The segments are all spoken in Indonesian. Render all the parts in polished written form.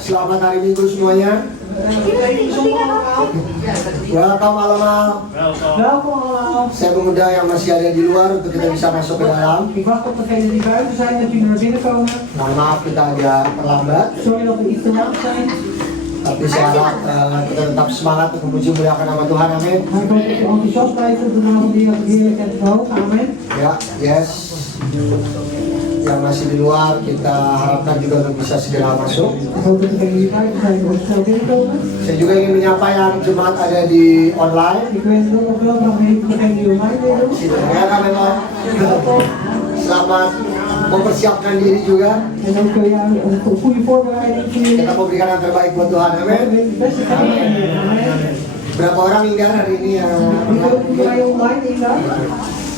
Selamat hari Minggu semuanya. Welcome allemaal. Welkom allemaal. Saya mengundang yang masih ada di luar untuk kita bisa masuk ke dalam. Ik wacht op degenen die buiten zijn, dat jullie naar binnen komen. Mohon maaf kita agak terlambat, Sorry dat we iets te laat zijn. tapi saya harap kita tetap semangat untuk memuji muliakan nama Tuhan. Amin. Maar ik hoop dat je enthousiast blijft op de naam van de Heer, heerlijk en verhogen. Amen. Ya, yes. Yang masih di luar kita harapkan juga untuk bisa segera masuk. Ik hoop dat degenen die buiten zijn, ook snel binnenkomen. Saya juga ingin menyapa yang jemaat ada di online. Ik wens nog wel welkom heten degenen die online meedoen. Ya, kami mau selamat mempersiapkan diri juga. En ook een goede voorbereiding voor jullie. Kita mau berikan yang terbaik buat Tuhan. We Amin. het beste gaan doen. Amen. Berapa orang hingga hari ini yang Hoeveel wij online inderdaad?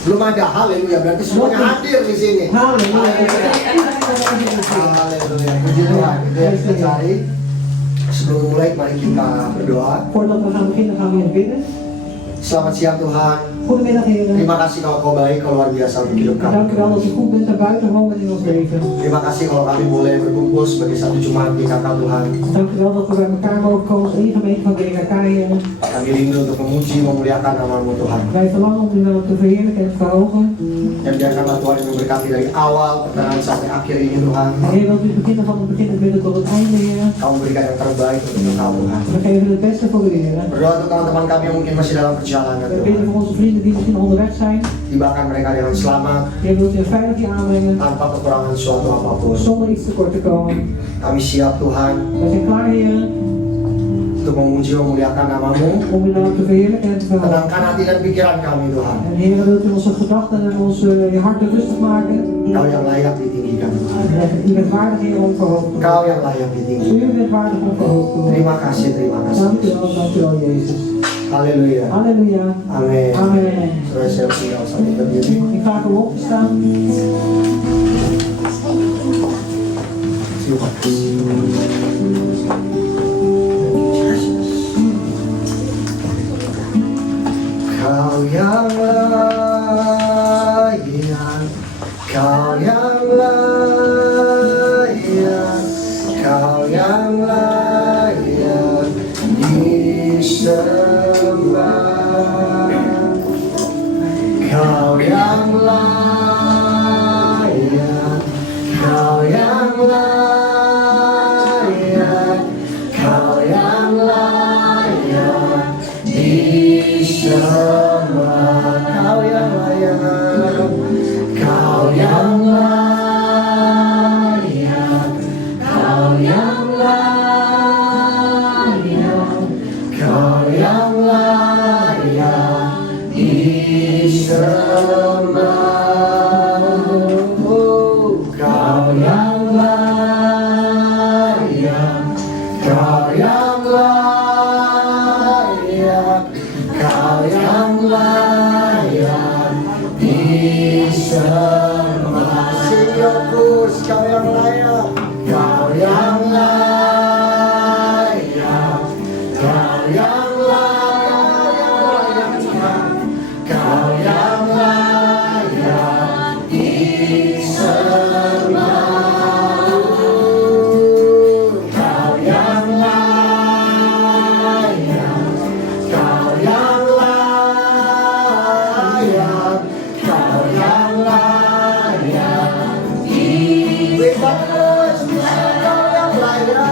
belum ada? Haleluya. Berarti semuanya hadir di sini. Halleluja. Haleluya. Puji Tuhan. Itu yang kita cari. Sebelum mulai, mari kita berdoa. Voordat we gaan beginnen, gaan we weer bidden. Selamat siang Tuhan. Goedemiddag heren. Terima kasih kalau kau baik, kau luar biasa untuk hidup En dank u wel kami. dat u goed bent en buitengewoon in ons leven. Terima kasih kalau kami boleh berkumpul sebagai satu jemaat di kata Tuhan. Dank u wel dat we bij elkaar mogen komen als één gemeente van BKK, Heer. Kami rindu untuk memuji, memuliakan nama-Mu Tuhan. Wij verlangen om u wel te verheerlijken en te verhogen. Dan biarkanlah Tuhan yang memberkati dari awal pertengahan sampai akhir ini Tuhan. Heer, wilt u beginnen van het begin en midden tot het einde, Heer. Kau memberikan yang terbaik untuk Engkau Tuhan. We geven het beste voor u, Heer. Berdoa untuk teman-teman kami yang mungkin masih dalam perjalanan We bidden Tuhan. voor onze vrienden die misschien onderweg zijn. Tibakan mereka dengan selamat, Heer, wilt u een veilig hier aanbrengen, tanpa kekurangan suatu apapun. zonder iets tekort te komen. Kami siap Tuhan Wij zijn klaar, Heer, untuk memuji, memuliakan nama-Mu. om u dan te verheerlijken en te verhogen. Tenangkan hati dan pikiran kami Tuhan. En Heer, wilt u onze gedachten en onze je harten rustig maken. Kau yang layak ditinggikan Tuhan. U bent waardig, Heer, om verhoogd te worden. Kau yang layak ditinggikan. U bent waardig om verhoogd te worden. Terima kasih Dank u wel, Jezus. Haleluya. Halleluja. Amin. Amen. Saudara saya tinggal sambil berdiri. Ik vraag u op te staan. Terima kasih. Kau yang layak, Kau yang layak, Kau yang layak disembah. Kau yang layak, Kau yang layak, Kau yang layak disembah. Kau yang layak, Kau yang layak, Kau yang layak, Kau yang layak disembah. Oh, Kau yang layak, Kau yang layak, Kau yang layak disembah. Singapus, Kau yang layak, Kau yang layak, Kau yang layak, Kau yang layak disembah. Kau yang layak, Kau yang layak, Kau yang layak disembah. Kau yang layak.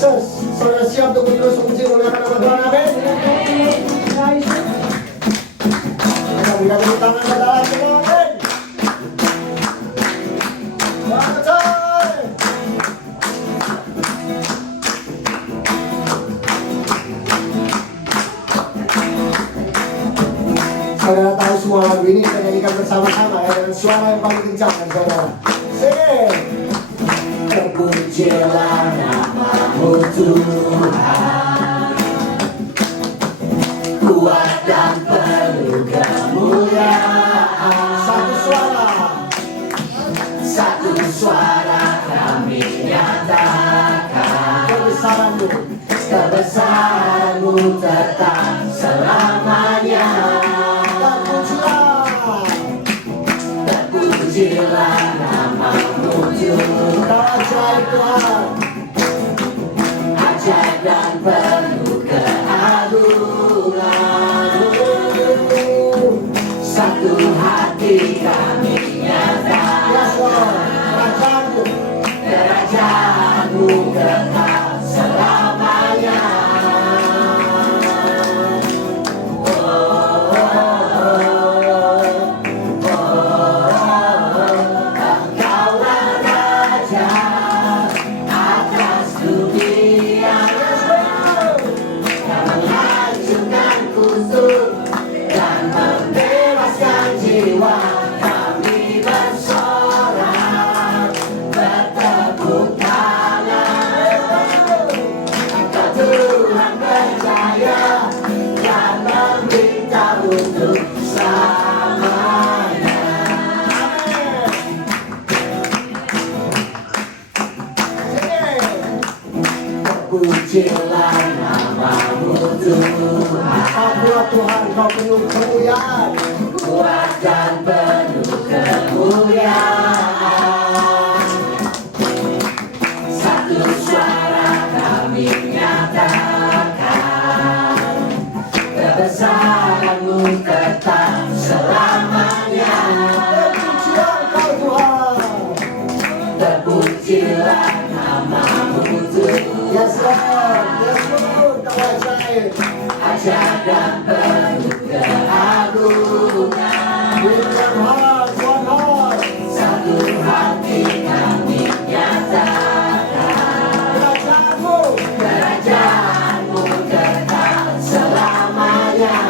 Jesus. Saudara siap untuk menerus memuji muliakan nama Tuhan, amin. Kita berikan tepuk tangan pada Allah semua, amin. Selamat datang. Saudara tahu semua lagu ini kita nyanyikan bersama-sama ya, dengan suara yang paling kencang kan saudara. Sing. Terpujilah namamu Tuhan, kuat dan penuh kemuliaan. Satu suara kami nyatakan, kebesaranmu tetap selamanya. Terpujilah namamu Tuhan, ajaib dan penuh keagungan. Satu hati kami nyatakan, kerajaanmu kekal selamanya. Pujilah namamu Tuhan, Tuhan, kau penuh kemuliaan, kuat dan penuh kemuliaan. Satu suara kami nyatakan, kebesaranmu tetap selamanya. Terpujilah kau Tuhan, terpujilah namamu Tuhan. Yes Lord, kau ajaib, ajaib dan penuh keagungan. Satu hati kami nyatakan, kerajaanmu kekal selamanya.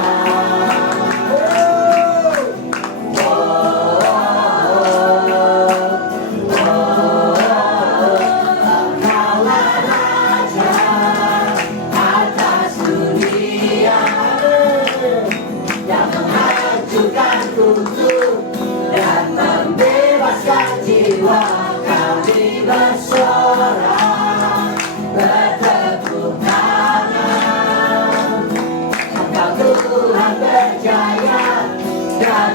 Jiwa kami bersorak, bertepuk tangan. Engkau Tuhan berjaya dan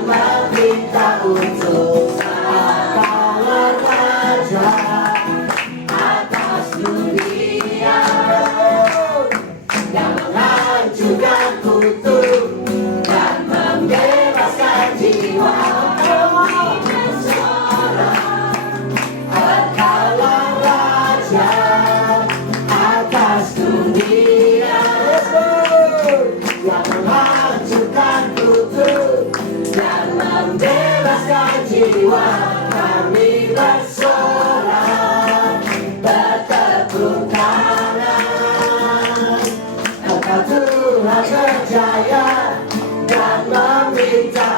meminta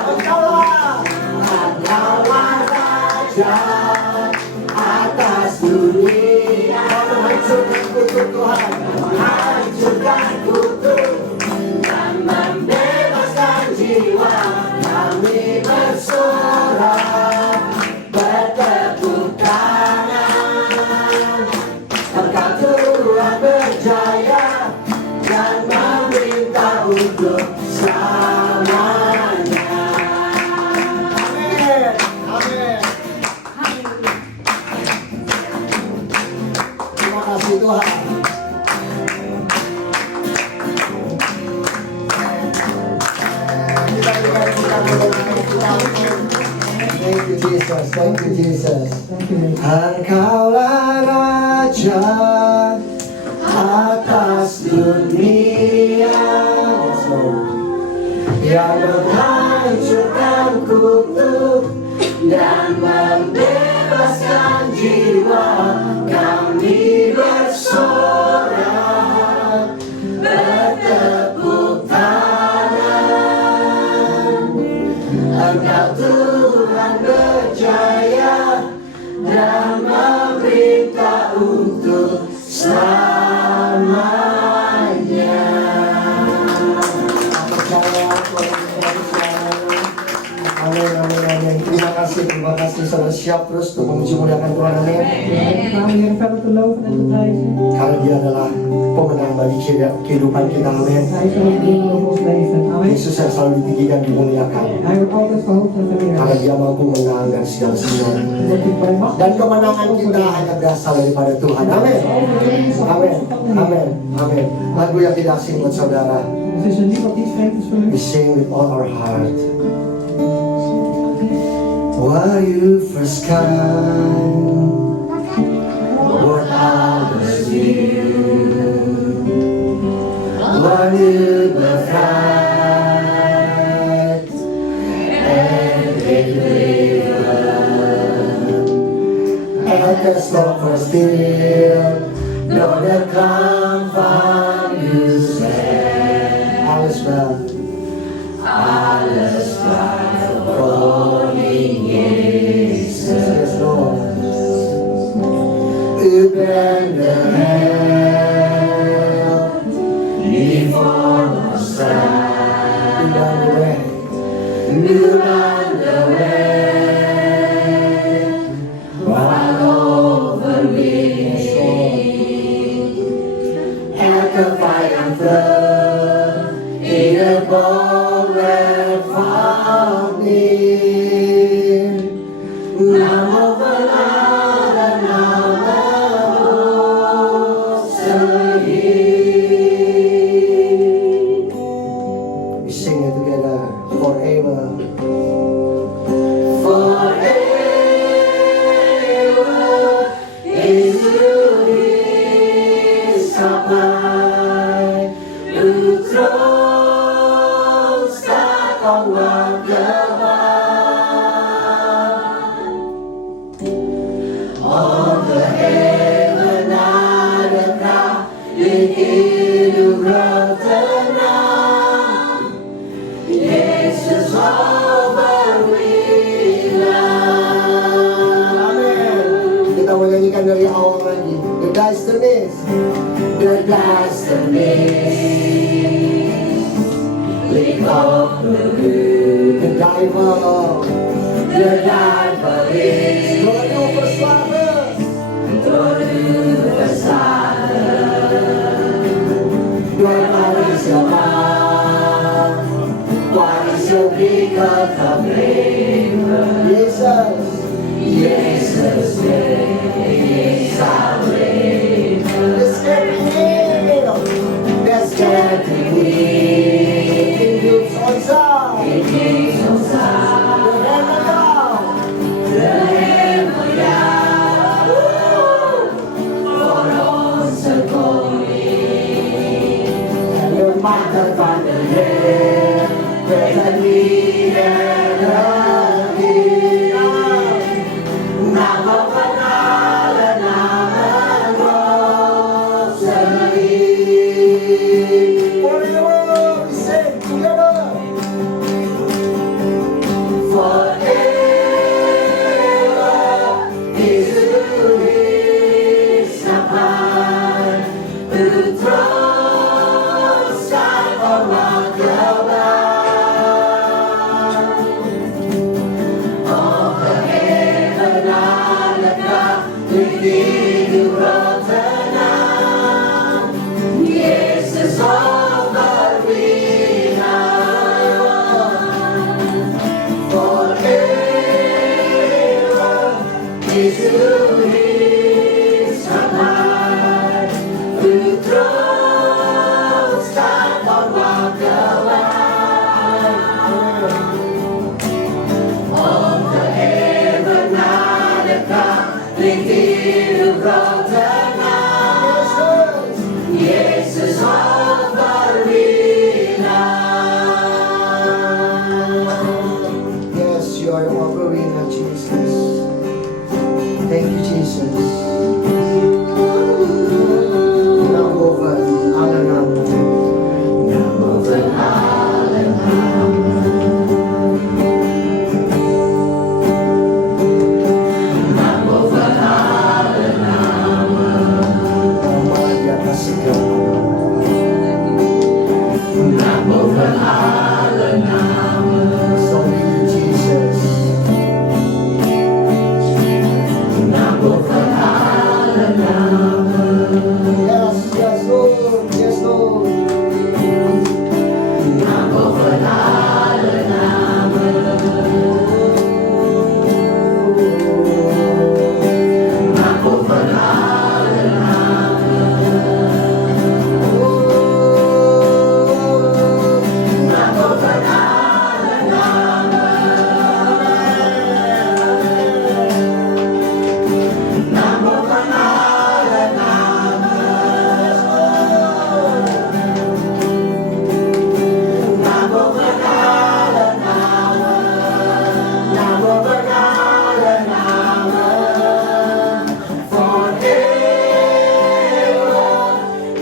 Engkaulah Raja atas dunia. Menghancurkan kutuk Tuhan, menghancurkan kutuk dan membebaskan jiwa kami bersorak, bertepuk tangan. Engkau Tuhan berjaya dan meminta untuk selamanya. Amin. Amin. Terima kasih Tuhan. Thank you Jesus, thank you Jesus. Engkaulah Raja yang menghancurkan kutub dan membebaskan jiwa. Kami bersorak, bertepuk tangan. Engkau Tuhan berjaya dan memerintah untuk selamanya. Amin, amin, amin. Terima kasih. Saudara siap terus untuk memuji muliakan Tuhan. Amin. Gaan we hier verder te loven en te prijzen. Karena Dia adalah pemenang bagi kehidupan kita. Amin. Hij is ook de over ons leven. Amen. Yesus yang selalu ditinggikan, dimuliakan. Hij wordt altijd verhoogd en Karena vereerd. Dia mampu menangkan segala sesuatu. Wordt hij bij macht. Dan kemenangan kita hanya berasal daripada Tuhan. Amin. Amin. Amin. Amin. Lagu yang tidak asing buat saudara. Het is een lied wat niet vreemd is voor We u. sing with all our heart. While you first come, what others knew. While you were right and the storm for still, know that come from you said, alles well, calling Jesus, yes Lord. U bent de hel before the strife. U bent de weg, u bent de weg, while over me, elke vijand vlucht in het bolwerk van neer. Naam over alle namen onze Heer. We sing it together forever. Forever is you His supply. Uw troon staat onwaardeerbaar. Om de hemel naar de kracht, ligt in uw grote naam. Jezus overwinnaar. Amen. Kita menyanyikan dari awal lagi. The darkness, the the devil is door u verslagen, waar is je macht, waar is je wiekend gebleven? Jezus is alleen. De scherpe in doet ons aan. De hemel ja, voor onze koning. En de machten van de Heer, weten wie er regeert. Naam boven alle namen, onze Heer. Forever we sing together.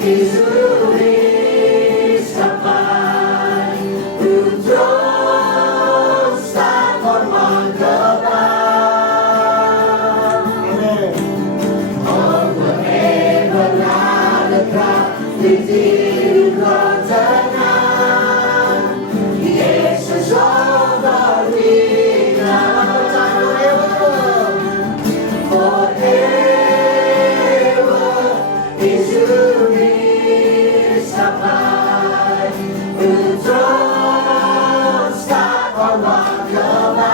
Yesus sampai terus tak hormat kebal. Oh, hebatlah dekat di hidup tenang. Yesus overwina forever. Yesus sampai terus tak hormat kebal.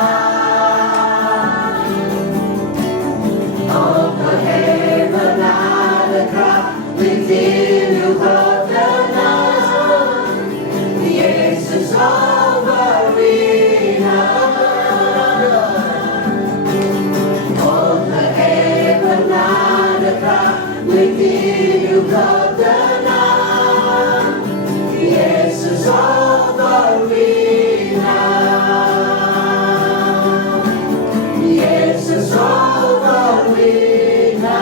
Oh, hebatlah dekat within you hold the night. Jesus overwina. Oh, hebatlah dekat within you hold the night. Jesus overwina. Jesus overwina.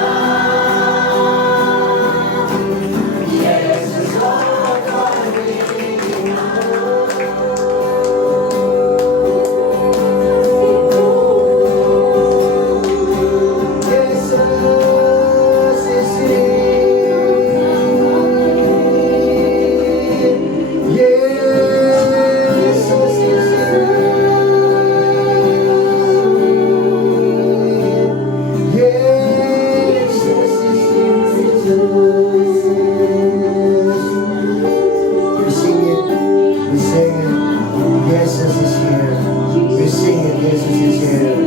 Jesus is here. We sing it, Jesus is here.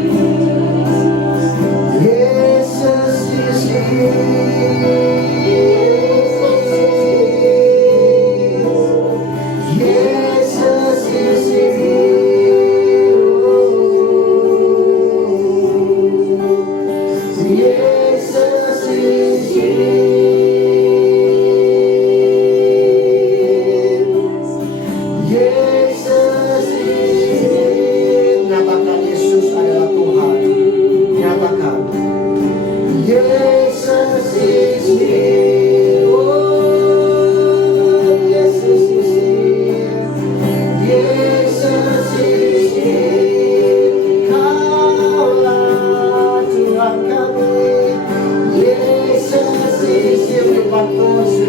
Jesus is here. Jesus is here. Jesus is here. Yesus is nyatakan Yesus adalah Tuhan. Nyatakan Yesus is here. Oh, Yesus is here. Yesus is here. Kaulah Tuhan kami. Yesus is here. Lipat voice.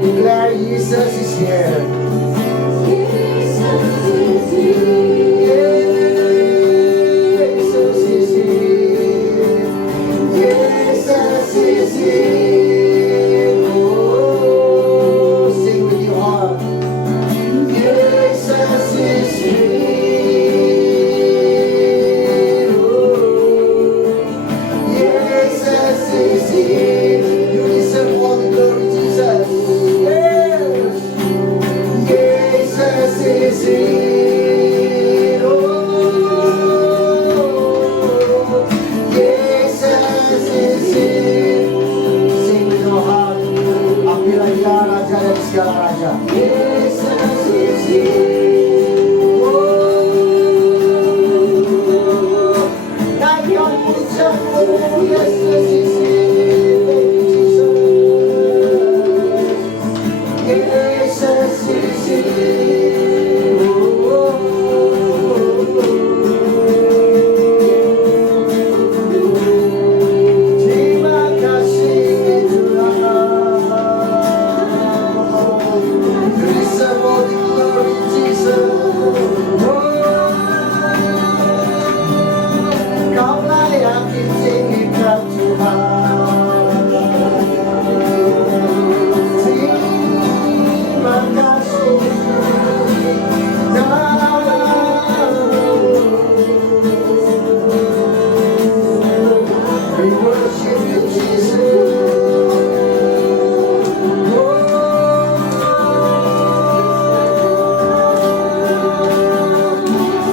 Declare Jesus is here. Jesus is here. Jesus is here. Oh, sing with your heart. Jesus is here. Oh, Jesus is here. You deserve all the glory, Jesus. Yes. Jesus is here. Oh, Jesus is here. Sing with your heart. Akulah Dia Raja dari segala raja. Jesus is here. Oh, naikkan pujianmu. Jesus is here. Thank you, Jesus. Jesus is here. Terima kasih Tuhan. You deserve all the glory, Jesus. Kaulah yang ditinggikan Tuhan. Terima kasih. We worship you, Jesus.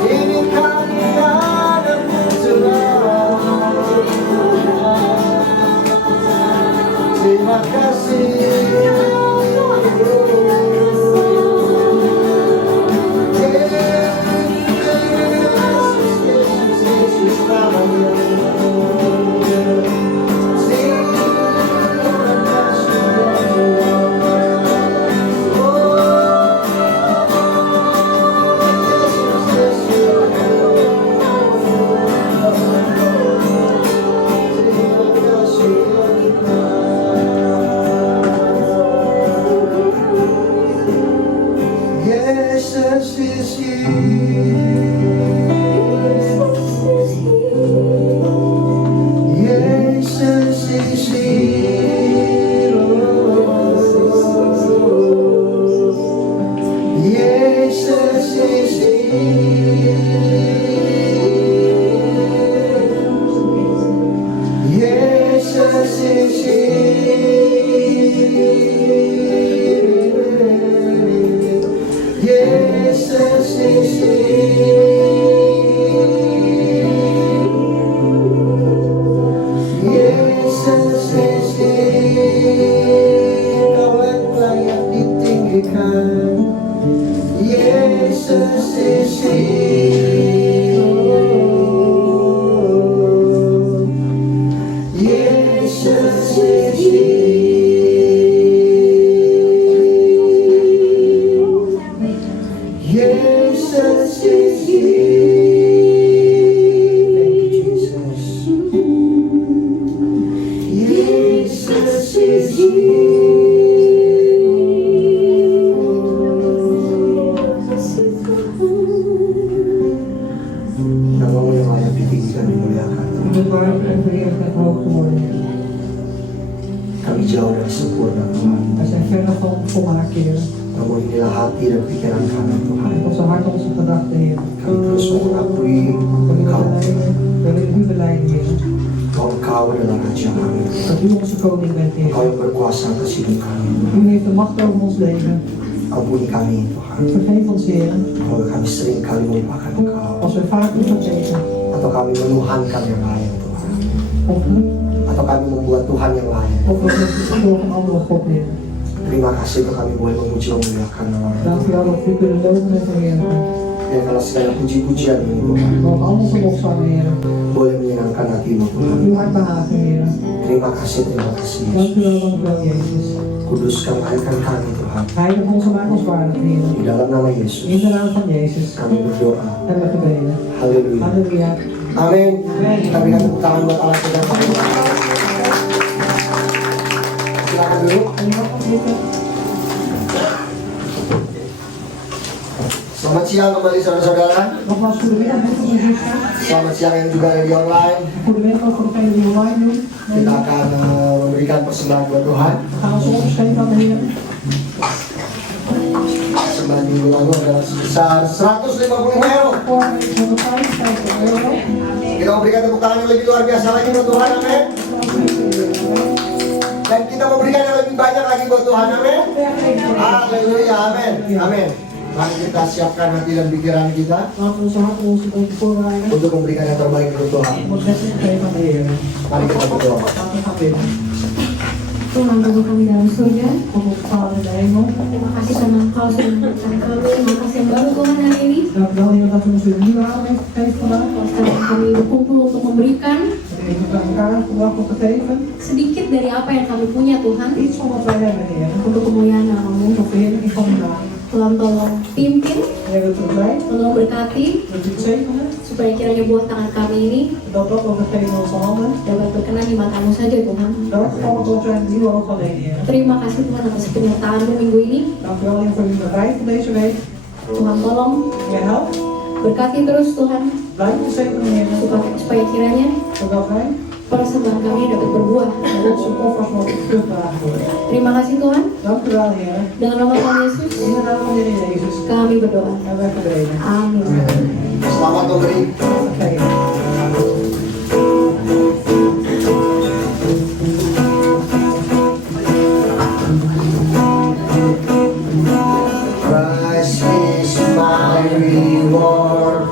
Ini kami hadapi Tuhan. Terima kasih. Yesus, Namamu yang layak ditinggikan, dimuliakan. Bewaar en verheerlijk en hoog geworden. Kami jauh dari sempurna Tuhan. Wij zijn verder van volmaakt, Heer. Namun inilah hati dan pikiran kami Tuhan. En onze hart en onze gedachten, Heer. Kami terus mengakui Engkau Tuhan. We willen u beleiden, Heer. Bahwa Engkau adalah Raja kami. Dat u onze koning bent, Heer. Engkau yang berkuasa atas hidup kami. U heeft de macht over ons leven. Ampuni kami Tuhan. Vergeef ons, Heer. Kalau kami sering kali melupakan Engkau. Als we vaak u vergeten. Atau kami menuhankan yang lain Tuhan. Of Atau kami membuat Tuhan yang lain. we voor een andere God, Heer. Terima kasih untuk kami boleh memuji dan memuliakan nama. Dank u wel dat we u kunnen loven en verheerlijken. Dan kalau segala puji-pujian ini Tuhan Mogen al onze lofzangen, Heer. boleh menyenangkan hatimu Tuhan. Uw hart behagen, Heer. Terima kasih Yesus. Dank u wel, Jezus. Kuduskan lahirkan kami Tuhan. Heilig ons en maak ons waardig, Heer. Di dalam nama Yesus In de naam van Jezus kami berdoa. hebben we gebeden. Haleluya. Halleluja. Amin. Kita berikan tepuk tangan buat Allah kita. Silakan dulu. En u mag ons zitten. Selamat siang kembali saudara-saudara. Nogmaals goedemiddag, broeders en zusters. Selamat siang yang juga ada di online. Goedemiddag ook voor degenen die online doen. Kita akan memberikan persembahan buat Tuhan. We gaan ons opgeschreven aan de Heer. Persembahan minggu lalu adalah sebesar 150 euro. Vorige week 155 euro. Kita memberikan tepuk tangan yang lebih luar biasa lagi buat Tuhan. Amin. Dan kita memberikan yang lebih banyak lagi buat Tuhan. Amin. Haleluya. Amin. Amin. Mari kita siapkan hati dan pikiran kita Laten we onze hart en onze denken voorbereiden. untuk memberikan yang terbaik untuk Tuhan. Om het beste te geven aan de Heer. Mari kita berdoa. Laten we gaan bidden. Tuhan Bapa kami dalam surga, Onze Vader in de hemel. terima kasih sama Engkau sudah memberikan kami nafas yang baru Tuhan hari ini. Dank u wel, Heer, dat u ons weer een nieuwe adem heeft gegeven vandaag. Sekarang kami berkumpul untuk memberikan We hebben bij elkaar gebracht om te geven. sedikit dari apa yang kami punya Tuhan Iets van wat wij hebben, Heer. untuk kemuliaan namamu. Voor verheerlijking van uw naam. Tuhan tolong pimpin, Heer, wilt u begeleiden? tolong berkati, Wilt u het zegenen? supaya kiranya buah tangan kami ini Dat wat we geven in onze handen. dapat berkenan di matamu saja Tuhan. Dat valt tot zijn nieuwe oog alleen, Heer. Terima kasih Tuhan atas penyertaanmu minggu ini. Dank u wel, Heer, voor uw bedrijf van deze week. Tuhan tolong Heer, help. berkati terus Tuhan, Blijf ons zegenen, Heer. supaya kiranya Zodat wij persembahan kami dapat berbuah. met onze offers mogen vruchtbaar worden. Terima kasih Tuhan. Dank u wel, Heer. Dalam nama Tuhan Yesus, In de naam van de Heer Jezus kami berdoa. hebben wij gebeden. Amin. Selamat memberi. Vergeven. Christ is my reward,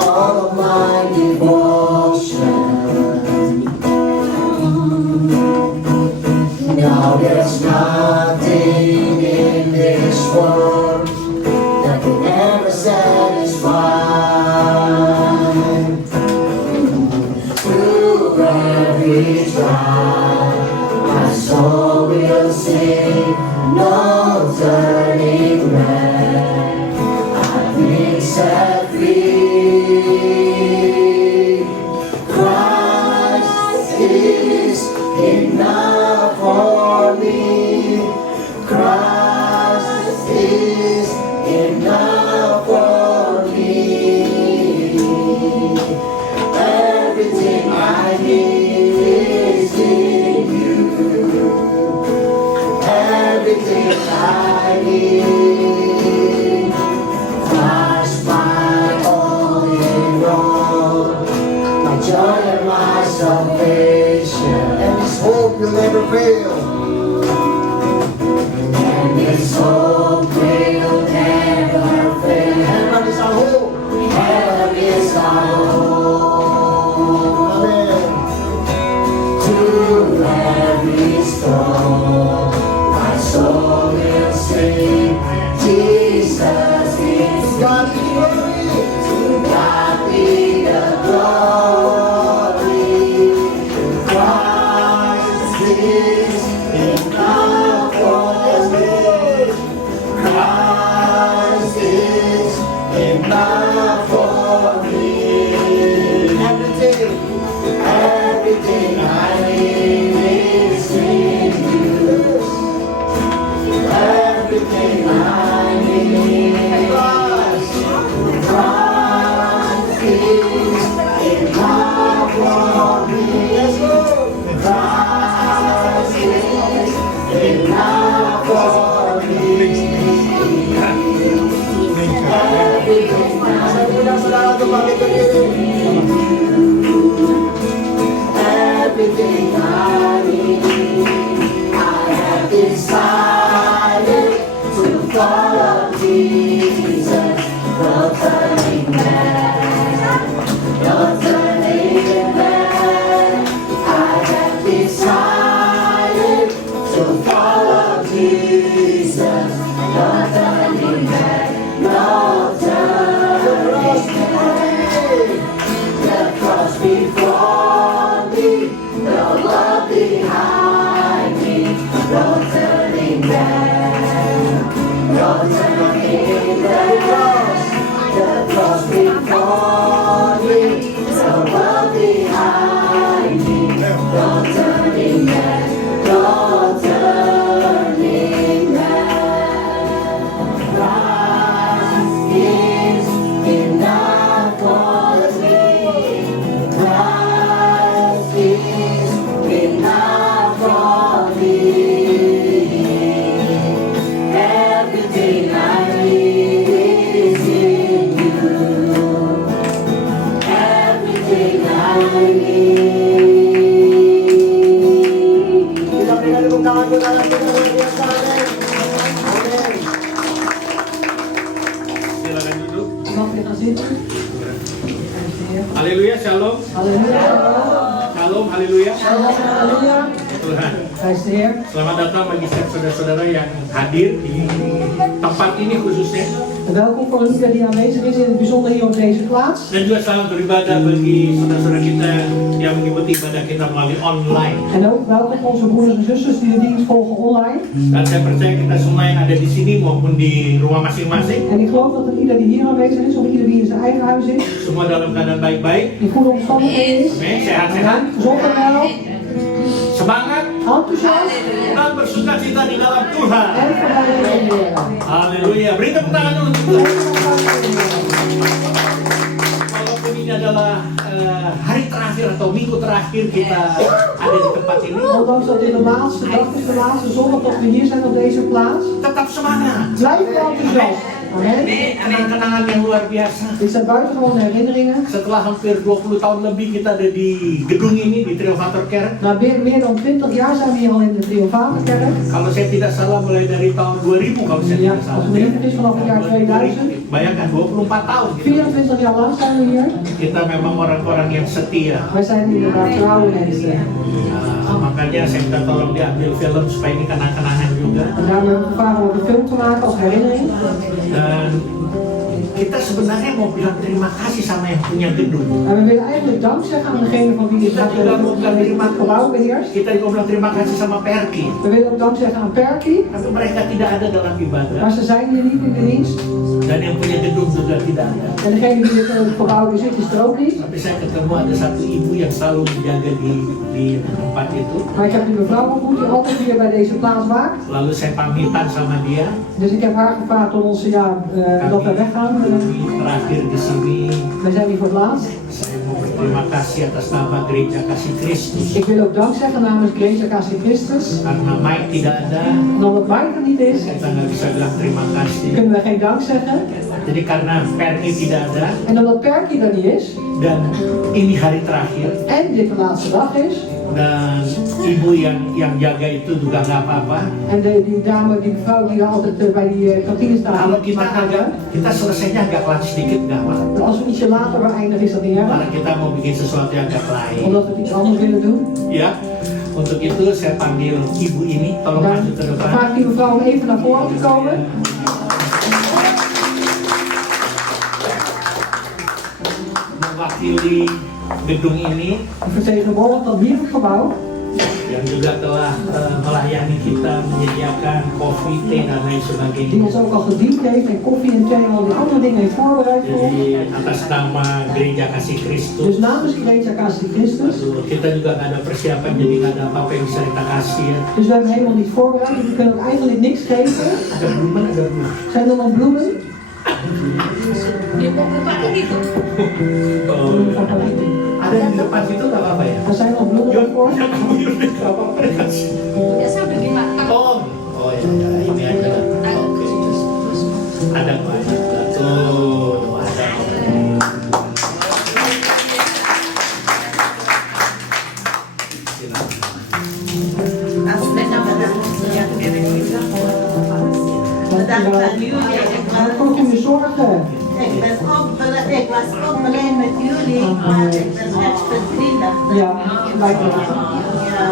all of my devotion. Now there's nothing in this world that can ever satisfy. Through every trial, my soul will sing, no turning back. I've been set free. Christ is enough for me. Christ is enough for me. Everything I need is in you. Everything I need. Christ, my all in all, my joy and my salvation, and His hope will never fail. And His hope will never fail. Heaven is our hope. Heaven is our hope. Amen. To every storm, my soul will sing. Jesus is God be glory. To God be the glory. Christ is enough for me. Christ is enough for me. Everything I need is in you. enough for me. Saudara untuk bangkit berdiri. Everything I need, I have decided to follow Jesus. No turning back, no turning back. I have decided to follow Jesus. No turning back, no turning back. The cross before me, the love behind me. No turning back, no turning back. The cross before me, the love behind me. No turning back, no turning back. Christ is enough for me. Christ is enough for me. Everything I need is in you. Everything I need. Kita berikan tepuk tangan buat anak kita luar biasa. Amin. Silakan duduk. Mag je gaan zitten? Haleluya, shalom. Halleluja. Shalom, haleluya. Shalom, halleluja. Tuhan, Prijs de Heer. selamat datang bagi setiap saudara-saudara yang hadir di tempat ini khususnya. En welkom voor ieder die aanwezig is, in het bijzonder hier op deze plaats. Dan juga selamat beribadah bagi saudara-saudara kita yang mengikuti ibadah kita melalui online. En ook welkom voor onze broeders en zusters die de dienst volgen online. Dan saya percaya kita semua yang ada di sini maupun di rumah masing-masing, En ik geloof dat ieder die hier aanwezig is, of ieder die in zijn eigen huis is, semua dalam keadaan baik-baik. in goede omstandigheden is, Amin, sehat-sehat, gezond en wel, semangat, enthousiast dan bersuka cita di dalam Tuhan. en verblijd in de Heer. Haleluya. Beri tepuk tangan dulu untuk Tuhan. Walaupun ini adalah hari terakhir atau minggu terakhir kita ada di tempat ini, Ondanks dat dit de laatste dag is, de laatste zondag dat we hier zijn op deze plaats, tetap semangat. blijf enthousiast. Amen. Kenang-kenangan yang luar biasa. Dit zijn buitengewone herinneringen. Setelah hampir 20 tahun lebih kita ada di gedung ini, di Triumfator Kerk. Na meer dan 20 jaar zijn we hier al in de Triomfatenkerk. Kalau saya tidak salah mulai dari tahun 2000 kalau saya Ja, tidak salah. als het me niet is vanaf het jaar 2000. Bayangkan 24 tahun gitu. 24 jaar lang zijn we hier. Kita memang orang-orang yang setia. Wij zijn inderdaad trouwe mensen. Makanya saya minta tolong diambil film supaya ini kenang-kenangan juga. En daarom hebben we gevraagd om een film te maken als herinnering. Dan kita sebenarnya mau bilang terima kasih sama yang punya gedung. En we willen eigenlijk dank zeggen aan degene van wie het gebouw beheerst. Kita juga bilang terima kasih sama Perki. We willen ook dank zeggen aan Perky. Tapi mereka tidak ada dalam ibadah. Maar ze zijn hier niet in de dienst. Dan yang punya gedung juga tidak ada. En degene die het gebouw bezit is er ook niet. Tapi saya ketemu ada satu ibu yang selalu menjaga di tempat itu. Maar ik heb die mevrouw ontmoet die altijd hier bij deze plaats waakt. Lalu saya pamitan sama dia. Dus ik heb haar gevraagd om ons, dat we weggaan. Terakhir di sini, We zijn hier voor het laatst. saya mau berterima kasih atas nama Gereja Kasih Kristus. Ik wil ook dank zeggen namens Gereja Kasih Christus. Karena Mike tidak ada, En omdat Mike er niet is, kita nggak bisa bilang terima kasih. kunnen we geen dank zeggen. Jadi karena Perki tidak ada En omdat Perky er niet is, dan ini hari terakhir en dit de laatste dag is, dan ibu yang jaga itu juga nggak apa-apa. en die dame, die mevrouw die altijd bij die kantine staat, Kalau die kita maakt agak, kita selesainya agak telat sedikit nggak apa. En als we ietsje later weer eindigen is dat niet erg, Karena kita mau bikin sesuatu yang agak lain. omdat we iets anders willen doen. Ya, untuk itu saya panggil ibu ini, tolong Dan maju ke depan. vraag ik die mevrouw om even naar voren te komen. Mewakili gedung ini Die vertegenwoordigt dan hier het gebouw. yang juga telah melayani kita, menyediakan kopi, teh dan lain Die sebagainya. ons ook al gediend heeft en koffie en thee en al die andere dingen heeft voorbereid voor ons. Jadi atas nama Gereja Kasih Kristus, Dus namens Gereja Kasih Christus. kita juga nggak ada persiapan, jadi nggak ada apa-apa yang bisa kita kasih ya. Dus we hebben helemaal niet voorbereid, dus we kunnen ook eigenlijk niks geven. Ada bloemen, ada bloemen. Zijn er nog bloemen? Oh, ada di depan situ nggak apa-apa ya? Er zijn nog bloemen Yuk, voor. ya kamu yuk deh, nggak apa-apa deh kasih. Oh, Dankjewel. aan jullie. Voor goede zorgen. Ik was ook blij met jullie, maar ik ben echt verdrietig. Ja, lijkt me wel. Ja,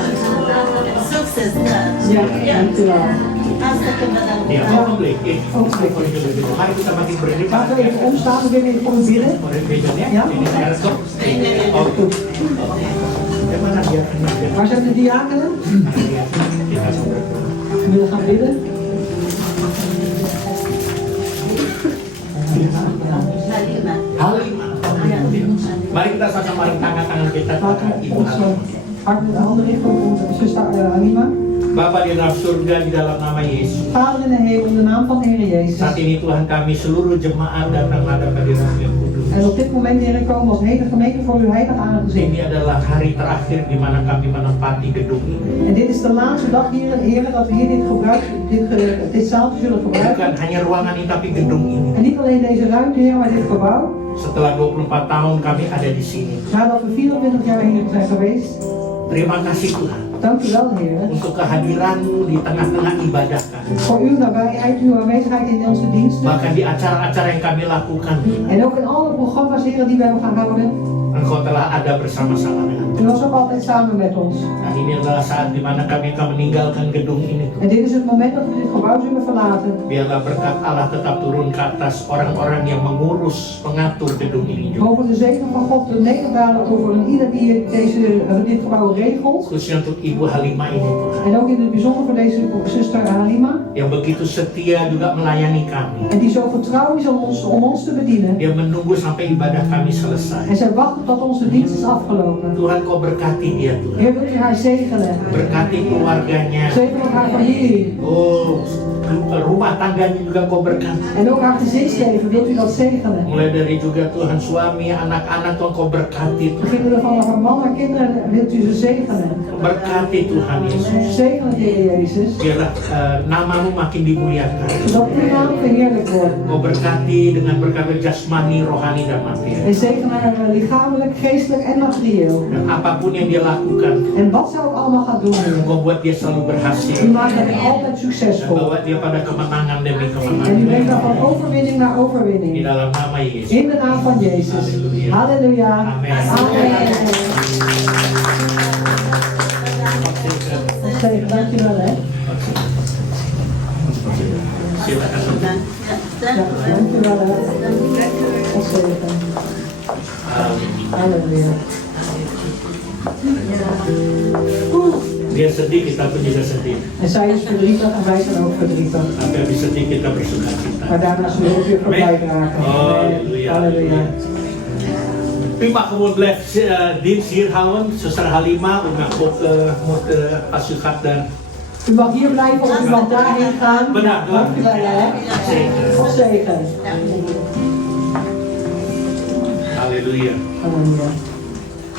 succes dan. Ja, dankjewel. Hartstikke bedankt. Ya, ogenblik. Mari kita makin berdiri. Laten we even omstaan, we willen even voor u bidden. Mau beda ya? Ya. Ini saya resep. Oh, Goed. mana dia? Waar zijn de diakenen? Kita sampai. We willen gaan bidden. Halima. Halimah. Mari kita sama-sama tangan-tangan kita ke Laten we Ibu ons Halimah. hart met de handen richten op onze zuster Halima. Bapa di dalam surga di dalam nama Yesus. Vader in de hemel, in de naam van de Heer Jezus. Saat ini Tuhan kami seluruh jemaat datang menghadap hadirat yang kudus. En op dit moment, Heer, komen als hele gemeente voor uw heilig aangezicht. Ini adalah hari terakhir di mana kami menempati gedung ini. En dit is de laatste dag, Heer, dat we hier dit zaaltje zullen Bukan gebruiken. hanya ruangan ini tapi gedung ini. En niet alleen deze ruimte, Heer, maar dit gebouw. Setelah 24 tahun kami ada di sini. Nadat we 24 jaar hier zijn geweest. Terima kasih Tuhan Dank u wel, Heer. untuk kehadiran-Mu di tengah-tengah ibadah kami. Voor uw nabijheid, uw aanwezigheid in onze diensten. Bahkan di acara-acara yang kami lakukan, En ook in alle programma's, Heer, die wij gaan houden. Engkau telah ada bersama-sama dengan U was ook altijd samen met ons. Nah, ini adalah saat di mana kami akan meninggalkan gedung ini. En dit is het moment dat we dit gebouw zullen verlaten. Biarlah berkat Allah tetap turun ke atas orang-orang yang mengurus, pengatur gedung ini juga. Mogen de zegen van God nederdalen over ieder die dit gebouw regelt. Khususnya untuk Ibu Halimah ini Tuhan. En ook in het bijzonder voor deze zuster Halima. Yang begitu setia juga melayani kami. En die zo vertrouwd is om ons te bedienen. Dia menunggu sampai ibadah kami selesai. En zij wacht tot onze dienst is afgelopen. Tuhan kau berkati dia Tuhan. Heer, wil je haar zegenen? Berkati keluarganya. Zegen ook haar familie. Oh, rumah tangganya juga kau berkati. En ook haar gezinsleven, wilt u dat zegenen? Mulai dari juga Tuhan suami, anak-anak Tuhan kau berkati. Beginnen van haar man, haar kinderen, wilt u ze zegenen? Berkati Tuhan Yesus. Zegenen, Heer Jezus. Biarlah namamu makin dimuliakan. Zodat uw naam verheerlijk wordt. Kau berkati dengan berkat jasmani, rohani dan materi. En zegen haar lichamelijk, geestelijk en materieel. Dan apapun yang dia lakukan, En wat zij ook allemaal gaat doen, Heer. kau buat dia selalu U berhasil. maakt het altijd Dan succesvol. bawa dia pada kemenangan demi En u kemenangan. brengt haar van overwinning naar Di overwinning. dalam nama Yesus. In de naam van Jezus. Halleluja. Halleluja. Amen. Amen. Zegen, dankjewel hè. Silakan. Dank Ja, u wel. dankjewel hè. God zegen. Halleluja. Dia sedih, kita pun juga sedih. En zij is verdrietig en wij zijn ook verdrietig. Tapi habis sedih kita bersuka cita. Maar daarna zullen we ook weer voorbij raken. Halleluja. Halleluja. U mag gewoon blijven dienst hier houden. Zuster Halimah, u mag ook als u gaat dan. U mag hier blijven of u mag daarheen gaan. Bedankt. Dankjewel hè. Zeker. God zegen. Haleluya. Halleluja.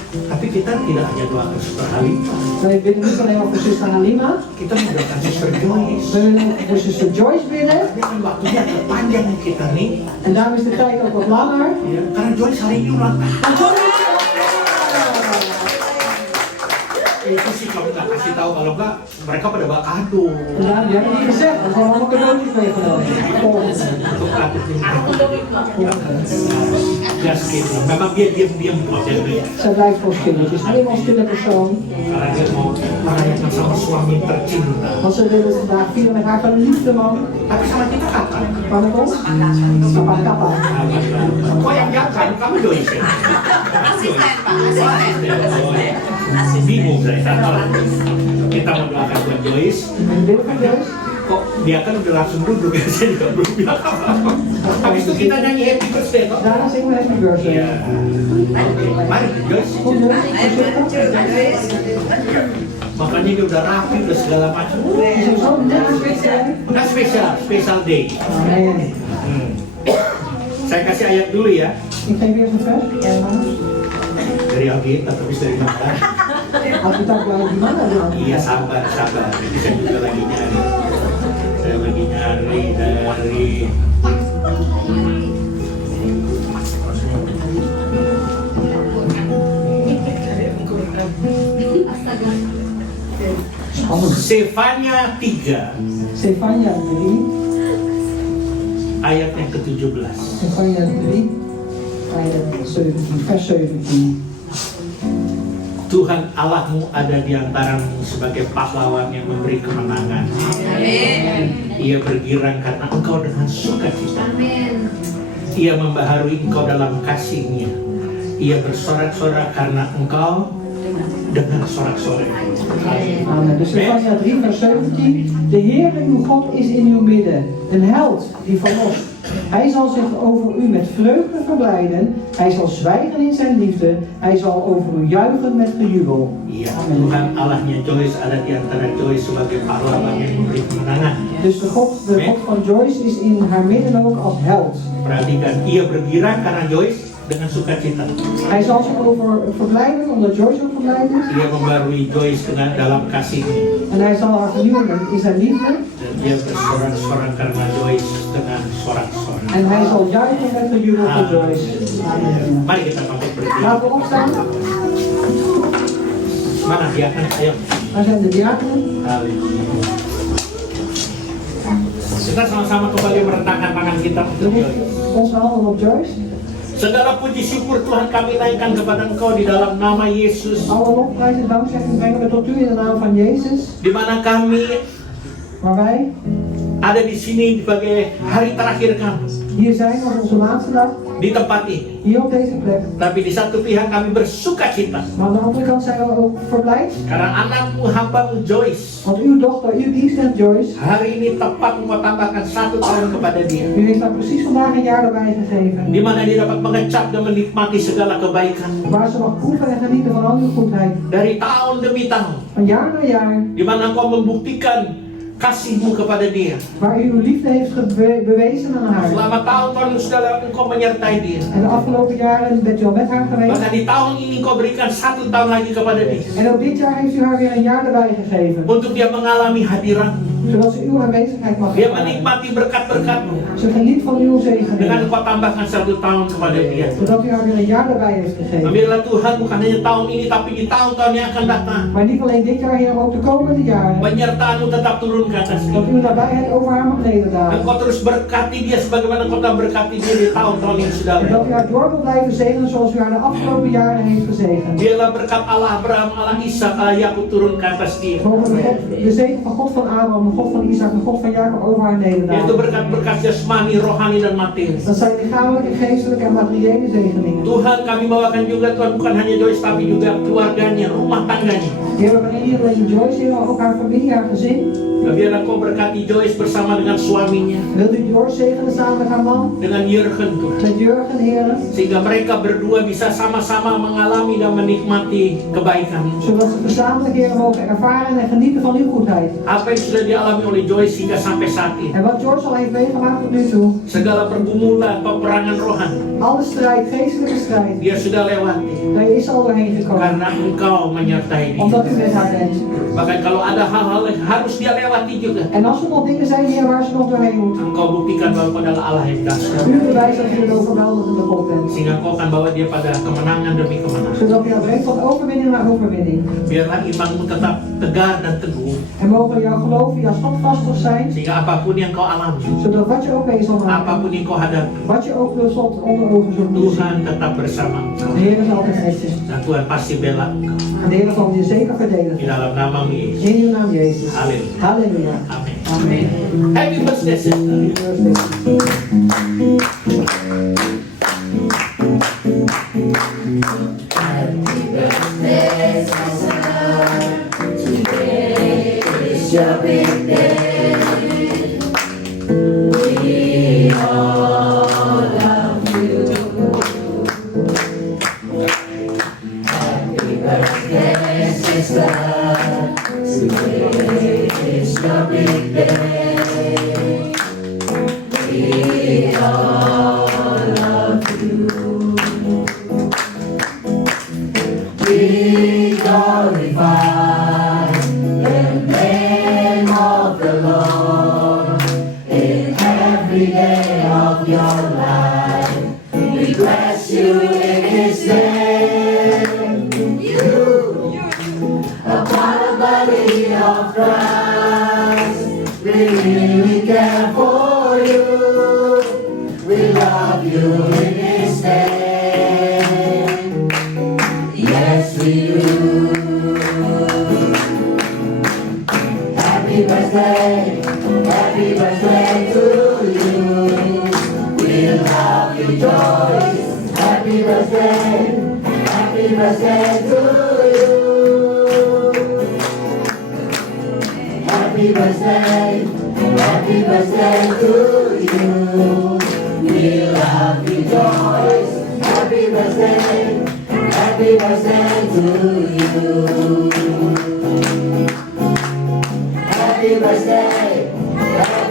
Tapi kita tidak hanya doakan Zuster Halimah. Wij bidden niet alleen voor zuster Halima. Kita mendoakan Zuster Joyce. We willen ook voor zuster Joyce bidden. Ini kan waktunya agak panjang kita nih. En daarom is de tijd ook wat langer. Ya, karena Joyce hari ini ulang tahun. Itu sih kamu nggak kasih tahu, kalau nggak mereka pada bawa kado. Ja, die hebben niet gezegd. We hebben allemaal cadeautjes meegenomen. Untuk kado ini. Just kidding. Memang dia diam-diam aja ya. Zij blijft voor stilletjes. Helemaal stille persoon. Karena dia mau merayakan sama suami tercinta. Want ze willen vandaag vieren met haar geliefde man. Tapi sama kita kapan? Maar met ons? Papa Kappa. Kok yang jangan? Kamu Joyce ya? Asisten Pak, asisten. Bingung saya. Kita mendoakan buat Joyce. En bidden voor Joyce. Kok dia kan udah langsung duduk ya, saya juga belum bilang apa-apa. Habis itu kita nyanyi happy birthday toh? Daarna zingen we happy Iya. birthday. Oke, mari Joyce. Goed Joyce. Makanya dia udah rapi, udah segala macam. Is er zo net spesiaal? Nah special day. Amen. Saya kasih ayat dulu ya. Ik geef eerst een vers. Dari Alkitab, tapi dari mana? Alkitab dari mana dan? Iya sabar. Ini saya juga lagi nyari. Saya lagi nyari dari Spannend. Sefanya 3 Stefania 3. ayat yang ke-17. Efeziërs 3, ayat 17, vers 17. Tuhan Allahmu ada di antaramu sebagai pahlawan yang memberi kemenangan. Amin. Ia bergirang karena engkau dengan sukacita. Amin. Ia membaharui engkau dalam kasih-Nya. Ia bersorak-sorak karena engkau dengan sorak-sorai. Amen. Dus Efeziërs 3, vers 17. De Heere uw God is in uw midden, een held die verlost. Hij zal zich over u met vreugde verblijden. Hij zal zwijgen in zijn liefde. Hij zal over u juichen met gejubel. Iya, Tuhan Allahnya Joyce ada di antara Joyce sebagai pahlawan yang memberi kemenangan. Dus de God van Joyce is in haar midden ook als held. Perhatikan, ia bergirang karena Joyce dengan sukacita. Hij zal zich over verblijden, omdat Joyce ook verblijd is. Ia membarui Joyce dengan dalam kasih-Nya. En hij zal haar vernieuwen in zijn liefde. Dan dia bersorak-sorak karena Joyce dengan sorak-sorak. En hij zal juichen met gejubel voor Joyce. Amen. Mari kita bangkit berdiri. Laten we opstaan. Mana diakan ayo. Daar zijn de diakenen. Haleluya. Kita sama-sama kembali merentangkan tangan kita untuk We Joyce. richten onze handen op Joyce. Segala puji syukur Tuhan kami naikkan kepada Engkau di dalam nama Yesus, Alle lofprijs en dankzegging brengen we tot u in de naam van Jezus. di mana kami Maar wij ada di sini sebagai hari terakhir kami hier zijn als onze laatste dag. di tempat ini. Hier op deze plek. Tapi di satu pihak kami bersuka cita Maar aan de andere kant zijn we ook verblijd. karena anakmu hambamu Joyce Want uw dochter, uw dienstknecht Joyce, hari ini tepat mau tambahkan 1 tahun kepada dia, u heeft daar precies vandaag een jaar erbij gegeven. di mana dia dapat mengecap dan menikmati segala kebaikan Waar ze mag proeven en genieten van al uw goedheid. dari tahun demi tahun, Van jaar naar jaar. di mana Engkau membuktikan kasih-Mu kepada dia. Waar u uw liefde heeft bewezen aan haar. Selama tahun-tahun yang sudah lewat Engkau menyertai dia. En de afgelopen jaren bent u al met haar geweest. Bahkan di tahun ini Engkau berikan 1 tahun lagi kepada dia En ook dit jaar heeft u haar weer een jaar erbij gegeven. untuk dia mengalami hadirat-Mu. Zodat ze uw aanwezigheid mag Dia ervaren. menikmati berkat-berkat-Mu. Ze geniet van uw Dengan zegening. Engkau tambahkan 1 tahun kepada dia. Zodat u haar weer een jaar erbij heeft gegeven. Ambillah Tuhan, bukan hanya tahun ini tapi di tahun-tahun yang akan datang. Maar niet alleen dit jaar, Heer, maar ook de komende jaren. Penyertaan-Mu tetap turun ke atas Dat dia. uw nabijheid over haar mag nederdagen. Engkau terus berkati dia sebagaimana Engkau telah berkati dia di tahun-tahun yang sudah En dat lewat. u haar door wil blijven zegenen zoals u haar de afgelopen jaren heeft gezegend. Biarlah berkat Allah Abraham, Allah Ishak, Allah Yakub turun ke atas dia. Mogen de zegen van God van Abraham, de God van Isaac, de God van Jacob over haar Yaitu nederdagen. berkat-berkat jasmani, rohani, dan materi. Dat zijn lichamelijke, geestelijke en materiële zegeningen. Tuhan, kami bawakan juga Tuhan bukan hanya Joyce tapi juga keluarganya, rumah tangganya. Heer, we brengen niet alleen Joyce, Heer, maar ook haar familie, haar gezin. Biarlah Kau berkati Joyce bersama dengan suaminya, Wilt u Joyce zegenen samen met haar man, dengan Jurgen Tuhan. met Jurgen, Heer. Sehingga mereka berdua bisa sama-sama mengalami dan menikmati kebaikan. Zodat ze gezamenlijk, Heer, mogen ervaren en genieten van uw goedheid. Apa yang sudah dialami oleh Joyce hingga sampai saat ini. En wat Joyce al heeft meegemaakt tot nu toe. Segala pergumulan, peperangan rohani, Alle strijd, geestelijke strijd. dia sudah lewati. Daar is al doorheen gekomen. Karena Engkau menyertai dia. Omdat u met haar bent. Bahkan kalau ada hal-hal yang harus dia lewati juga, En als er nog dingen zijn, Heer, waar ze nog doorheen moet. Engkau buktikan bahwa Engkau adalah Allah yang dahsyat. U bewijst dat u een overweldigende God bent. Sehingga Engkau akan bawa dia pada kemenangan demi kemenangan. Zodat u haar brengt van overwinning naar overwinning. Biarlah imanmu tetap tegar dan teguh. En mogen jouw geloof, jouw standvastig zijn. Sehingga apapun yang kau alami, Zodat wat je ook mee zal maken. apapun yang kau hadapi, Wat je ook zult onder ogen zult doen. Tuhan tetap bersama engkau. De Heer is altijd met je. Dan Tuhan pasti bela engkau. En de Heer zal je zeker Di verdedigen. dalam nama Yesus. In uw naam Jezus. Haleluya. Halleluja. Amin. Amen. Happy birthday, sister. It's your big day. We all love you. Happy birthday, sister. Today is your big day. We all love you. We glorify the name of the Lord in every day of your life. We bless you in His name. You, a part of the body of Christ, we really care for you. love you in His name. Yes, we do. Happy birthday to you. We love you, Joyce. Happy birthday to you. Happy birthday to you. We love you, Joyce. Happy birthday to you. Happy birthday to you.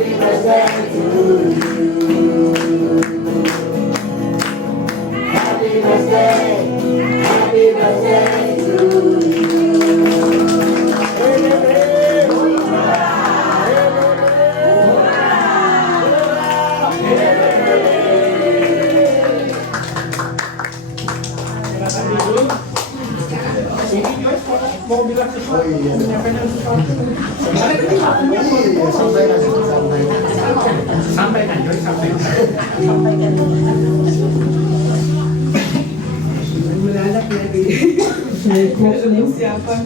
Happy birthday to you. Mau bilang sesuatu, menyampaikan sesuatu. Sampaikan, Joy, sampaikan. Mendadak ya di persiapan.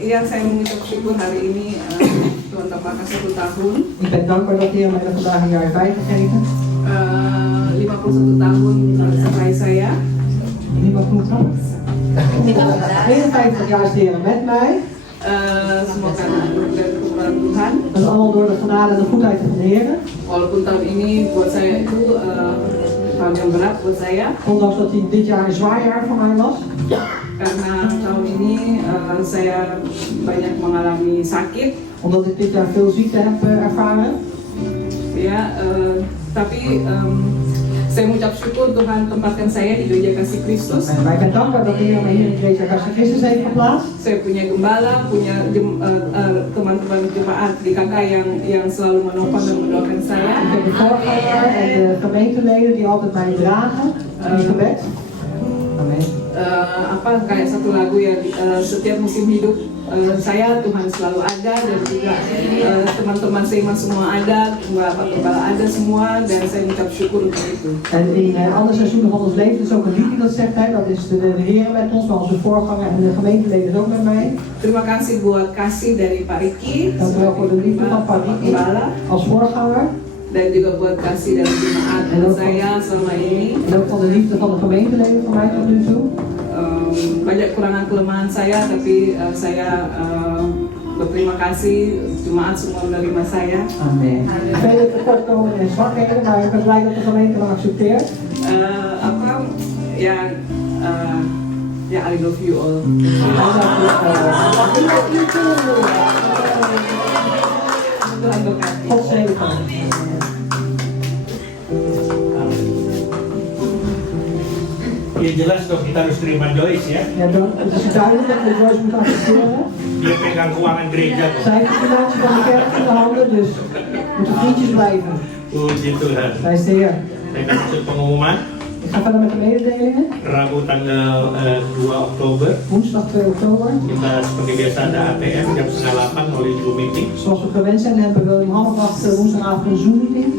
Yang saya mengucap syukur hari ini Tuhan tambahkan 1 tahun. Ik ben dankbaar dat de Heer mij er vandaag een jaar bij gegeven. 51 tahun sampai saya. Niemand moet dat. 51 jaar is de Heer met mij. Semua karena anugerah dan kemurahan Tuhan. Dat is allemaal door de genade en de goedheid van de Heer. Walaupun tahun ini buat saya itu tahun yang berat buat saya. Ondanks dat dit jaar een zwaar jaar voor mij was. Karena tahun ini saya banyak mengalami sakit. Omdat ik dit jaar veel ziekte heb ervaren. Ya, tapi saya mengucap syukur Tuhan tempatkan saya di Gereja Kasih Kristus. En wij zijn dankbaar dat de Heer mij hier in de Gereja Kasih Kristus heeft geplaatst. Saya punya gembala, punya teman-teman jemaat di KK yang selalu menopang dan mendoakan saya. Ik heb de voorganger en de gemeenteleden die altijd mij dragen in gebed. Amen. Kayak satu lagu ya, setiap musim hidup saya Tuhan selalu ada, dan juga teman-teman Sema semua ada, gembala ada semua, dan saya mengucap syukur untuk itu. En in andere seizoenen van ons leven is ook een lied die dat zegt, hè, dat is de Heer met ons, maar onze voorganger en de gemeenteleden is ook met mij. Terima kasih buat kasih dari Pak Riki, Dankjewel voor de liefde van Pak Riki als voorganger. Dan juga buat kasih dari jemaat saya selama ini. En ook van de liefde van de gemeenteleden van mij tot nu toe. Banyak kurangan kelemahan saya, tapi saya berterima kasih jemaat semua menerima saya. Amen. Vele tekortkomingen en zwakheden, maar ik ben blij dat de gemeente me accepteert. I love you all. God zegen. Ya jelas dong kita harus terima Joyce ya. Ja, dan, het is duidelijk dat we Joyce moeten accepteren. Dia pegang keuangan gereja kok. Zij heeft de financiën van de kerk in de handen, dus moeten vriendjes blijven. Puji Tuhan. Wij is de Heer. Saya akan masuk pengumuman. Ik ga verder met de mededelingen. Rabu tanggal 2 Oktober. Woensdag 2 oktober. Kita seperti biasa ada ATM jam 7:30 oleh Zoom meeting. Zoals we gewend zijn hebben we om 7:30 woensdagavond een Zoom meeting.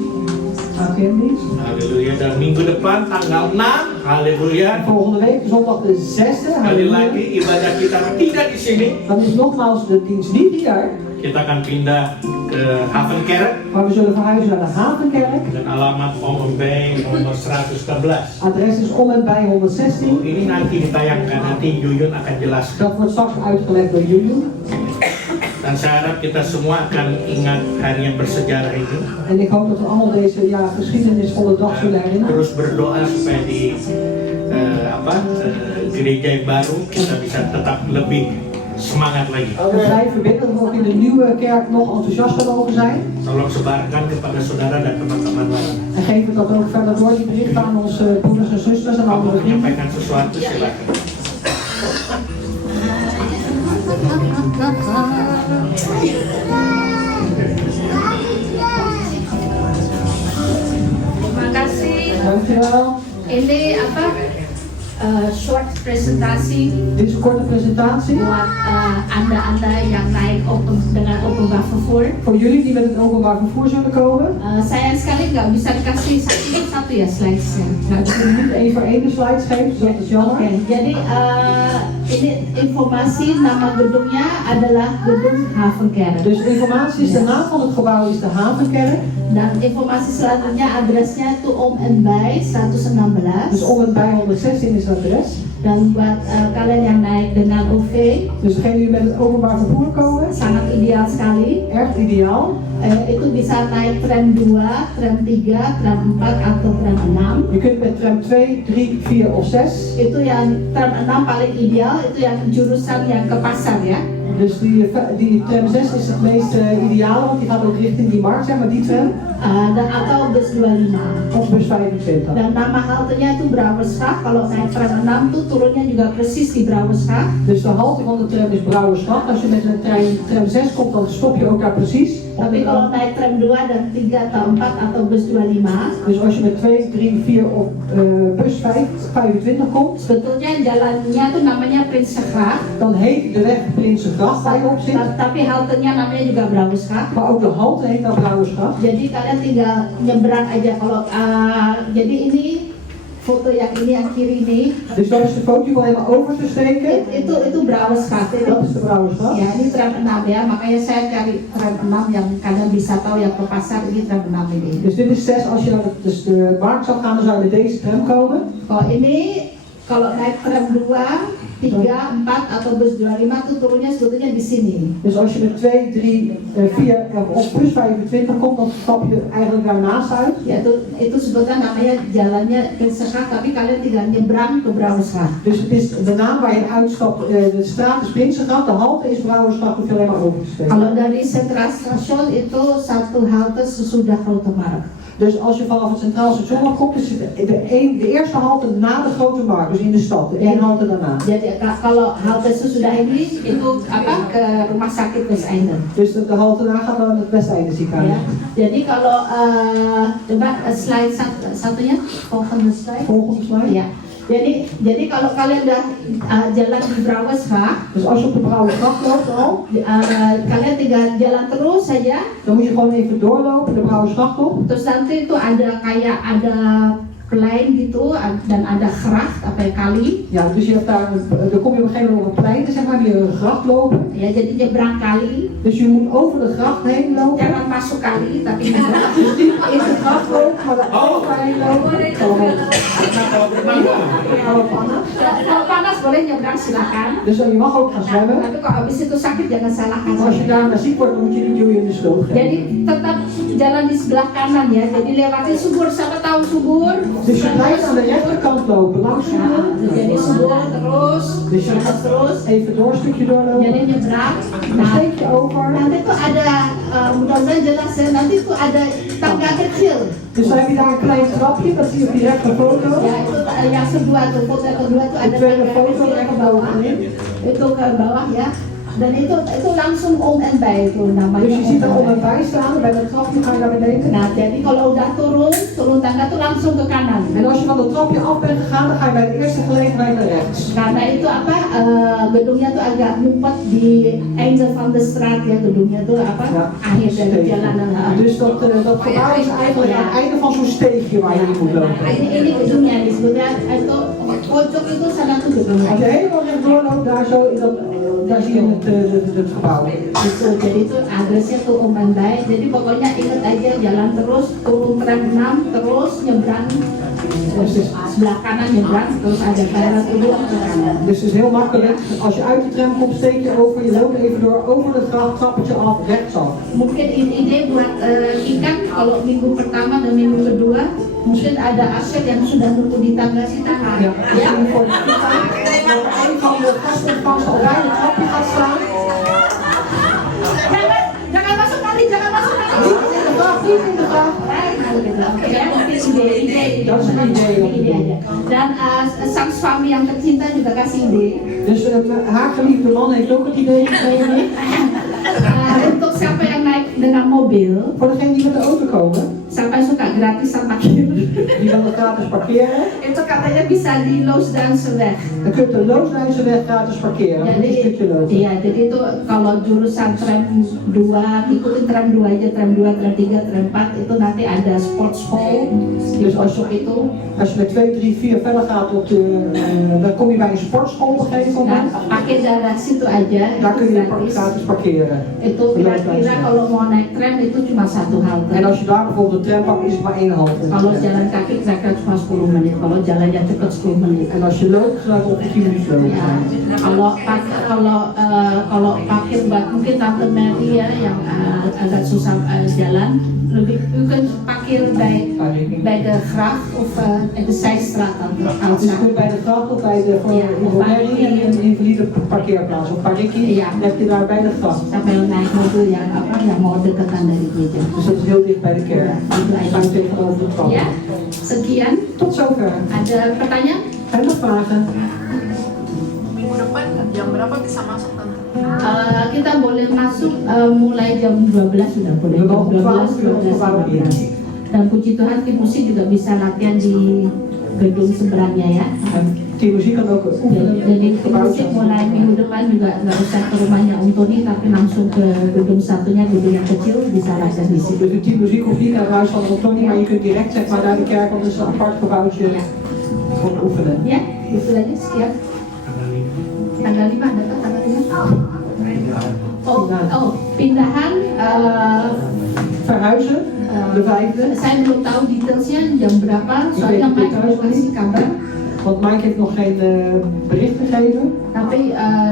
ATM-dienst. Haleluya. Dan minggu depan tanggal 6. Haleluya. Volgende week, zondag de 6e. Kali lagi ibadah kita tidak di sini. Dan is nogmaals de dienst niet hier. Kita akan pindah ke Havenkerk. Maar we zullen verhuizen naar de Havenkerk. Dan alamat Om en Bij nomor 111. Adres is om en bij 116. Ini nanti ditayangkan, nanti Yuyun akan jelaskan. Dat wordt straks uitgelegd door Julian. Dan saya harap kita semua akan ingat hari yang bersejarah ini. En ik hoop dat we allemaal deze geschiedenisvolle dag zullen herinneren. Terus berdoa supaya di gereja yang baru kita bisa tetap lebih semangat lagi. We blijven bidden dat we ook in de nieuwe kerk nog enthousiaster mogen zijn. Tolong sebarkan kepada saudara dan teman-teman lain. En geven dat ook verder door die berichten aan onze broeders en zusters en Kamu andere vrienden. menyampaikan sesuatu silakan. Terima kasih. Dankjewel. Ini apa? short presentasi Dit is een korte presentatie buat anda-anda yang naik dengan openbaar vervoer. voor jullie die met het openbaar vervoer zullen komen. Sayang sekali nggak bisa dikasih satu ya slidesnya. Nou, ik wil niet één voor één de slides geven, dus dat is jammer. Oke, jadi ini informasi nama gedungnya adalah Gedung Havenkerk. Dus informatie is de naam van het gebouw is de Havenkerk. Dan informasi selanjutnya adresnya itu Om en Bij 116. Dus om en bij 116 is het adres. Dan buat kalian yang naik dengan OV, Dus degene die met het openbaar vervoer komen, sangat ideal sekali. erg ideaal. Itu bisa naik tram 2, tram 3, tram 4 atau tram 6. Je kunt met tram 2, 3, 4 of 6. Itu yang tram 6 paling ideal, itu yang jurusan yang ke pasar ya. Dus die tram 6 is het meest ideale, want die gaat ook richting die markt, zeg maar die tram. Dan atau bus 25. Of bus 25. Dan nama haltenya itu Brouwersgracht. Kalau naik tram 6 tuh turunnya juga persis di Brouwersgracht. Dus de halte van de tram is Brouwersgracht. Als je met een tram 6 komt, dan stop je ook daar precies. Tapi kalau naik tram 2 dan 3 atau 4 atau bus 25, Dus als je met 2, 3, 4 of bus 25 komt, sebetulnya jalannya tuh namanya Prinsengracht. dan heet de weg Prinsengracht waar je op zit. Tapi haltenya namanya juga Brouwersgracht. Maar ook de halte heet dan Brouwersgracht. Jadi kalian tinggal nyebrang aja kalau jadi ini foto yang ini yang kiri ini Dus dat is de foto om helemaal over te steken. itu Brouwersgracht. Dat is de Brouwersgracht. Ya ini tram 6 ya, makanya saya cari tram 6 yang kalian bisa tahu yang ke pasar ini tram 6 ini. Dus dit is 6. Als je naar de markt zou gaan, dan zou je met deze tram komen. Oh ini kalau naik tram 2, 3, 4 atau bus 25 tuh turunnya sebetulnya di sini. Dus als je met 2, 3, 4 of bus 25 komt, dan stap je eigenlijk daarnaast uit. Ya itu sebetulnya namanya jalannya Prinsengracht, tapi kalian tinggal nyebrang ke Brouwersgracht. Dus het is de naam waar je uitstapt, de straat is Prinsengracht, de halte is Brouwersgracht, hoef je alleen maar over te steken. Kalau dari Centraal Station itu satu halte sesudah Grote Markt. Dus als je vanaf het Centraal Station afkomt, is het de eerste halte na de Grote Markt, dus in de stad, de één halte daarna. Jadi kalau halte sesudah ini itu apa ke Rumah Sakit Westeinde. Dus de halte daarna gaat naar het Westeinde ziekenhuis. Ya. Jadi kalau coba slide satunya, volgende slide. Volgende slide. Ya. Jadi kalau kalian udah jalan di Brouwersgracht, Dus als je op de Brouwersgracht loopt al, kalian tinggal jalan terus saja. dan moet je gewoon even doorlopen de Brouwersgracht op. Terus nanti itu ada kayak ada plein gitu dan ada gracht apa ya kali. Ja, dus je hebt daar, dan kom je op een gegeven moment op een plein, zeg maar, die een gracht lopen. Ya jadi nyebrang kali. Dus je moet over de gracht heen lopen. Jangan masuk kali tapi nyebrang. Dus niet in de gracht lopen, maar daar overheen lopen. Kalau panas. Kalau panas boleh nyebrang silakan. Dus je mag ook gaan zwemmen. Tapi kalau habis itu sakit jangan salahkan Maar als je saya. daarna ziek wordt, dan moet je niet Joey in de schuld geven. Jadi tetap jalan di sebelah kanan ya. Jadi lewatin Subur, siapa tahu Subur? Dus je blijft aan de rechterkant lopen, langs de Nah, jadi Subur terus, Dus je terus. even door een stukje doorlopen. Jadi nyebrang. Dan Nah, steek je over. nanti tuh ada mudah-mudahan jelas ya. Nanti tuh ada tangga kecil. Dus dan heb je daar een klein trapje, dat zie je op die rechterfoto. Ya itu yang kedua tuh, foto yang kedua tuh De ada tweede tangga foto kecil recht ke bawah. bovenin. Itu ke bawah ya. Dan itu langsung Om en Bij itu namanya. Dus je ziet er Om om en en bij staan, bij dat trapje ga je naar beneden. Nah, jadi kalau udah turun tangga tuh langsung ke kanan. En als je van dat trapje af bent gegaan, dan ga je bij de eerste gelegenheid naar rechts. Karena itu apa gedungnya tuh agak ngumpet di einde van de straat ya, gedungnya tuh apa Ja, akhir dari steegje. jalanan. Dus dat gebouw is eigenlijk aan het einde van zo'n steegje waar je in moet lopen. Nah, ini gedungnya nih sebetulnya itu pojok itu sana tuh gedungnya. Als je helemaal rechtdoor loopt, daar zie je het gebouw. Jadi itu adresnya tuh Om en Bij. Jadi pokoknya ingat aja jalan terus, turun tram 6 terus nyebrang sebelah kanan nyebrang terus ada daerah turun ke kanan. Dus het is heel makkelijk. Als je uit de tram komt, steek je over, je loopt even door, over de gracht, trappetje af, rechtsaf. Mungkin ide buat ikan kalau minggu pertama dan minggu kedua mungkin ada aset yang sudah nunggu di tangga situ. Ja, misschien voor de een van de gastontvangst al bij het trapje gaat staan. Jangan masuk kali, jangan masuk kali. Niet in de gracht, niet in de gracht. Ya mungkin ide Dat is een idee. aja. Dan sang suami yang tercinta juga kasih ide. Dus haar geliefde man heeft ook een idee gegeven. Untuk siapa yang naik dengan mobil, Voor degenen die met de auto komen. sampai suka gratisan parkir. die dan gratis parkeren. Itu katanya bisa di Loosdaanseweg. Dan kun je de Loosdijnseweg gratis parkeren. Dat is een stukje lopen. Iya, jadi itu kalau jurusan tram 2, ikutin tram 2 aja, tram 2, tram 3, tram 4 itu nanti ada sports hall. Dus masuk itu. Als je met 2, 3, 4 verder gaat op de, dan kom je bij een sportschool op een gegeven Nah, moment. pakai darah situ aja. Daar kun je gratis. gratis parkeren. Itu kira-kira kalau mau naik tram itu cuma 1 halte. En als je daar bijvoorbeeld de tram pakt, is het maar 1 halte. Kalau jalan kaki kira-kira cuma 10 menit. Kalau jalannya cepat 10 menit. En als je loopt, dan op 10 minuten lopen. Ya, kalau parkir buat mungkin Tante Mary ya yang agak susah jalan, lebih u kunt parkir bij de gracht of de Zijstraat dan. Dus je kunt bij de gracht of bij de Romerie een invalide parkeerplaats of parikkie, Ja. heb je daar bij de gracht. Sampai naik mobil yang yang mau deketan dari gereja. Dus dat is heel dicht bij de kerk. Itu We aja. zijn tegenover de trap. Ya, sekian. Tot zover. Ada pertanyaan? En nog vragen? Minggu depan jam berapa bisa masuk Tante? Kita boleh masuk mulai jam 12 sudah boleh. We mogen om 12 uur 12, gebouw beginnen. Dan puji Tuhan tim musik juga bisa latihan di gedung seberangnya ya. En team muziek kan ook oefenen. Jadi tim musik mulai minggu depan juga nggak usah ke rumahnya Om Tony tapi langsung ke gedung satunya, gedung yang kecil bisa latihan di situ. Dus de team muziek hoeft niet naar het huis van Antonie, maar je kunt direct zeg maar naar de kerk, want het is een apart gebouwtje voor het oefenen. Ya, itu aja sekian. Tanggal 5 ada kan tanggal 5? Oh, pindahan Verhuizen, de 5e. saya belum tahu detailsnya jam berapa, soalnya Mike belum kasih kabar. Want Mike heeft nog geen bericht gegeven. Tapi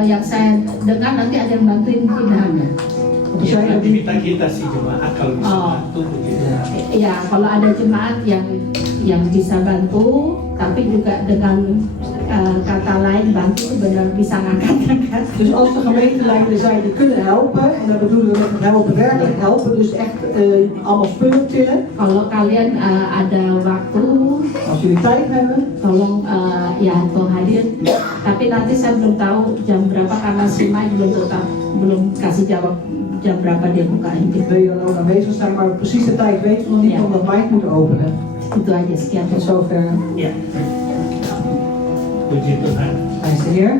yang saya dengar nanti ada yang bantuin pindahannya. Want er zijn er Nanti die, minta kita sih jemaat kalau bisa Oh. bantu begitu. Ya, kalau ada jemaat yang bisa bantu, tapi juga dengan kata lain bantu itu benar bisa ngangkat-ngangkat. dus als de gemeentelijnen zijn die kunnen helpen, en dat bedoelen we met het helpen werkelijk helpen, dus echt allemaal spullen tillen. Kalau kalian ada waktu, Als jullie tijd hebben, tolong ya tolong hadir. Tapi nanti saya belum tahu jam berapa karena si Mike belum kasih jawab jam berapa dia buka ini. wil je dan ook aanwezig zijn, maar precies de tijd weten we nog niet, Ja. omdat Mike moet openen. Itu aja sekian. Tot zover. Ya. Puji Tuhan. Hij is de Heer.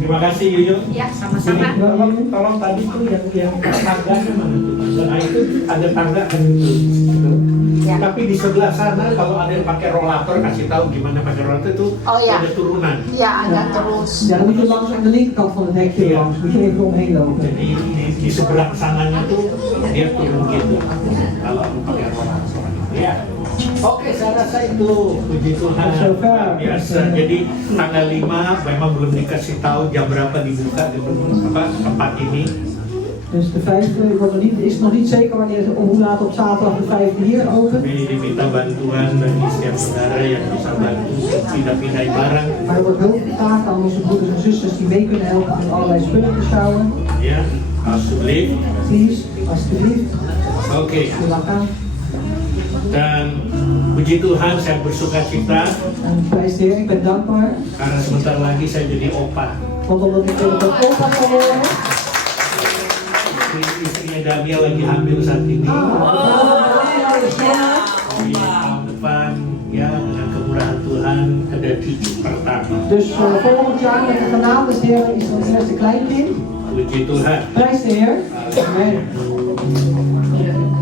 Terima kasih Yuyun. Ya, sama-sama. Tolong tadi tuh yang tangganya mana tuh? Nah itu ada tangga kan gitu. Ya. Tapi di sebelah sana kalau ada yang pakai rollator kasih tahu gimana pakai rollator itu Oh, ya. ada turunan. Ya, agak terus. Ja, dan moet je langs aan de linkerkant van het hekje langs, moet je even omheen lopen. Jadi di sebelah sananya tuh dia turun gitu. Kalau pakai rollator. Ya. Oke, saya rasa itu puji Tuhan luar biasa. Jadi tanggal 5 memang belum dikasih tahu jam berapa dibuka gedung tempat ini. Dus de 5e is nog niet zeker wanneer, hoe laat op zaterdag de 5e hier opent. Ini diminta bantuan bagi setiap saudara yang bisa bantu pindah-pindahin barang. Maar er wordt hulp gevraagd aan onze broeders en zusters die mee kunnen helpen met allerlei spullen te sjouwen. Ya, alsjeblieft. Please, alsjeblieft, Oke, silakan. dan puji Tuhan saya bersuka cita En prijs de Heer, ik ben dankbaar. karena sebentar lagi saya jadi opa. Want omdat ik een opa kan worden. Istrinya Damia lagi hamil saat ini. Tahun depan ya dengan kemurahan Tuhan ada cucu pertama. Dus volgend jaar met de genade des Heer is ons eerste kleinkind. Puji Tuhan. Prijs de Heer. Amen.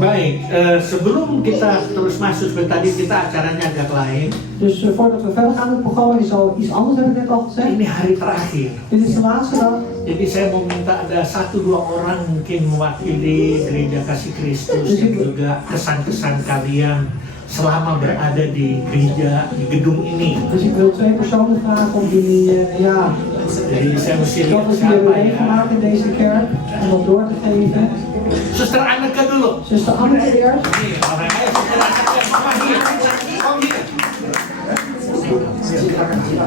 Baik, sebelum kita terus masuk seperti tadi kita acaranya agak lain. Dus voordat we verder gaan, het programma is al iets anders, heb ik net al gezegd. Ini hari terakhir. Dit is de laatste dag. Jadi saya mau minta ada 1-2 orang mungkin mewakili Gereja Kasih Kristus yang juga kesan-kesan kalian selama berada di gereja di gedung ini. Dus ik wil 2 personen vragen om jullie, Jadi saya mesti lihat dat we die siapa hebben ya. meegemaakt in deze kerk, om dat door te geven. Suster Anneke dulu. Zuster Anneke eerst. Nih, orang ayo Suster Anneke mama hier. Kom hier.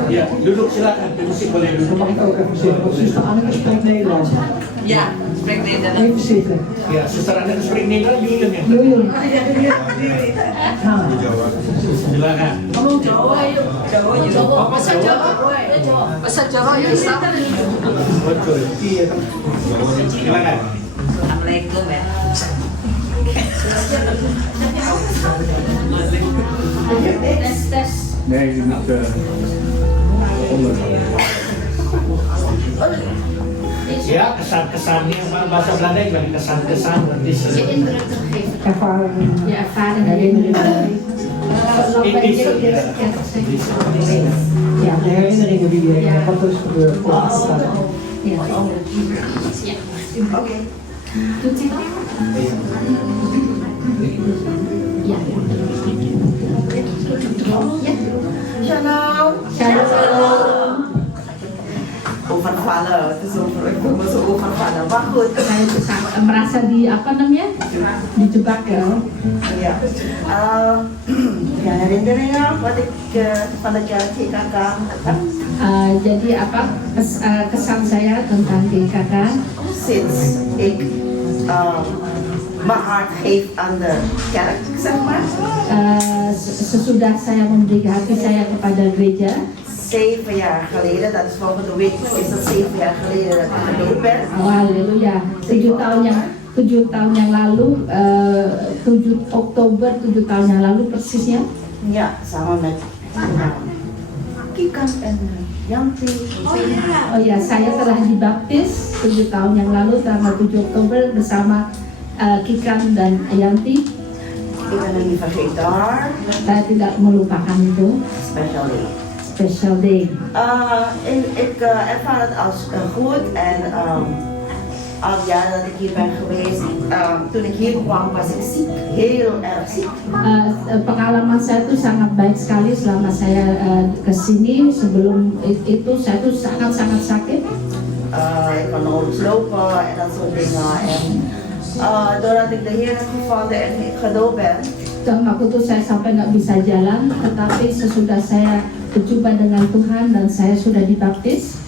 Ya, duduk silakan. Mesti boleh Dan duduk. mag ik ook even zitten, want zuster Anneke spreekt Nederlands. Ya, spreek Nederlands. Even zitten. Ya, Suster Anneke spreekt Nederlands, Julian ya. Jullie. Silakan. Ngomong Jawa yuk. Jawa. Bahasa Jawa. Bahasa Jawa ya, Ustaz. Betul. Silakan. Assalamualaikum ya. Nee, je moet onder. Ya, kesan-kesannya bahasa Belanda yang kesan-kesan berarti Je indruk tergeven. Ervaring. Je ervaring herinneringen. Wat bij Ini jou ya. Ja, de herinneringen die je hebt, wat er is gebeurd. Ja. Ja. Ja. Oké. Doet hij dat? Ja. Shalom. Shalom. Overvallen. Het is ik voel me zo overvallen. Maar goed. Saya suka merasa di apa namanya? Dijebak ya. Ja. Ja, herinneringen wat ik van het jaar TKK heb. Jadi apa kesan saya tentang GKK Sinds ik mijn hart geef aan de kerk, zeg maar. sesudah saya memberi hati saya kepada gereja 7 jaar geleden, dat is volgende week, is het 7 jaar geleden dat ik gedoopt ben. oh, haleluya 7 tahun yang lalu 7 Oktober 7 tahun yang lalu persisnya Ja, samen met Kikan en Yanti. oh ya saya telah dibaptis 7 tahun yang lalu tanggal 7 Oktober bersama Kikan dan Yanti. Ik ben er niet vergeten hoor. Saya tidak melupakan itu Special day. special day. Ik ervaar het als goed en al die jaren dat ik hier ben geweest, toen ik hier kwam was ik ziek, heel erg ziek. Pengalaman saya tuh sangat baik sekali selama saya kesini. Sebelum itu saya tuh sangat sakit. Ik kon nauwelijks lopen en dat soort dingen. En doordat ik de Heer heb gevonden en ik gedoopt ben, Dan waktu itu saya sampai nggak bisa jalan, tetapi sesudah saya berjumpa dengan Tuhan dan saya sudah dibaptis,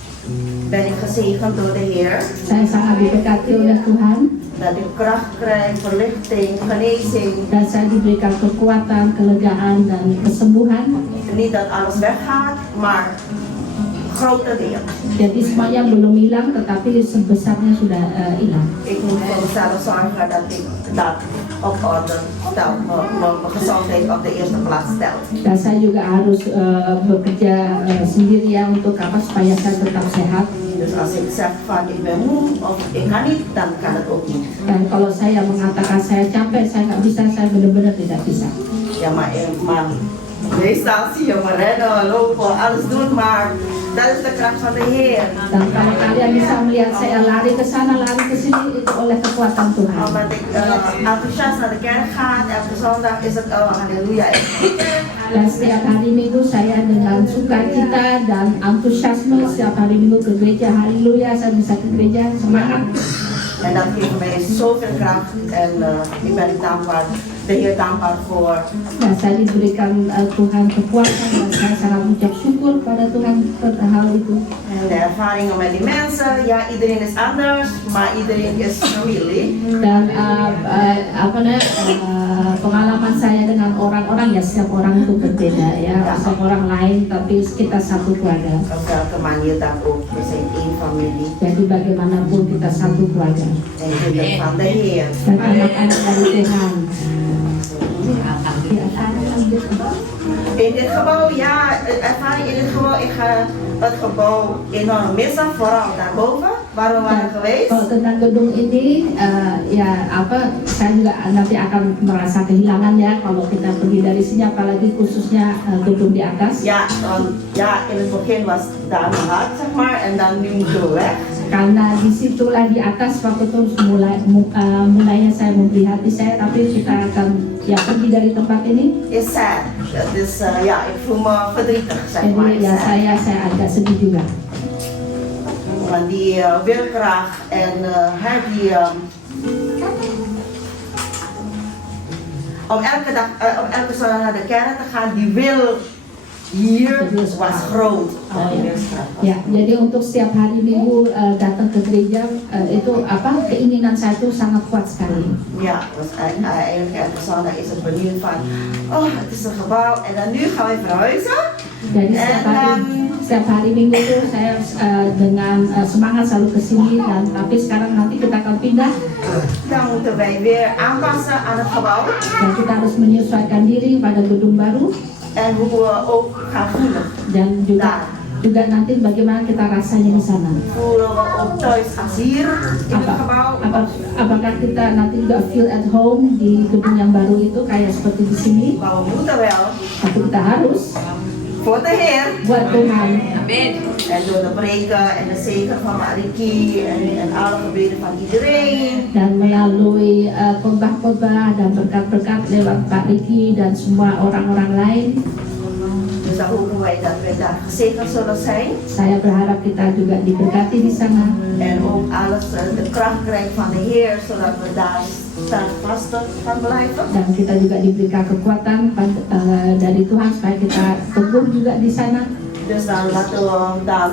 ben ik gezegend door de Heer. saya sangat diberkati oleh Tuhan Dat ik kracht krijg, verlichting, genezing. dan saya diberikan kekuatan, kelegaan dan kesembuhan. Niet dat alles weggaat, maar grote deel. Jadi semuanya belum hilang, tetapi sebesarnya sudah hilang. Ik moet voor mezelf zorgen dat ik dat op orde stel, mijn gezondheid op de eerste plaats stel. Dan saya juga harus bekerja sendirian untuk apa supaya saya tetap sehat. Dus als ik zeg van ik ben moe of ik kan niet, dan kan het ook niet. Dan kalau saya mengatakan saya capek, saya nggak bisa, saya benar-benar tidak bisa. Ja, maar meestal zie je me rennen, lopen, alles doen, maar dat is de kracht van de Heer. Dan kalau kalian bisa melihat saya lari ke sana, lari ke sini, itu oleh kekuatan Tuhan. Omdat ik enthousiast naar de kerk ga, elke zondag is het halleluja. Dan setiap hari Minggu saya dengan sukacita dan antusiasme setiap hari Minggu ke gereja. Haleluya, saya bisa ke gereja, semangat. En dat geeft mij zoveel kracht en ik ben de Heer dankbaar voor. Dan saya diberikan Tuhan kekuatan dan saya sangat mengucap syukur pada Tuhan pada hal itu. En de ervaringen met die mensen, ja iedereen is anders, maar iedereen is familie. Dan pengalaman saya dengan orang-orang ya setiap orang itu berbeda ya, setiap orang lain tapi kita satu keluarga. Op welke manier dan ook, we zijn één familie. Jadi bagaimanapun kita satu keluarga En kinderen van de Heer. dan anak-anak dari Tuhan. In dit gebouw, ja, ervaring in dit gebouw, ik ga het gebouw enorm missen, vooral daarboven, waar we waren geweest. Kalau tentang gedung ini, saya juga nanti akan merasa kehilangan ya kalau kita pergi dari sini, apalagi khususnya gedung di atas. Ja, in het begin was daar mijn hart, zeg maar, en dan nu moeten we weg. Karena disitulah di atas waktu itu mulainya saya memberi hati saya, tapi kita akan ya pergi dari tempat ini. Is sad. Dus ja, ik voel me verdrietig, zeg maar. Jadi ya saya agak sedih juga. Want die wilkracht en om elke dag, om elke zondag naar de kerk te gaan, die wil hier was groot. Ya, jadi untuk setiap hari Minggu datang ke gereja itu keinginan saya itu sangat kuat sekali. Ja, dus eigenlijk elke zondag is het benieuwd van, oh het is een gebouw en dan nu gaan we verhuizen. Jadi setiap hari Minggu itu saya dengan semangat selalu kesini dan tapi sekarang nanti kita akan pindah. Dan moeten wij weer aanpassen aan het gebouw. Dan kita harus menyesuaikan diri pada gedung baru. En hoe we ook gaan voelen. Dan juga nanti bagaimana kita rasanya di sana. Voelen we ook thuis als hier in het gebouw. Apakah kita nanti juga feel at home di gedung yang baru itu kayak seperti di sini? Maar we moeten wel Tapi kita harus voor de Heer. buat Tuhan. Amin. En door de preken en de zegen van Mariki en alle gebeden van iedereen. Dan melalui khotbah-khotbah dan berkat-berkat lewat Pak Riki dan semua orang-orang lain, Dus dan hopen wij dat wij daar gezegend zullen zijn. saya berharap kita juga diberkati di sana. En ook alles de kracht krijgt van de Heer, zodat we daar standvastig gaan blijven. Dan kita juga diberikan kekuatan dari Tuhan supaya kita teguh juga di sana. Dus dan laten we dan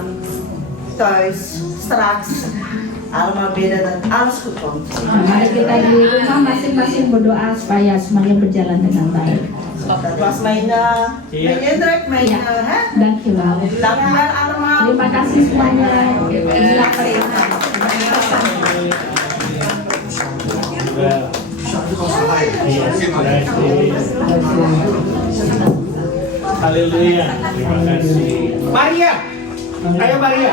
thuis straks allemaal bidden dat alles goed komt. Nah, mari kita di rumah masing-masing berdoa supaya semuanya berjalan dengan baik. Dat was mijn indruk, mijn hè? Dankjewel. Dankjewel allemaal. Terima kasih semuanya. Silakan. Haleluya. Terima kasih. Maria. Ayo Maria.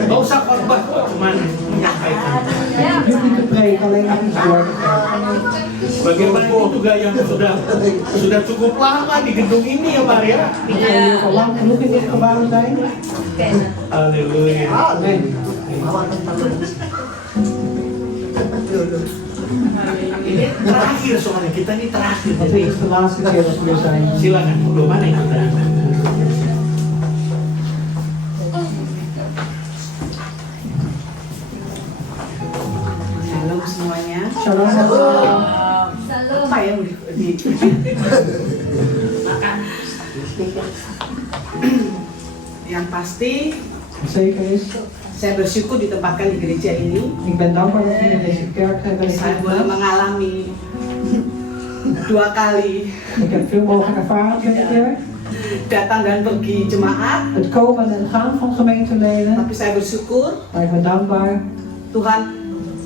Gak usah khotbah kok, cuman menyampaikan. Je hoeft niet te preken, alleen maar iets door te geven. Bagaimana itu juga yang sudah cukup lama di gedung ini ya Maria? Jullie hebben al lang genoeg in dit gebouw zijn. Haleluya. Amen. Ini terakhir soalnya kita ini terakhir. Want dit is de laatste keer dat we er zijn. Silakan, bagaimana itu? Shalom semuanya. Shalom. Apa ya Yang pasti Zeker is, saya bersyukur ditempatkan di gereja ini. ik ben dankbaar dat ik in deze kerk ben Saya boleh geplaatst. mengalami 2 kali Ik heb veel mogen ervaren in de kerk. datang dan pergi jemaat, Het komen en gaan van gemeenteleden. tapi saya bersyukur Maar ik ben dankbaar Tuhan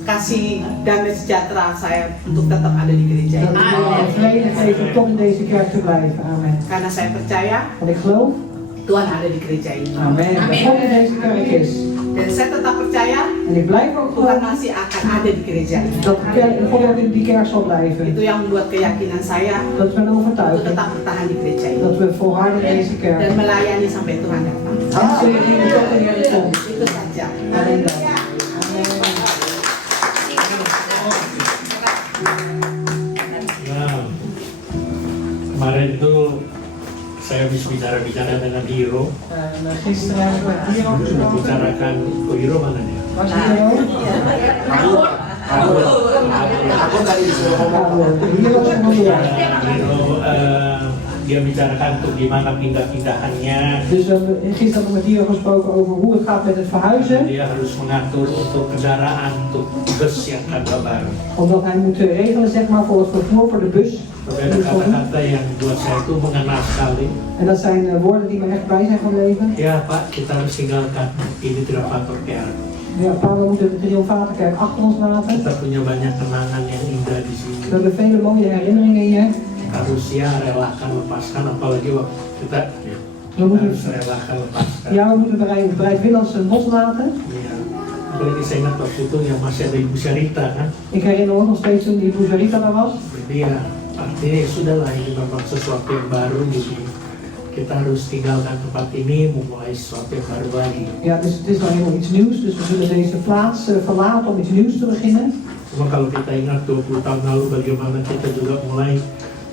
kasih damai sejahtera saya untuk tetap ada di gereja dat ini. ik me vrede geeft om toch in deze kerk te blijven. Amen. Karena saya percaya Want ik geloof, Tuhan ada di gereja ini. amen, dat God in deze kerk is. Dan saya tetap percaya En ik blijf ook Tuhan geloven masih akan ada di gereja ini. dat God ook in die kerk zal blijven. Itu yang membuat keyakinan saya Dat is mijn untuk overtuiging. tetap bertahan di gereja ini Dat we volharden in deze dan kerk. melayani sampai Tuhan datang. En zullen dienen tot de Heer komt. Itu saja. Amen. Nah, kemarin itu saya habis bicara dengan Hiro, En gisteren hebben we hier ook sudah gesproken. bicarakan, Hiro mana dia? Was Hiro? Aku tadi disuruh ngomong. Hiro is een Ya, moeder. Hiro dia bicarakan untuk gimana pindah-pindahannya. Dus we hebben gisteren met Hiro gesproken over hoe het gaat met het verhuizen. Dia harus mengatur untuk kendaraan, untuk bus yang akan baru. Omdat hij moet regelen zeg maar, voor het vervoer voor de bus. Tapi ada kata-kata yang buat saya itu mengena sekali. En dat zijn woorden die me echt bij zijn gebleven. Ya Pak, kita harus tinggalkan ini Triumphator Kerk. Ja, pa, we moeten de Triomfatenkerk achter ons laten. Kita punya banyak kenangan yang indah di sini. We hebben vele mooie herinneringen hier. Harus ya relakan lepaskan, apalagi waktu kita We moeten, harus relakan lepaskan. ja, we moeten bereidwillig loslaten. Iya. Apalagi saya ingat waktu itu yang masih ada Ibu Syarita kan. Ik herinner ook nog steeds toen die Ibu Zarita daar was. Jadi ya artinya ya sudahlah ini memang sesuatu yang baru jadi kita harus tinggalkan tempat ini memulai sesuatu yang baru lagi. Ja, dus het is nou helemaal iets nieuws. Dus we zullen deze plaats verlaten om iets nieuws te beginnen. Cuma kalau kita ingat 20 tahun lalu bagaimana kita juga mulai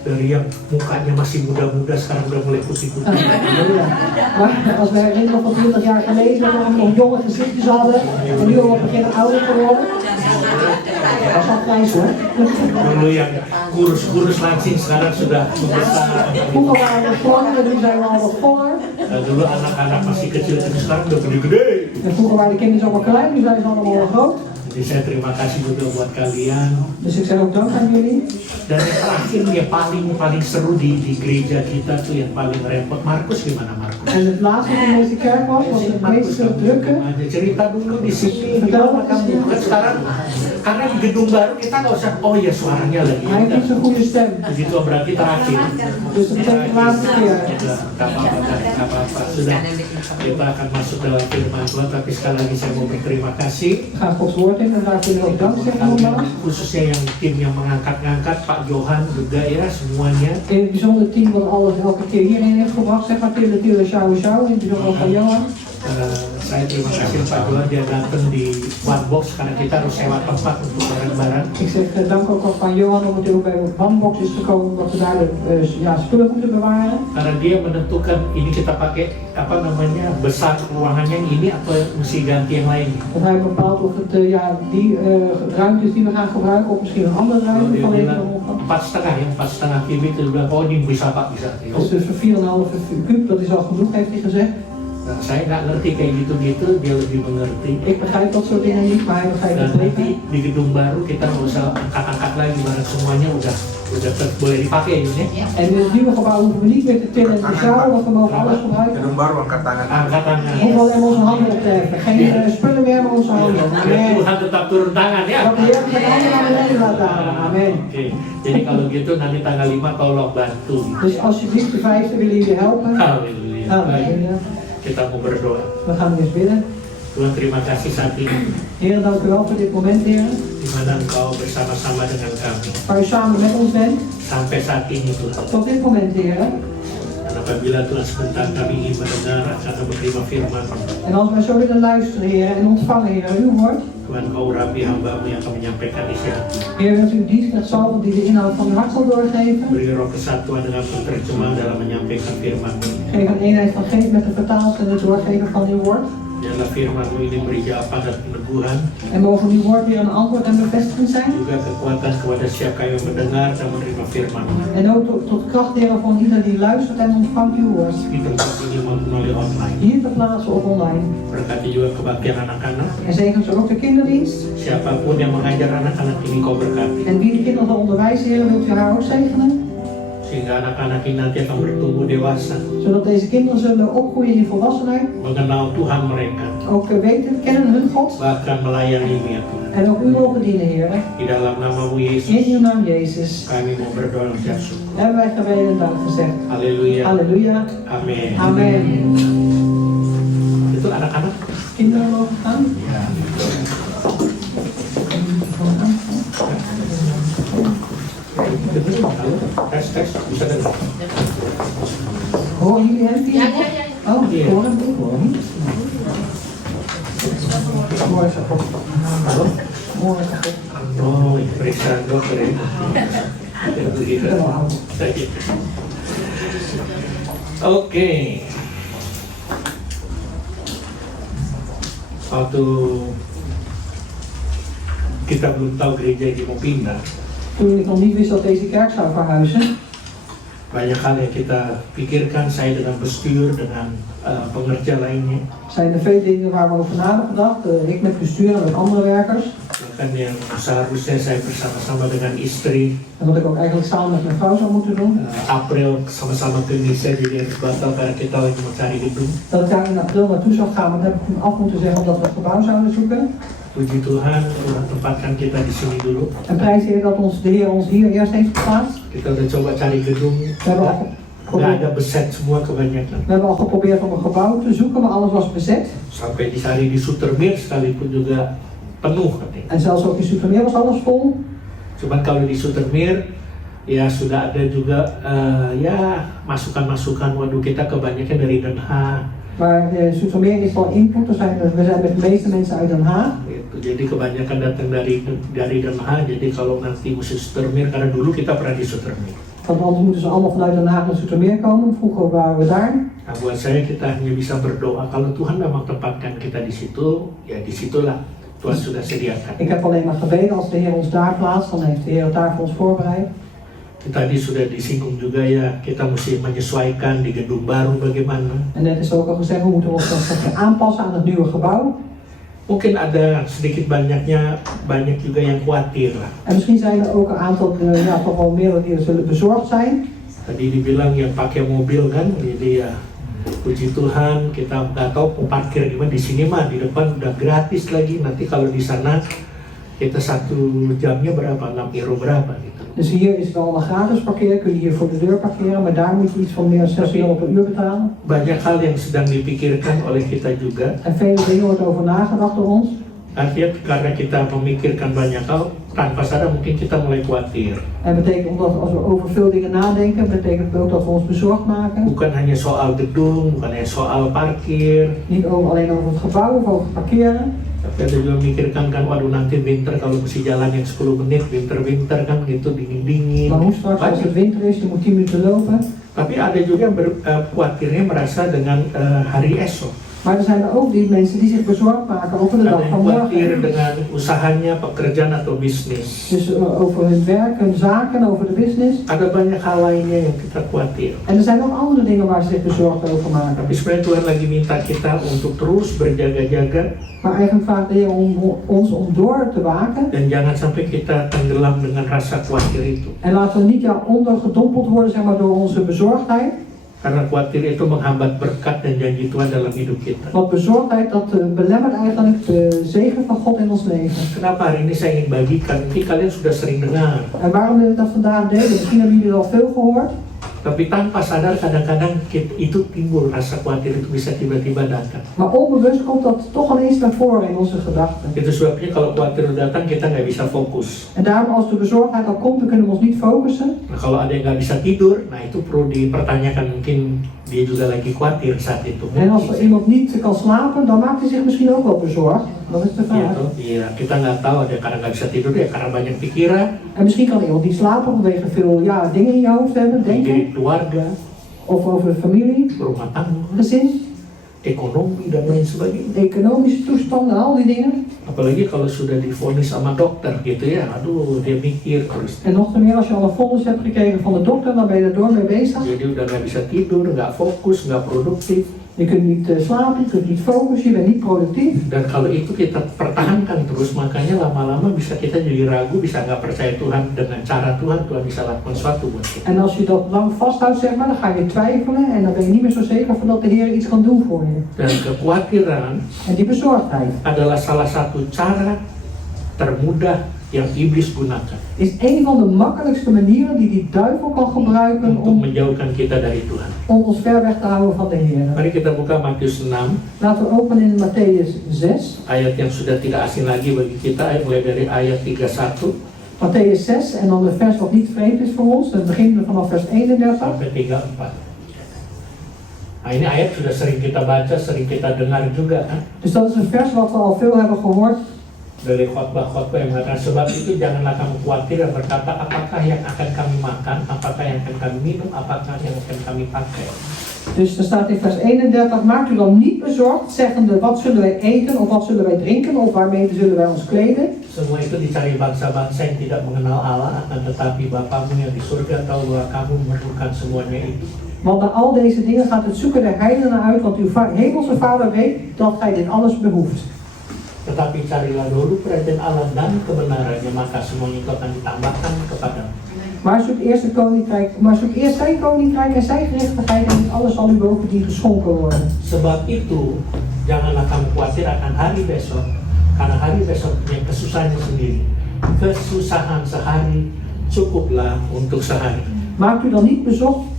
dari yang mukanya masih muda-muda sekarang udah mulai putih-putih. Ja. Maar als we herinneren van 20 jaar geleden dat we nog jonge gezichtjes hadden en nu al beginnen ouder te worden. Dat is wel grijs hoor. Dulu yang kurus-kurus langsing sekarang sudah membesar. Vroeger waren we slank en nu zijn we al wat voller. Dulu anak-anak masih kecil, sekarang udah gede-gede. En vroeger waren de kinderen allemaal klein, nu zijn ze allemaal al groot. Jadi saya terima kasih juga buat kalian. Dus ik zeg ook dank aan jullie. Dan yang terakhir yang paling seru di gereja kita tuh yang paling repot. Markus gimana Markus? En het laatste van deze kerk was het meest drukke. Ada cerita dulu di sini. Gimana kamu? Kan sekarang karena di gedung baru kita nggak usah. Oh ya suaranya lagi. Hij heeft niet zo'n goede stem. Begitu berarti terakhir. Dus dat betekent de laatste keer. Gak apa-apa. Sudah kita akan masuk dalam firman Tuhan. Tapi sekali lagi saya mau berterima kasih. We gaan Gods woord in en daar kunnen we ook dank zeggen nogmaals. Khususnya yang tim yang mengangkat-ngangkat, Pak Johan juga ya semuanya. In het bijzonder team wat alles elke keer hierheen heeft gebracht, zeg maar Tille, Sjouw, in het bijzonder ook van Johan. Saya terima kasih Pak Johan dia datang di One Box karena kita harus sewa tempat untuk barang-barang. Ik zeg dank ook al van Johan omdat hij ook bij One Box is gekomen omdat we daar de spullen moeten bewaren. Karena dia menentukan ini kita pakai apa namanya besar ruangannya yang ini atau mesti ganti yang lain. Want hij bepaalt of het die ruimtes die we gaan gebruiken of misschien een andere Kalau ruimte dia vanwege bilang de omvang. 4,5 kubik, dia bilang oh ini bisa Pak bisa. Dus voor 4,5 kuub, dat is al genoeg, heeft hij gezegd. Nah, saya nggak ngerti kayak gitu-gitu, dia lebih mengerti. Ik begrijp dat soort dingen niet, maar hij begrijpt Dan het nanti beter. di gedung baru kita nggak usah angkat-angkat lagi, barang semuanya udah boleh dipakai ini ya. En in het nieuwe gebouw hoeven we niet meer te tillen en te sjouwen, want we mogen alles gebruiken. Gedung baru angkat tangan. Angkat tangan. We hoeven alleen onze handen op te heffen. Geen spullen meer, maar onze handen. Biar Amen. Tuhan tetap turun tangan ya. Dat de Heer met handen naar beneden laat dalen. Amen. Oke, jadi kalau gitu nanti tanggal 5 tolong bantu. Dus alsjeblieft, de 5e willen jullie helpen. Haleluya. Baik, Halleluja. kita mau berdoa. We gaan eens bidden. Tuhan terima kasih saat ini Heer, dank u wel voor dit moment, Heer. di mana Engkau bersama-sama dengan kami Waar u samen met ons bent. sampai saat ini Tuhan. Tot dit moment, Heer. Dan apabila Tuhan sebentar kami ingin mendengar akan menerima firman, En als wij zo willen luisteren, Heer, en ontvangen, Heer, uw woord. Tuhan Kau urapi hamba-Mu yang akan menyampaikan isi hati. Heer, wilt u dienstknecht zalven die de inhoud van uw hart zal doorgeven. Beri roh kesatuan dengan penerjemah dalam menyampaikan firman-Mu. Geef een eenheid van geest met de vertaalster en het doorgeven van uw woord. Biarlah firman-Mu ini beri jawaban dan peneguhan, En mogen uw woord weer een antwoord en bevestiging zijn. juga kekuatan kepada siapa yang mendengar dan menerima firman-Mu. En ook tot kracht, Heer, van ieder die luistert en ontvangt uw woord. Di tempat ini maupun melalui online. Hier te plaatsen of online. Berkati juga kebaktian anak-anak. En zegen ze ook de kinderdienst. Siapapun yang mengajar anak-anak ini Kau berkati. En wie de kinderen zal onderwijzen, Heer, wilt u haar ook zegenen. Sehingga anak-anak ini nanti akan bertumbuh dewasa, Zodat deze kinderen zullen opgroeien in volwassenheid. mengenal Tuhan mereka, Ook kennen hun God. bahkan melayani-Mu ya Tuhan. En ook u mogen dienen, Heer. Di dalam nama-Mu In Yesus, uw naam, Jezus. kami mau berdoa dan ucap syukur. Hebben wij gebeden en dank gezegd. Haleluya. Halleluja. Amin. Amen. Itu anak-anak. Kinderen mogen gaan. Ya. Halo, tes, bisa dengar. Horen jullie hem? Ja, ja, ja. Oh, Iya. horen hem? Horen niet. Horen ze goed. Halo. Horen ze goed. Oh, periksa dokter ya. Kita mau hou. Oke. Waktu kita belum tahu gereja ini mau pindah, Toen ik nog niet wist dat deze kerk zou verhuizen, banyak hal yang kita pikirkan, saya dengan bestuur, dengan pengerja lainnya, zijn er veel dingen waar we over na hebben gedacht. Ik met bestuur en met andere werkers. bahkan yang seharusnya saya bersama-sama dengan istri, En wat ik ook eigenlijk samen met mijn vrouw zou moeten doen. April sama-sama ke Indonesia, jadi harus batal karena kita lagi mencari gedung. Dat ik daar in april naartoe zou gaan, maar dat heb ik toen af moeten zeggen omdat we het gebouw zouden zoeken. Puji Tuhan, Tuhan tempatkan kita di sini dulu. En prijs de Heer dat de Heer ons hier eerst heeft geplaatst. Kita udah coba cari gedung, We hebben al nggak geprobeerd, ada beset semua kebanyakan. we hebben al geprobeerd om een gebouw te zoeken, maar alles was bezet. Sampai dicari di Sutermir sekalipun juga penuh katanya. En zelfs ook in Soetermeer was alles vol. Cuman kalau di Sutermir ya sudah ada juga ya masukan-masukan, waduh kita kebanyakan dari Den Haag. Maar Soetermeer is wel input, we zijn met de meeste mensen uit Den Haag. Gitu. Jadi kebanyakan datang dari Den Haag, jadi kalau nanti mesti Sutermir, karena dulu kita pernah di Sutermir. Want anders moeten ze allemaal vanuit Den Haag naar Soetermeer komen. Vroeger waren we daar. Nah buat saya kita hanya bisa berdoa, kalau Tuhan memang tempatkan kita di situ, ya disitulah Tuhan sudah sediakan. Ik heb alleen maar gebeden, als de Heer ons daar plaatst, dan heeft de Heer het daar voor ons voorbereid. Tadi sudah disinggung juga ya, kita mesti menyesuaikan di gedung baru bagaimana. En net is ook al gezegd, we moeten ons dan aanpassen aan het nieuwe gebouw. Mungkin ada sedikit banyaknya banyak juga yang khawatir lah. En misschien zijn er ook een aantal, ja, toch wel meer die zullen bezorgd zijn. Tadi dibilang yang pakai mobil kan, jadi ya puji Tuhan kita nggak tahu mau parkir di mana. Di sini mah di depan udah gratis lagi. Nanti kalau di sana kita 1 jamnya berapa? 6 euro berapa gitu. Dus hier is wel een gratis parkeren, kun je hier voor de deur parkeren, maar daar moet je iets van meer dan 6 euro per uur betalen. Banyak hal yang sedang dipikirkan oleh kita juga. En vele dingen wordt over nagedacht door ons. Artinya karena kita memikirkan banyak hal, tanpa sadar mungkin kita mulai khawatir. En betekent omdat als we over veel dingen nadenken, betekent het ook dat we ons bezorgd maken. Bukan hanya soal gedung, bukan hanya soal parkir. Niet alleen over het gebouw of over het parkeren. Tapi ada juga memikirkan kan, waduh nanti winter kalau mesti jalan yang 10 menit, winter kan gitu dingin-dingin. Maar hoe straks als het winter is, je moet 10 minuten lopen. Tapi ada juga yang khawatirnya merasa dengan hari esok. Maar er zijn er ook die mensen die zich bezorgd maken over de Ada dag yang van khawatir morgen. dengan usahanya, pekerjaan atau bisnis. Dus over hun werk, hun zaken, over de business. Ada banyak hal lainnya yang kita khawatir. En er zijn ook andere dingen waar ze zich bezorgd over maken. Tapi sebenarnya Tuhan lagi minta kita untuk terus berjaga-jaga Maar eigenlijk vraagt de Heer ons om door te waken. dan jangan sampai kita tenggelam dengan rasa khawatir itu. En laten we niet ondergedompeld worden, zeg maar, door onze bezorgdheid. Karena khawatir itu menghambat berkat dan janji Tuhan dalam hidup kita. Want bezorgdheid, dat belemmert eigenlijk de zegen van God in ons leven. Kenapa hari ini saya ingin bagikan? Mungkin kalian sudah sering dengar. En waarom wil ik dat vandaag delen? Misschien hebben jullie al veel gehoord. Tapi tanpa sadar kadang-kadang itu timbul rasa khawatir itu bisa tiba-tiba datang. Maar onbewust komt dat toch ineens naar voren in onze gedachten. Itu sebabnya kalau khawatir datang kita nggak bisa fokus. En daarom als de bezorgdheid al komt, dan kunnen we ons niet focussen. Nah kalau ada yang nggak bisa tidur, nah itu perlu dipertanyakan, mungkin dia juga lagi khawatir saat itu. En als er iemand niet kan slapen, dan maakt hij zich misschien ook wel bezorgd. Dat is de vraag. Iya, kita nggak tahu ada karena nggak bisa tidur ya karena banyak pikiran, En misschien kan iemand niet slapen vanwege veel dingen in je hoofd hebben, diri denken. keluarga, Of over de familie, rumah tangga, gezin, ekonomi dan lain sebagainya. economische toestanden, al die dingen. Apalagi kalau sudah divonis sama dokter gitu ya, aduh dia mikir terus. En nog meer als je al een vonnis hebt gekregen van de dokter, dan ben je er door mee bezig. Jadi udah nggak bisa tidur, nggak fokus, nggak produktif. Je kunt niet slapen, je kunt niet focussen, je bent niet productief. Dan kalau itu kita pertahankan terus, makanya lama-lama bisa kita jadi ragu, bisa nggak percaya Tuhan dengan cara Tuhan bisa lakukan sesuatu buat kita. En als je dat lang vasthoudt, zeg maar, dan ga je twijfelen en dan ben je niet meer zo zeker van dat de Heer iets kan doen voor je. Dan kekhawatiran En die bezorgdheid adalah salah satu cara termudah yang iblis gunakan is een van de makkelijkste manieren die duivel kan gebruiken untuk om menjauhkan kita dari Tuhan. ons ver weg te houden van de Heer. Mari kita buka Matius 6, Laten we openen in Matthäus 6. ayat yang sudah tidak asing lagi bagi kita, mulai dari ayat 31 Matthäus 6 en dan de vers wat niet vreemd is voor ons. Dan beginnen we vanaf vers 31. sampai 34. Nah ini ayat sudah sering kita baca, sering kita dengar juga kan, Dus dat is een vers wat we al veel hebben gehoord. dari khotbah-khotbah yang mengatakan sebab itu janganlah kamu khawatir dan berkata apakah yang akan kami makan, apakah yang akan kami minum, apakah yang akan kami pakai. Dus er staat in vers 31, maakt u dan niet bezorgd, zeggende wat zullen wij eten of wat zullen wij drinken of waarmee zullen wij ons kleden. Semua itu dicari bangsa-bangsa yang tidak mengenal Allah, akan tetapi Bapamu yang di surga tahu bahwa kamu memerlukan semuanya itu. Want naar al deze dingen gaat het zoeken der heidenen uit, want uw hemelse Vader weet dat gij dit alles behoeft. Tetapi carilah dulu kerajaan Allah dan kebenarannya, maka semuanya itu akan ditambahkan kepadamu. Maar zoek eerst zijn koninkrijk en zijn gerechtigheid en dit alles zal u bovendien geschonken worden. Sebab itu janganlah kamu khawatir akan hari besok, karena hari besok punya kesusahannya sendiri. Kesusahan sehari cukuplah untuk sehari. Maakt u dan niet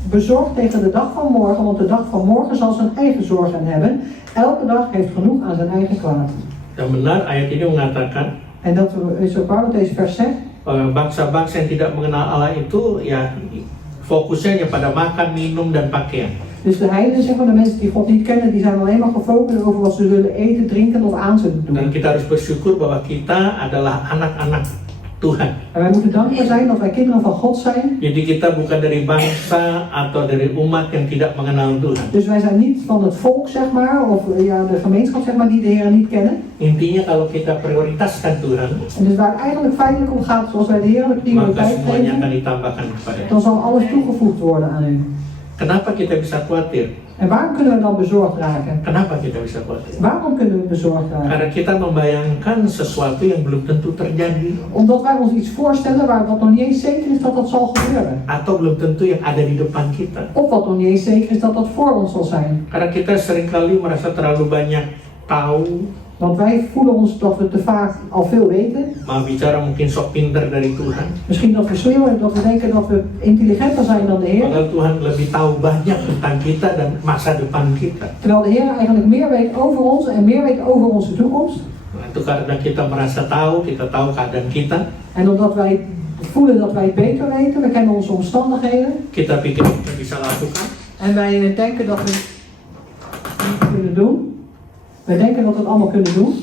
bezorgd tegen de dag van morgen, want de dag van morgen zal zijn eigen zorgen hebben. Elke dag heeft genoeg aan zijn eigen kwaad. Yang benar ayat ini mengatakan En dat is ook waar wat deze vers zegt. Bangsa-bangsa yang tidak mengenal Allah itu ya fokusnya hanya pada makan, minum dan pakaian. Dus de heidenen, zeg maar, de mensen die God niet kennen, die zijn alleen maar gefocust over wat ze zullen eten, drinken of aan zullen doen. Dan kita harus bersyukur bahwa kita adalah anak-anak Tuhan. En wij moeten dankbaar zijn dat wij kinderen van God zijn. Jadi kita bukan dari bangsa atau dari umat yang tidak mengenal Tuhan. Dus wij zijn niet van het volk, zeg maar, of ja, de gemeenschap, zeg maar, die de Heer niet kennen. Intinya kalau kita prioritaskan Tuhan, En dus waar het eigenlijk feitelijk om gaat, zoals wij de Heer de maka prioriteit semuanya akan geven, ditambahkan kepada dan zal alles toegevoegd worden aan u. Kenapa kita bisa khawatir? En waarom kunnen we dan bezorgd raken? Kenapa kita bisa khawatir? Waarom kunnen we bezorgd raken? Karena kita membayangkan sesuatu yang belum tentu terjadi, Omdat wij ons iets voorstellen waar wat nog niet eens zeker is dat dat zal gebeuren. atau belum tentu yang ada di depan kita. Of wat nog niet eens zeker is dat dat voor ons zal zijn. Karena kita seringkali merasa terlalu banyak tahu, Want wij voelen ons dat we te vaak al veel weten. mau bicara mungkin sok pinter dari Tuhan. Misschien dat we slimmer, dat we denken dat we intelligenter zijn dan de Heer. Padahal Tuhan lebih tahu banyak tentang kita dan masa depan kita. Terwijl de Heer eigenlijk meer weet over ons en meer weet over onze toekomst. Nah, itu karena kita merasa tahu, kita tahu keadaan kita, En omdat wij voelen dat wij het beter weten, we kennen onze omstandigheden. kita pikir kita bisa lakukan. En wij denken dat we het kunnen doen. Wij denken dat we het allemaal kunnen doen.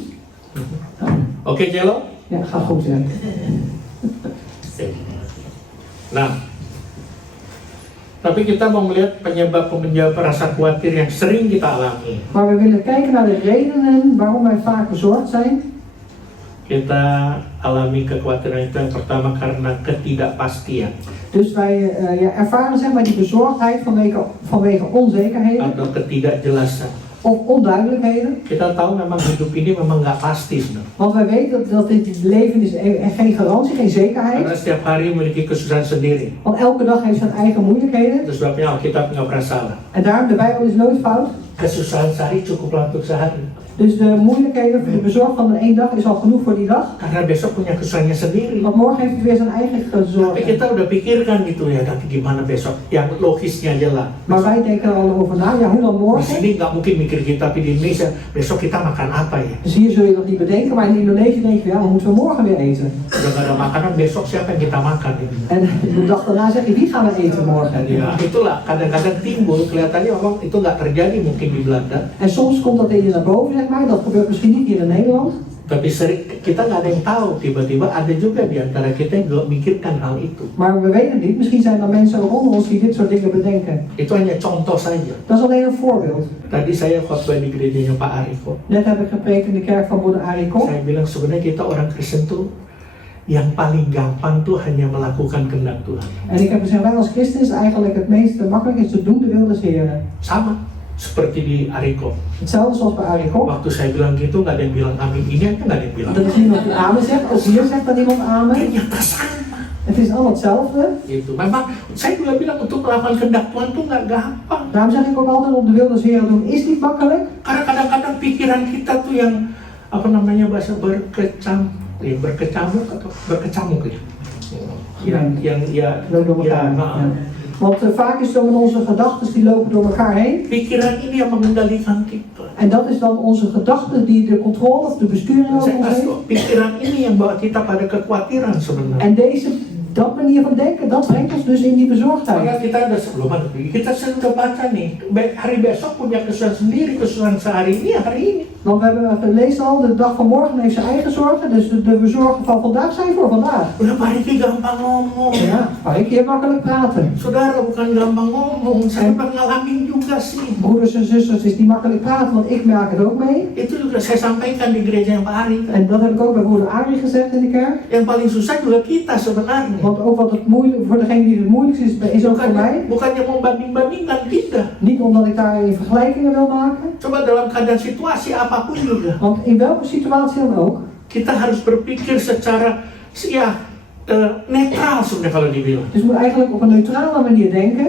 Oke, Cello? Ja, gaat goed zijn. Nah, tapi kita mau melihat penyebab rasa khawatir yang sering kita alami. Maar we willen kijken naar de redenen waarom wij vaak bezorgd zijn. Kita alami kekhawatiran itu yang pertama karena ketidakpastian Dus wij ervaren zeg maar die bezorgdheid vanwege onzekerheden atau ketidakjelasan. of onduidelijkheden. Kita tahu memang hidup ini memang nggak pasti sebenarnya. Want wij weten dat dit leven is geen garantie, geen zekerheid. Karena setiap hari memiliki kesusahan sendiri. Want elke dag heeft zijn eigen moeilijkheden. Itu sebabnya Alkitab nggak pernah salah. En daarom de Bijbel is nooit fout. Kesusahan sehari cukuplah untuk sehari. Dus de moeilijkheden, de bezorgd van de één dag is al genoeg voor die dag. Karena besok punya kesusahannya sendiri. Want morgen heeft hij weer zijn eigen Tapi gezorgd. kita udah pikirkan gitu ya, nanti gimana besok? Yang logisnya aja lah. Maar wij denken er al over na, ja hoe dan Di morgen? sini nggak mungkin mikir kita, tapi di Indonesia besok kita makan apa ya? Dus hier zul je dat niet bedenken, maar in Indonesië denk je, ja, wat moeten we morgen weer eten? Udah gak ada makanan, besok siapa yang kita makan ini? En de dag daarna zeg je, wie gaan we eten morgen? Ya itulah kadang-kadang timbul kelihatannya memang itu nggak terjadi mungkin di Belanda, En soms komt dat in je naar boven, zeg maar, dat gebeurt misschien niet hier in Nederland. tapi sering kita nggak ada yang tahu. Tiba-tiba ada juga di antara kita yang nggak mikirkan hal itu. Maar we weten het niet, misschien zijn er mensen rondom ons die dit soort dingen bedenken. Itu hanya contoh saja. Dat is alleen een voorbeeld. Tadi saya khotbah di gerejanya Pak Ariko. Net heb ik gepreekt in de kerk van Broeder Ariko. Saya bilang sebenarnya kita orang Kristen tuh yang paling gampang tuh hanya melakukan kehendak Tuhan. En ik heb gezegd, wij als christen is eigenlijk het meest makkelijk is te doen de wil des Heren. Sama seperti di Ariko. Hetzelfde zoals bij Ariko. Waktu saya bilang gitu nggak ada yang bilang amin, ini aja nggak ada yang bilang. Dat is niemand die amen zegt, ook hier zegt dan niemand amen. Ternyata sama. Het is allemaal hetzelfde. Gitu. Memang saya juga bilang untuk melakukan kehendak Tuhan tuh nggak gampang. Daarom zeg ik ook altijd, om de wil des Heren doen is niet makkelijk. Karena kadang-kadang pikiran kita tuh yang apa namanya bahasa berkecamuk atau berkecamuk ya. Yang Lopen door elkaar. Ja. Want vaak is het zo met onze gedachten die lopen door elkaar heen. pikiran ini yang mengendalikan kita. En dat is dan onze gedachte die de controle of de besturing over Saya ons kasih heeft. tau, pikiran ini yang bawa kita pada kekhawatiran sebenarnya. En dat manier van denken, dat brengt ons dus in die bezorgdheid. Karena kita udah sebelum kita sudah baca nih, hari besok punya kesusahan sendiri, kesusahan sehari ini ya hari ini. Want we hebben gelezen al, de dag van morgen heeft zijn eigen zorgen, dus de bezorgen van vandaag zijn voor vandaag. Udah Pak Riki gampang ngomong. Ja, maar ik hier makkelijk praten. Saudara bukan gampang ngomong, saya ngalamin juga sih. Broeders en zusters, het is niet makkelijk praten, want ik merk het ook mee. Itu juga saya sampaikan di gereja yang Pak Ari. En dat heb ik ook bij broeder Arie gezegd in de kerk. Yang paling susah juga kita sebenarnya. Want ook wat het moeilijk, voor degene die het moeilijkst is ook voor mij. Bukannya mau banding-bandingkan kita. Niet omdat ik daar vergelijkingen wil maken. Coba dalam keadaan situasi apapun juga. Want in welke situatie dan ook. Kita harus berpikir secara netral sebenarnya kalau dibilang. Dus je moet eigenlijk op een neutrale manier denken.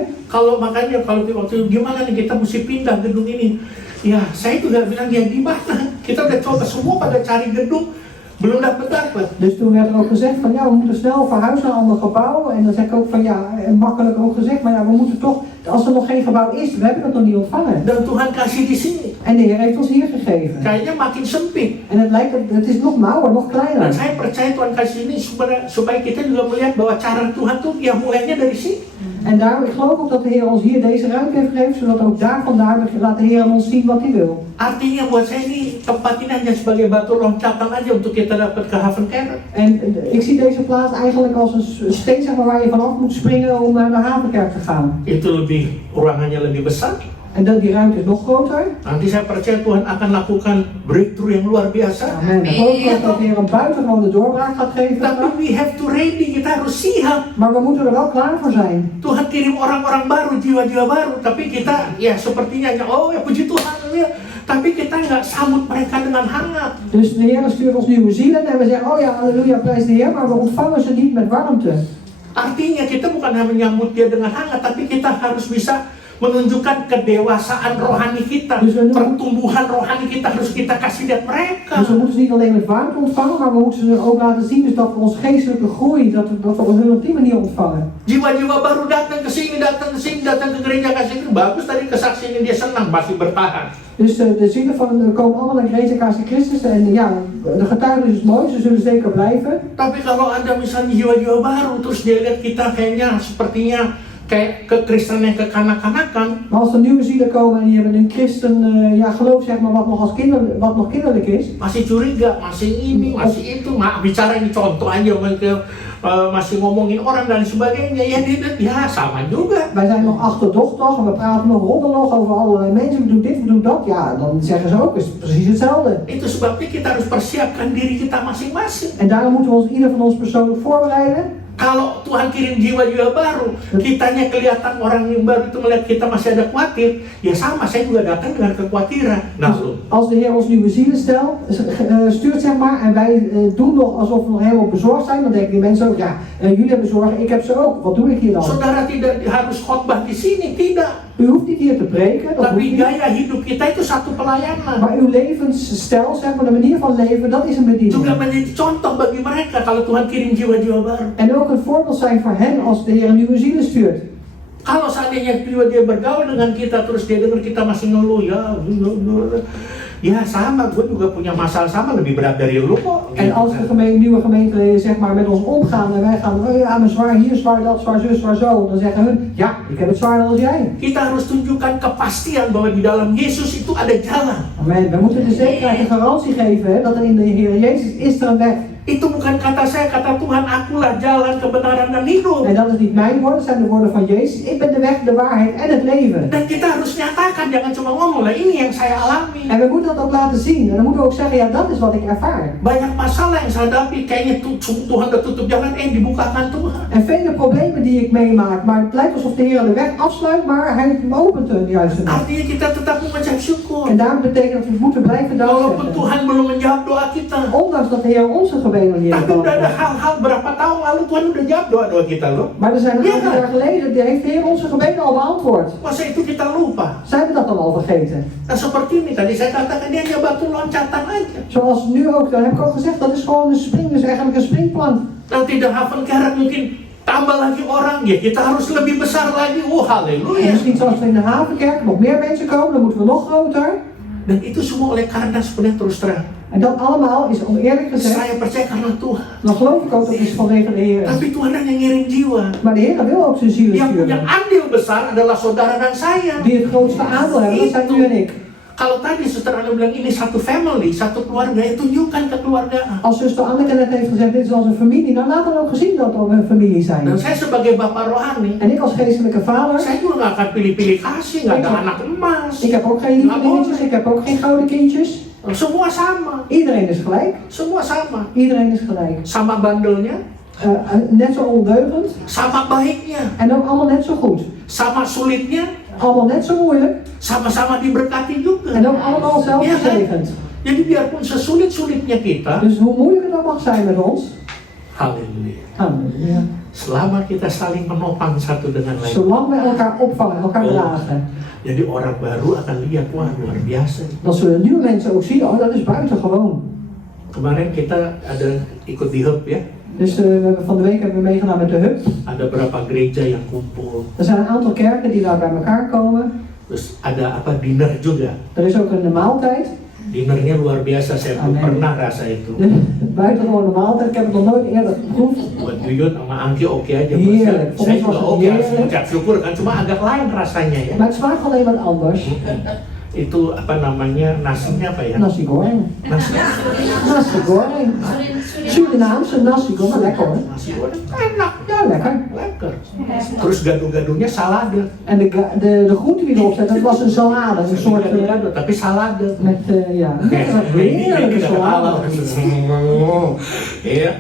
Makanya kalau waktu gimana nih kita mesti pindah gedung ini. Ya saya juga bilang ya gimana. Kita udah coba semua pada cari gedung. Belum dapat. Dus toen werd er ook gezegd van ja, we moeten snel verhuizen naar een ander gebouw. En dan zeg ik ook van ja, makkelijk ook gezegd, maar ja, we moeten toch, als er nog geen gebouw is, we hebben dat nog niet ontvangen. Dan Tuhan kasih di sini. En de Heer heeft ons hier gegeven. Kayaknya makin sempit. En het lijkt, het is nog nauwer, nog Dan kleiner. saya percaya Tuhan kasih ini supaya kita juga melihat bahwa cara Tuhan tuh ya mulainya dari sini. En daarom, ik geloof ook dat de Heer ons hier deze ruimte heeft gegeven, zodat ook daar vandaar laat de Heer ons zien wat hij wil. Artinya buat saya ini tempat ini hanya sebagai batu loncatan aja untuk kita dapat ke Haven Kerk. En ik zie deze plaats eigenlijk als een steen zeg maar, waar je vanaf moet springen om naar de Havenkerk te gaan. Itu ruangannya lebih besar. En dat die ruimte is nog groter. Nanti saya percaya Tuhan akan lakukan breakthrough yang luar biasa. Amen. Dan geloof ik dat de Heer een buitengewone doorbraak gaat geven. Tapi we have to ready, kita harus siap. Maar we moeten er wel klaar voor zijn. Tuhan kirim orang-orang baru, jiwa-jiwa baru, tapi kita ya sepertinya oh ya puji Tuhan ya, tapi kita nggak sambut mereka dengan hangat. Dus de Heer stuurt ons nieuwe zielen en we zeggen, oh ja, halleluja, prijs de Heer, maar we ontvangen ze niet met warmte. Artinya kita bukan hanya menyambut dia dengan hangat, tapi kita harus bisa menunjukkan kedewasaan rohani kita, pertumbuhan rohani kita harus kita kasih lihat mereka. Dus we moeten ze niet alleen met warmte ontvangen, maar we moeten ze ook laten zien dus dat we ons geestelijke groei, dat we hun op die manier ontvangen. Jiwa-jiwa baru datang ke sini, datang ke gereja kasih bagus tadi kesaksiannya dia senang masih bertahan. Dus de zielen komen allemaal naar Gereja Kasih Christus en ja, de getuigenis is mooi, ze zullen zeker blijven. Tapi kalau ada misalnya jiwa-jiwa baru terus dia lihat kita kayaknya sepertinya kayak kekristenan yang kekanak-kanakan. Maar als er nieuwe zielen komen en die hebben een christen geloof zeg maar wat nog kinderlijk is. Masih curiga, masih ini, masih itu, bicara ini contoh aja masih ngomongin orang dan sebagainya ya sama juga. Wij zijn nog achterdochtig en we praten nog roddelig over allerlei mensen, we doen dit, we doen dat. Ja, dan zeggen ze ook, het is precies hetzelfde. Itu sebabnya kita harus persiapkan diri kita masing-masing. En daarom moeten we ons ieder van ons persoonlijk voorbereiden. Kalau Tuhan kirim jiwa-jiwa baru, kitanya kelihatan orang yang baru itu melihat kita masih ada khawatir, ya sama, saya juga datang dengan kekhawatiran. Nah, als de Heer ons nieuwe zielen stuurt zeg maar, en wij doen nog alsof we nog helemaal bezorgd zijn, dan denken die mensen ook, ja, jullie hebben zorgen, ik heb ze ook, wat doe ik hier dan? Saudara tidak harus khotbah di sini, tidak. U hoeft niet hier te preken, tapi gaya hidup kita itu satu pelayanan. Maar uw levensstijl, zeg maar, de manier van leven, dat is een bediening. Juga menjadi contoh bagi mereka kalau Tuhan kirim jiwa-jiwa baru. En ook een voorbeeld zijn voor hen als de Heer een nieuwe zielen stuurt. Kalau seandainya dia bergaul dengan kita terus dia dengar kita masih ngeluh ya sama, gue juga punya masalah sama, lebih berat dari lu kok. En als de nieuwe gemeenteleden zeg maar met ons omgaan en wij gaan, oh ja, maar zwaar hier, zwaar dat, zwaar zus, zwaar zo, dan zeggen hun, ja, ik heb het zwaarder als jij. Kita harus tunjukkan kepastian bahwa di dalam Yesus itu ada jalan. Amen. We moeten de zekerheid en garantie geven hè, dat er in de Heer Jezus is er een weg. Itu bukan kata saya, kata Tuhan, akulah jalan, kebenaran dan hidup. En dat is niet mijn woorden, dat zijn de woorden van Jezus. Ik ben de weg, de waarheid en het leven. Dan kita harus nyatakan, jangan cuma ngomong lah, ini yang saya alami. En we moeten dat ook laten zien. En dan moeten we ook zeggen, ja, dat is wat ik ervaar. Banyak masalah yang saya hadapi, kayaknya Tuhan udah tutup jalan, dibukakan Tuhan. En vele problemen die ik meemaak, maar het lijkt alsof de Heer de weg afsluit, maar Hij opent de juiste weg. Artinya kita tetap mengucap syukur. En daarom betekent dat we moeten blijven Walaupun dankzeggen. Tuhan belum menjawab doa kita. Ondanks dat de Heer onze gebeden niet heeft Tapi udah ada beantwoord. hal-hal berapa tahun lalu Tuhan udah jawab doa-doa kita loh. Maar er zijn een aantal jaar geleden, heeft de Heer onze gebeden al beantwoord. Masa itu kita lupa? Zijn we dat dan al vergeten? Nah seperti ini tadi saya katakan dia hanya batu loncatan aja. Zoals nu ook, dat heb ik ook gezegd, dat is gewoon een spring, dus eigenlijk een springplank. Nanti de Havenkerk mungkin tambah lagi orang ya, kita harus lebih besar lagi. Oh En haleluya. misschien zoals we in de Havenkerk nog meer mensen komen, dan moeten we nog groter. Dan itu semua oleh karena sebenarnya terus terang. En dat allemaal is om eerlijk gezegd, Saya percaya karena Tuhan. dan geloof ik ook dat is vanwege de Heer. Tapi Tuhan yang ngirim jiwa. Maar de Heer wil ook zijn zielen Yang punya sturen. andil besar adalah saudara dan saya. Die het grootste aandeel hebben, dat zijn u en ik. Kalau tadi Suster Anna bilang ini satu family, satu keluarga, ya tunjukkan kekeluargaan. Als zuster Anneke net heeft gezegd, dit is als een familie, dan laat dan ook gezien dat we een familie zijn. Dan saya sebagai bapak rohani, En ik als geestelijke vader, saya juga nggak akan pilih-pilih kasih, nggak ada anak emas. ik heb ook geen lievelingjes, ik heb ook geen gouden kindjes. Semua sama, Iedereen is gelijk. semua sama. Iedereen is gelijk. Sama bandelnya, Net zo ondeugend sama baiknya, en ook allemaal net zo goed. sama sulitnya, Allemaal net zo moeilijk sama-sama diberkati juga. en ook allemaal zelfgezegend. Jadi biarpun sesulit-sulitnya kita, Dus hoe moeilijk het ook mag zijn met ons, haleluya. halleluja. Selama kita saling menopang satu dengan lain. Zolang we elkaar opvangen, elkaar dragen, Jadi orang baru akan lihat, wah luar biasa. dan zullen nieuwe mensen ook zien, oh dat is buitengewoon. Kemarin kita ada ikut di hub ya. Dus van de week hebben we meegedaan met de hub. Ada berapa gereja yang kumpul. Er zijn een aantal kerken die daar bij elkaar komen. Terus ada apa dinner juga. Er is ook een maaltijd. Dinernya luar biasa, saya belum pernah rasa itu. Buitengewone maaltijd, ik heb het nog nooit eerder geproefd. Buat Yuyun sama Angki oke aja. Heerlijk. Saya juga oke, harus Heerlijk. mengucap syukur kan, cuma agak lain rasanya ya. Maar het smaakt alleen wat anders. itu apa namanya, nasinya apa ya? Nasi goreng. Nasi, Nasi goreng. Surinaamse nasi goreng. Lekker hoor. nasi goreng enak, Ja, lekker. lekker. Terus gado-gadonya salade. En de groente die erop zat, dat was een salade. Een soort Gado-gado, tapi salade. met, ja, Ini heerlijke nggak halal. salade. Iya.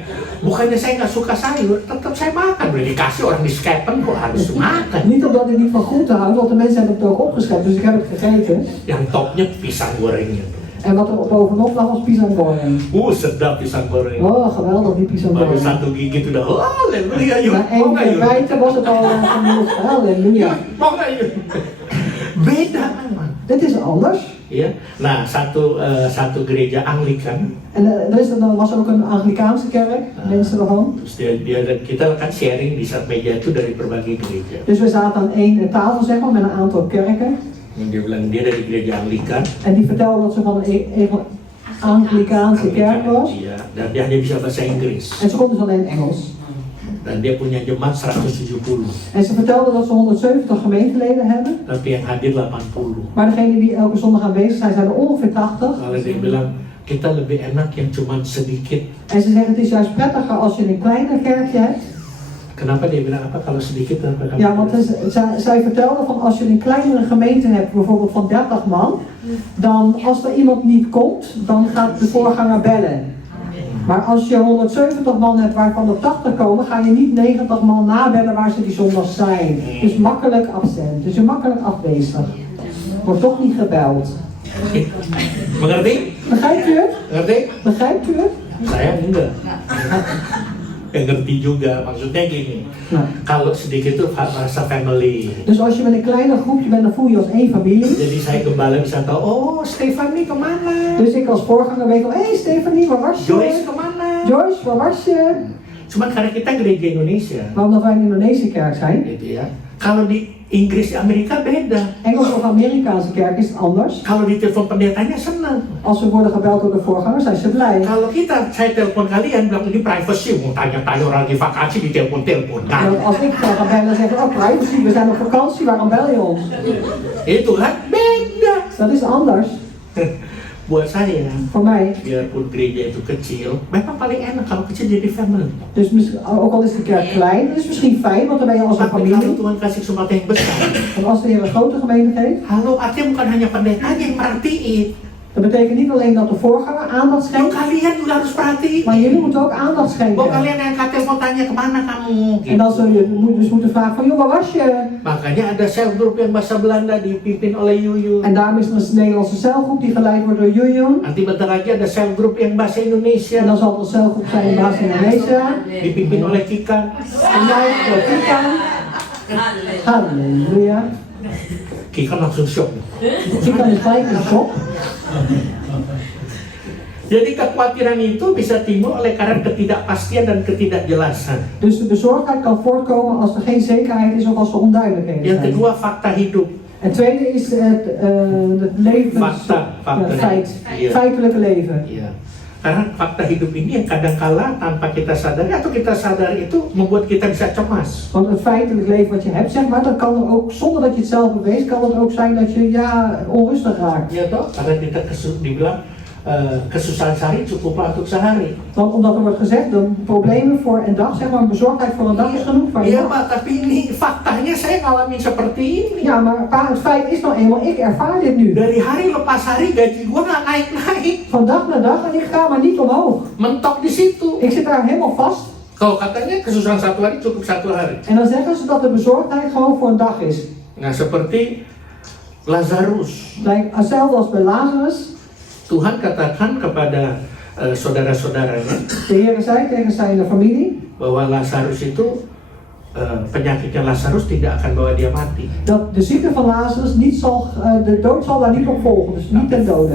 Bukannya saya nggak suka sayur, tetap saya makan. Udah dikasih orang di skepen kok harus makan. Niet omdat ik niet van groente hou, want de mensen hebben het ook opgeschept, dus ik heb het gegeten. Yang topnya pisang gorengnya. En wat er bovenop lag was pisang goreng. Sedap pisang goreng. Oh, geweldig die pisang Baru goreng. satu gigit udah, oh, halleluja yuk. Na Mau één nggak keer yuk? bijten was het al genoeg. Halleluja. Mau nggak yuk? Beda memang. Dit is anders. Ya, nah satu gereja Anglikan, En er was ook een Anglikaanse kerk, mensen ervan. terus kita kan sharing di saat meja itu dari berbagai gereja. Dus we zaten aan één tafel, zeg maar, met een aantal kerken. Yang dia bilang dia dari gereja Anglikan. En die vertelden dat ze van een Anglikaanse kerk was. Iya, dan dia hanya bisa bahasa Inggris. En ze kon dus alleen Engels. Dan dia punya jemaat 170. En ze vertelden dat ze 170 gemeenteleden hebben. Tapi yang hadir 80. Maar degenen die elke zondag aanwezig zijn, zijn er ongeveer 80. Kalau dia bilang kita lebih enak yang cuma sedikit. En ze zeggen het is juist prettiger als je een kleiner kerkje hebt. Kenapa dia bilang apa kalau sedikit? Kenapa? Ja, want zij vertelden van als je een kleinere gemeente hebt, bijvoorbeeld van 30 man, dan als er iemand niet komt, dan gaat de voorganger bellen. Maar als je 170 man hebt waarvan er 80 komen, ga je niet 90 man nabellen waar ze die zondag zijn. Dus makkelijk absent, dus je makkelijk afwezig. Wordt toch niet gebeld. Mengerti? Begrijpt u het? Ngerti? Begrijpt u het? Saya enggak. Ngerti juga, maksudnya gini. Nou, Kalau sedikit itu rasa family. dus als je met een kleiner groepje bent, dan voel je je als één familie. Jadi saya gembala bisa tahu, oh Stefanie kemana? Dus ik als voorganger weet al, hé Stefanie, waar was je? Joyce kemana? Joyce, waar was je? Cuma karena kita gereja Indonesia, Maar omdat wij een Indonesische kerk zijn, gitu ya. Kalau di Inggris, Amerika beda. Engels of Amerikaanse kerk is het anders. Kalau di telepon pendetanya senang. Als we worden gebeld door de voorganger, zijn ze blij. Kalau saya telepon kalian bilang ini privacy, mau tanya-tanya orang lagi vakasi di telepon-telepon. En als ik ga bellen, zeggen we, oh privacy, we zijn op vakantie, waarom bel je ons? Itu kan beda. Dat is anders. Buat saya, Voor mij. biarpun gereja itu kecil, memang paling enak kalau kecil jadi family. Dus ook al is de kerk klein, dat is misschien fijn, want dan ben je als een Tapi kalau familie. Tuhan kasih kesempatan yang besar, Want als de Heer een grote gemeente geeft, halo artinya bukan hanya pendetanya yang merhatiin. dat betekent niet alleen dat de voorganger aandacht Lo schenkt, kalian juga harus perhatiin. maar jullie moeten ook aandacht Bahwa schenken. kalian yang telepon tanya kemana kamu. En dan zul je dus moeten vragen van, joh, waar was je? Makanya ada cell group yang bahasa Belanda dipimpin oleh Yuyun. En daarom is er een Nederlandse celgroep die geleid wordt door Jujun. Nanti bentar lagi ada cell group yang bahasa En Indonesia dan zal er een celgroep zijn in Bahasa Indonesia. dipimpin oleh Kika. En jij door Kika. Halleluja. Kika langsung shock. Kika is gelijk in shock. Jadi kekhawatiran itu bisa timbul oleh karena ketidakpastian dan ketidakjelasan. Dus de bezorgdheid kan voortkomen als er geen zekerheid is of als er onduidelijkheden Yang zijn. kedua fakta hidup. Het tweede is het leven, Iya. feitelijke leven. Iya. Karena fakta hidup ini yang kadangkala tanpa kita sadari atau kita sadari itu membuat kita bisa cemas. Want het feitelijk leven wat je hebt, zeg maar, dat kan er ook, zonder dat je het zelf beweegt, kan het ook zijn dat je onrustig raakt. Ya toh, karena kita dibilang kesusahan sehari cukuplah untuk sehari. Want omdat er wordt gezegd, de problemen voor een dag, zeg maar, een bezorgdheid voor een dag is genoeg voor je Iya dag. Pak, tapi ini faktanya saya ngalamin seperti ini. Ja, maar pa, het feit is nou eenmaal, ik ervaar dit nu. Dari hari lepas hari gaji gua nggak naik-naik, Van dag naar dag en ik ga maar niet omhoog. mentok di situ. Ik zit daar helemaal vast. Kalau katanya kesusahan satu hari cukup satu hari. En dan zeggen ze dat de bezorgdheid gewoon voor een dag is. Nah seperti Lazarus, Hetzelfde als bij Lazarus. Tuhan katakan kepada saudara-saudaranya De Heer zei tegen zijn familie bahwa Lazarus itu penyakitnya Lazarus tidak akan bawa dia mati. dat de ziekte van Lazarus niet zal, de dood zal daar niet op volgen, dus niet ten dode.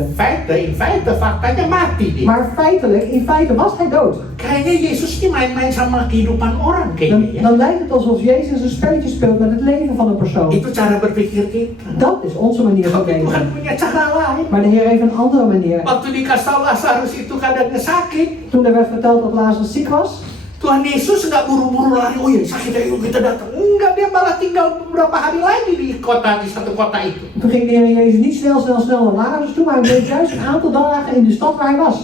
In feite faktanya mati dia. Maar feitelijk, in feite was hij dood. Kayaknya Yesus ini main-main sama kehidupan orang kayaknya ya. Dan lijkt het alsof Jezus een spelletje speelt met het leven van een persoon. Itu cara berpikir kita. Dat is onze manier van Tapi Tuhan denken. punya cara lain. Maar de Heer heeft een andere manier. Waktu dikasih tahu Lazarus itu keadaannya sakit, Toen er werd verteld dat Lazarus ziek was, Tuhan Yesus nggak buru-buru lari, oh ya sakit ayo kita datang. Enggak, dia malah tinggal beberapa hari lagi di satu kota itu. Toen ging de Heer Jezus niet snel naar Lazarus toe, maar hij bleef juist een aantal dagen in de stad waar hij was.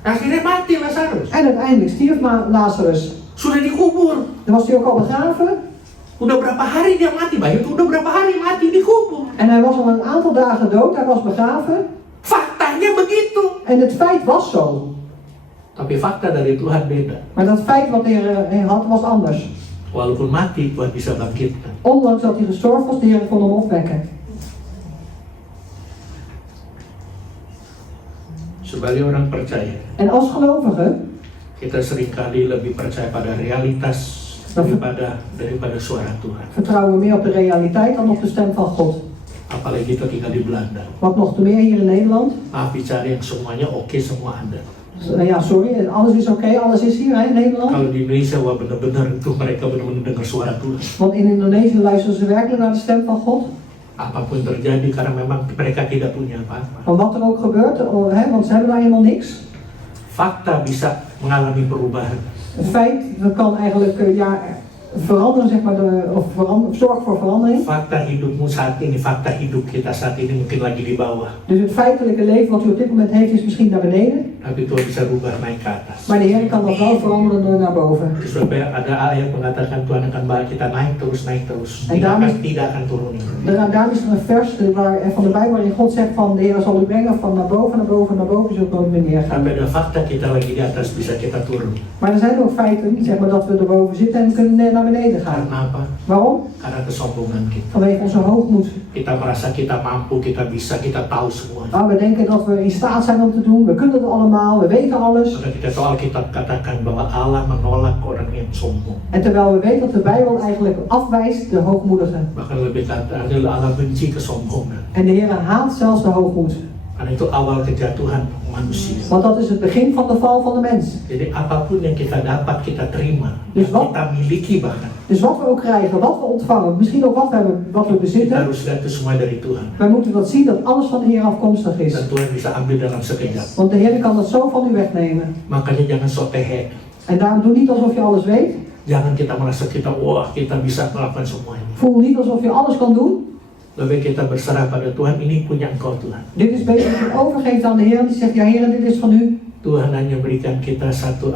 Akhirnya mati Lazarus. En uiteindelijk stierf Lazarus. Sudah dikubur. Dan was hij ook al begraven. Udah berapa hari dia mati, Bayu? Udah berapa hari mati dikubur. En hij was al een aantal dagen dood, hij was begraven. Faktanya begitu. En het feit was zo. Tapi fakta dari Tuhan beda. Maar dat feit wat de Heer had was anders. Walaupun mati, Tuhan bisa bangkitkan. Ondanks dat hij gestorven was, de Heer kon hem opwekken. Sebagai orang percaya, En als gelovige kita seringkali lebih percaya pada realitas daripada suara Tuhan. vertrouwen we meer op de realiteit dan op de stem van God. Apalagi kita tinggal di Belanda. Wat nog te meer hier in Nederland. Maaf bicara yang semuanya oke, semua ada. Ja, sorry, alles is oké, alles is hier in Nederland. Kalau di Indonesia, wah benar-benar itu mereka benar-benar dengar suara Tuhan. Want in Indonesië luisteren ze werkelijk naar de stem van God. Apapun terjadi, karena memang mereka tidak punya apa-apa. Want wat er ook gebeurt, want ze hebben daar helemaal niks. Fakta bisa mengalami perubahan. Het feit, dat kan eigenlijk veranderen, zeg maar, zorg voor verandering. Fakta hidupmu saat ini, fakta hidup kita saat ini mungkin lagi di bawah. Dus het feitelijke leven wat u op dit moment heeft is misschien naar beneden. Tapi Tuhan bisa rubah naik ke atas. Maar de Heer kan dat wel veranderen door naar boven. Sebab ada ayat mengatakan Tuhan akan bawa kita naik terus. En Tidak akan turun. Daarom is er een vers van de Bijbel waarin God zegt van de Heer zal u brengen van naar boven, naar boven, naar boven, zult nooit meer neergaan. Tapi ada fakta kita lagi di atas, bisa kita turun. Maar er zijn ook feiten, zeg maar, dat we erboven zitten en kunnen naar beneden gaan. Karena apa? Waarom? Karena kesombongan kita. Vanwege onze hoogmoed. Kita merasa kita mampu, kita bisa, kita tahu semua. Nou, we denken dat we in staat zijn om te doen, we kunnen het allemaal, we weten alles. Maka kita tahu Alkitab katakan bahwa Allah menolak orang yang sombong. En terwijl we weten dat de Bijbel eigenlijk afwijst de hoogmoedigen. Bahkan lebih kata Allah benci kesombongan. En de Heer haat zelfs de hoogmoed. Karena itu awal kejatuhan manusia. Want dat is het begin van de val van de mens. Jadi apapun yang kita dapat, kita terima, Dus yang kita miliki bahkan. Dus wat we ook krijgen, wat we ontvangen, misschien ook wat we Kita bezitten. harus lihat itu semua dari Tuhan. Wij moeten dat zien dat alles van de Heer afkomstig is. Dan Tuhan bisa ambil dalam sekejap. Want de Heer kan dat zo van u wegnemen. Makanya jangan sok tehe. En daarom doe niet alsof je alles weet. Jangan kita merasa wah kita bisa melakukan semuanya. Voel niet alsof je alles kan doen. Lebih kita berserah pada Tuhan, ini punya Engkau Tuhan. Dit is beter dat je overgeeft aan de Heer en die zegt, ja Heer, dit is van u. Tuhan hanya berikan kita satu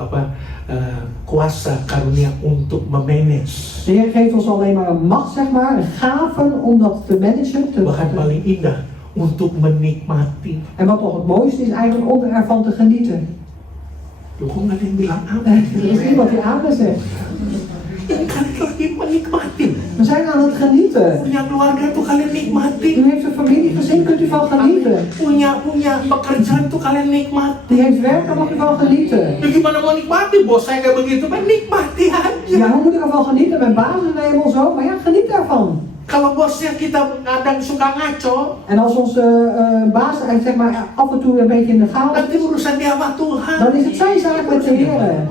kuasa karunia untuk memanage. De Heer geeft ons alleen maar een macht, zeg maar, een gaven om dat te managen. Bahkan paling indah untuk menikmati. En wat nog het mooiste is eigenlijk om ervan te genieten. Loh, kok nggak ada yang bilang apa? Er is iemand die amen zegt. Ini kan lagi menikmati. We zijn aan het genieten. Punya keluarga tuh kalian nikmati. U heeft een familie, gezin, kunt u van genieten. Punya pekerjaan tuh kalian nikmati. Die heeft werk, daar mag u van genieten. Ya gimana mau nikmati? Bos saya kayak begitu kan nikmati aja. Ja, hoe moet ik ervan genieten? Mijn baas is helemaal zo, maar ja, geniet ervan. Kalau bosnya kita kadang suka ngaco, En als onze baas eigenlijk zeg maar af en toe een beetje in de chaos nanti is, urusan dia sama Tuhan. dan is het zijn zaak met de Heer.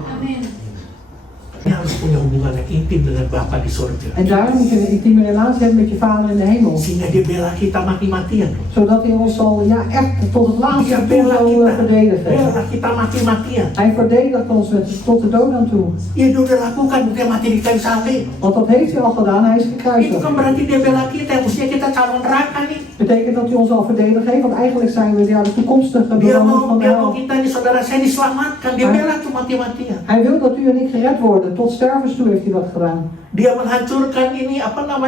Dia harus punya hubungan yang intim dengan Bapa di surga. En daarom moet je een intieme relatie hebben met je vader in de hemel. Sehingga dia bela kita mati-matian. Zodat hij ons zal echt tot het laatste Dia toe bela zal kita. verdedigen. Bela kita mati-matian. Hij verdedigt ons tot de dood aan toe. Ya dia udah lakukan, dia mati di kayu salib. Want dat heeft hij al gedaan, hij is Itu gekruisigd. kan berarti dia bela kita, mestinya kita calon neraka nih. Betekent dat hij ons al verdedigd heeft, want eigenlijk zijn we de toekomstige Dia bewoners van de mau hel. kita nih, saudara saya diselamatkan. Dia bela tuh mati-matian. Hij wil dat u en ik gered worden, tot stervens toe heeft hij dat gedaan. Dia menghancurkan ini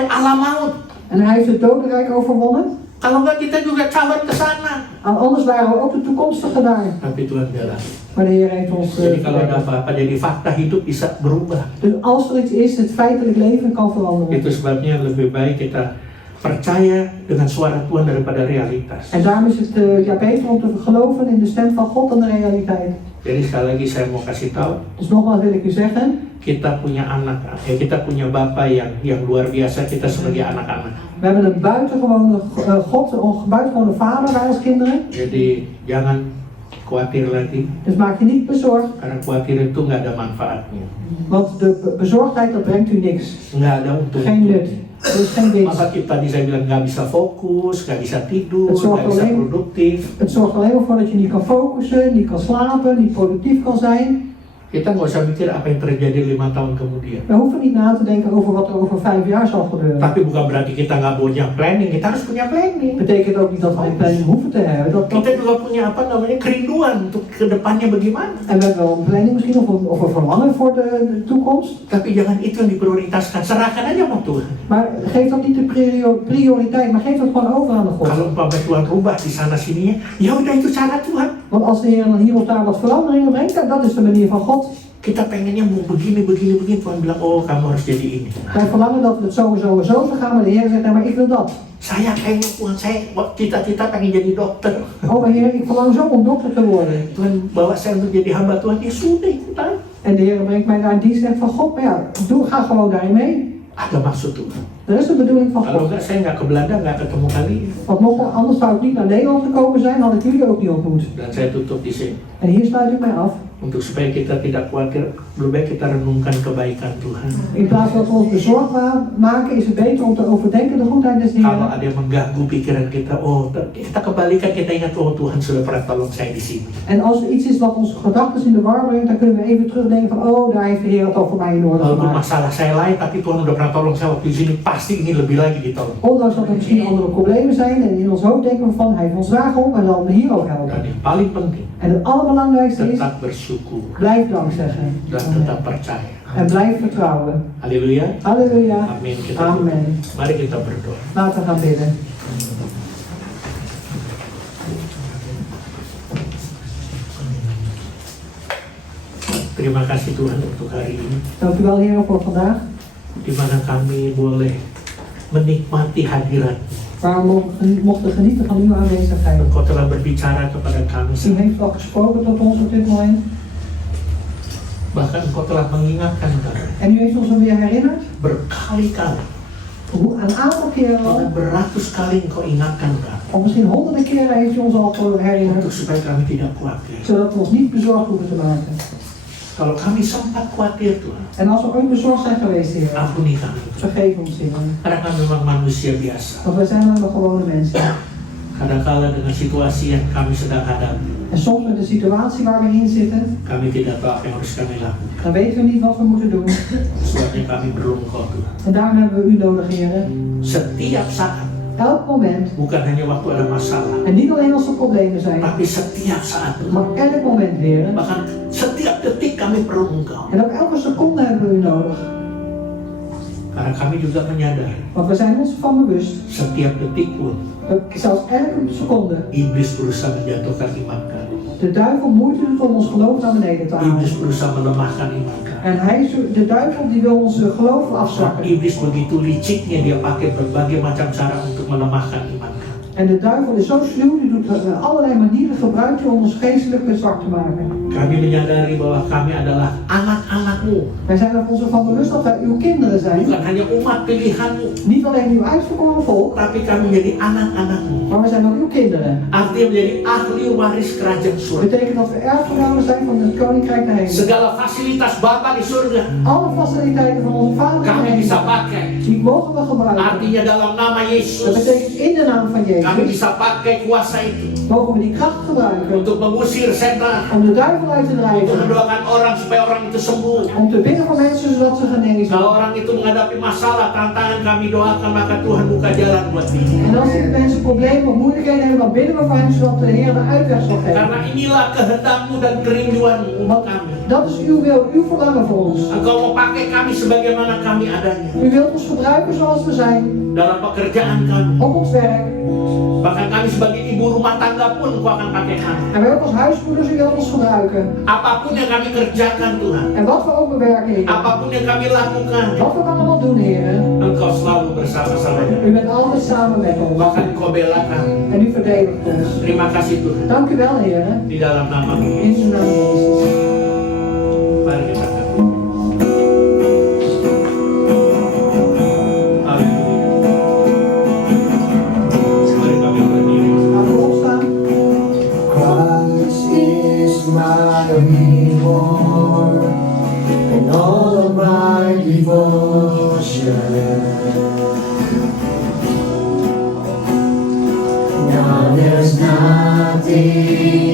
alam maut. En hij heeft het dodenrijk overwonnen. Kalau enggak kita juga calon ke sana. Anders waren we ook de toekomstige daar. Tapi Tuhan bela. Maar de Heer heeft ons Jadi kalau ada gered. apa-apa, jadi fakta hidup bisa berubah. Dus als er iets is, het feitelijk leven kan veranderen. Itu sebabnya lebih baik kita percaya dengan suara Tuhan daripada realitas. En daarom is het beter om te geloven in de stem van God dan de realiteit. Jadi sekali lagi saya mau kasih tahu, Dus nogmaals wil ik u zeggen, kita punya anak, kita punya Bapa yang luar biasa, kita sebagai anak-anak. we hebben een buitengewone God, een buitengewone vader, wij als kinderen. Jadi jangan khawatir lagi, Dus maak je niet bezorgd, karena khawatir itu nggak ada manfaatnya, want de bezorgdheid dat brengt u niks. nggak ada untung. Geen nut, er is geen winst. Maka kita bisa bilang nggak bisa fokus, nggak bisa tidur, Het zorgt nggak bisa produktif. Het zorgt alleen maar voor dat je niet kan focussen, niet kan slapen, niet productief kan zijn. Kita nggak usah mikir apa yang terjadi 5 tahun kemudian. We hoeven niet na te denken over wat er over 5 jaar zal gebeuren. Tapi bukan berarti kita nggak punya planning. Kita harus punya planning. Betekent ook niet dat we geen planning hoeven te hebben. Kita juga punya apa namanya kerinduan untuk kedepannya bagaimana. En we hebben wel een planning misschien of een verlangen voor de toekomst. Tapi jangan itu yang diprioritaskan. Serahkan aja sama Tuhan. Maar geef dat niet de prioriteit, maar geef dat gewoon over aan de God. Kalau umpamanya Tuhan rubah di sana sininya, ya udah itu cara Tuhan. Want als de Heer dan hier of daar wat veranderingen brengt, dat is de manier van God. Kita pengennya mau begini. Tuhan bilang, oh kamu harus jadi ini. Wij verlangen dat het zo en zo zou gaan, maar de Heer zegt, nou, maar ik wil dat. Saya pengen Tuhan, saya cita-cita pengen jadi dokter. Oh maar Heer, ik verlang zo om dokter te worden. Tuhan bawa saya untuk jadi hamba Tuhan, ya sudah ikutan. En de Heer brengt mij naar een dienst van God, maar ja, ga gewoon daarin mee. Ada maksud Tuhan. Dat is de bedoeling van Kalau God. enggak saya nggak ke Belanda, nggak ketemu kalian. Want nog anders zou ik niet naar Nederland gekomen zijn, had ik jullie ook niet ontmoet. Dan saya tutup di sini. En hier sluit ik mij af. Untuk supaya kita tidak khawatir, lebih baik kita renungkan kebaikan Tuhan. In plaats van dat we ons bezorgd maken, is het beter om te overdenken de goedheid des Kalau Heeren. ada yang mengganggu pikiran kita, oh kita kembalikan, kita ingat, oh Tuhan sudah pernah tolong saya di sini. En als er iets is wat onze gedachten in de war brengt, dan kunnen we even terugdenken van, oh, daar heeft de Heer het al voor mij in orde Walaupun gemaakt. masalah saya lain, tapi Tuhan udah pernah tolong saya waktu di sini, pasti ini lebih lagi ditolong. Ondanks dat er misschien andere problemen zijn en in ons hoofd denken we van, hij heeft ons daar geholpen en dan hier ook helpen. Dan yang paling penting, En het allerbelangrijkste is, tetap bersyukur blijf dank zeggen. dan tetap percaya. En blijf vertrouwen. Haleluya. Halleluja. Amin. Amen. Mari kita berdoa. Laten we gaan bidden. Terima kasih Tuhan untuk hari ini, Dank u wel, Heer, voor vandaag. di mana kami boleh menikmati hadirat. Waar we mochten genieten van uw aanwezigheid. Engkau telah berbicara kepada kami, U heeft al gesproken tot ons op dit moment. bahkan Engkau telah mengingatkan kami En u heeft ons alweer herinnerd. berkali-kali, Hoe een aantal keren al, bahkan beratus kali Engkau ingatkan kami, of misschien honderden keren heeft u ons al herinnerd. untuk supaya kami tidak khawatir. Zodat we ons niet bezorgd hoeven te maken. Kalau kami sempat khawatir Tuhan, En als we ooit bezorgd zijn geweest, Heer, ampuni kami. vergeef ons, Heer. Karena kami memang manusia biasa. Want wij zijn maar gewone mensen. Kadangkala dengan situasi yang kami sedang hadapi, En soms met de situatie waar we in zitten, kami tidak tahu apa yang harus kami lakukan. dan weten we niet wat we moeten doen. Sebabnya kami perlu Engkau Tuhan. En daarom hebben we u nodig, Heer. Setiap saat, Elk moment. bukan hanya waktu ada masalah, En niet alleen als er problemen zijn, tapi setiap saat, maar elk moment, Heer. bahkan setiap detik kami perlu Engkau. En ook elke seconde hebben we u nodig. Karena kami juga menyadari, Want we zijn ons van bewust. setiap detik pun Zelfs elke seconde. iblis berusaha menjatuhkan iman kami. De duivel moeite doet om ons geloof naar beneden te halen. Iblis berusaha melemahkan iman kami. En de duivel die wil ons geloof afzwakken. Iblis begitu liciknya, dia pakai berbagai macam cara untuk melemahkan iman kami. En de duivel is zo sluw, die doet allerlei manieren gebruiken om ons geestelijke zwak te maken. Kami menyadari bahwa kami adalah anak-anak-Mu, Wij zijn er ons ervan bewust dat wij uw kinderen zijn. bukan hanya umat pilihan-Mu, Niet alleen uw uitverkoren volk, tapi kami menjadi anak-anak-Mu. maar we zijn ook uw kinderen. Artinya menjadi ahli waris kerajaan Dat surga. betekent dat we erfgenamen zijn van het koninkrijk naar hemel. Segala fasilitas Bapa di surga Alle faciliteiten van onze vader in kami hemel, bisa pakai. die mogen we gebruiken. Artinya dalam nama Dat Yesus betekent in de naam van kami Jezus bisa pakai kuasa itu mogen we die kracht gebruiken untuk mengusir setan, om de duivel uit te untuk drijven. mendoakan orang supaya orang itu sembuh. Om te bidden voor mensen zodat ze genezen. Kalau orang itu menghadapi masalah, tantangan, kami doakan, maka Tuhan buka jalan buat dia. En als die mensen problemen of moeilijkheden hebben, dan bidden we voor hen zodat de Heer de uitweg zal geven. Karena inilah kehendak-Mu dan kerinduan-Mu untuk kami. Dat is uw wil, uw verlangen voor ons. Engkau mau pakai kami sebagaimana kami adanya. U wilt ons gebruiken zoals we zijn, Dalam pekerjaan kami. op ons werk. Bahkan kami sebagai ibu rumah tangga pun Engkau akan pakai kami. En wij ook als huismoeders, u wilt ons gebruiken. Apapun yang kami kerjakan Tuhan, En wat we ook bewerken, Heer. apapun yang kami lakukan, Wat we ook allemaal doen, Heer. Engkau selalu bersama-sama. U bent altijd samen met ons. Bahkan Engkau bela kami. En u verdedigt ons. Terima kasih Tuhan. Dank u wel, Heer. Di dalam nama In uw naam, Jezus. mari kita berdoa. Haleluya. Mari kami berdiri. Laten we opstaan. Christ is my reward and all of my devotion. Now there's nothing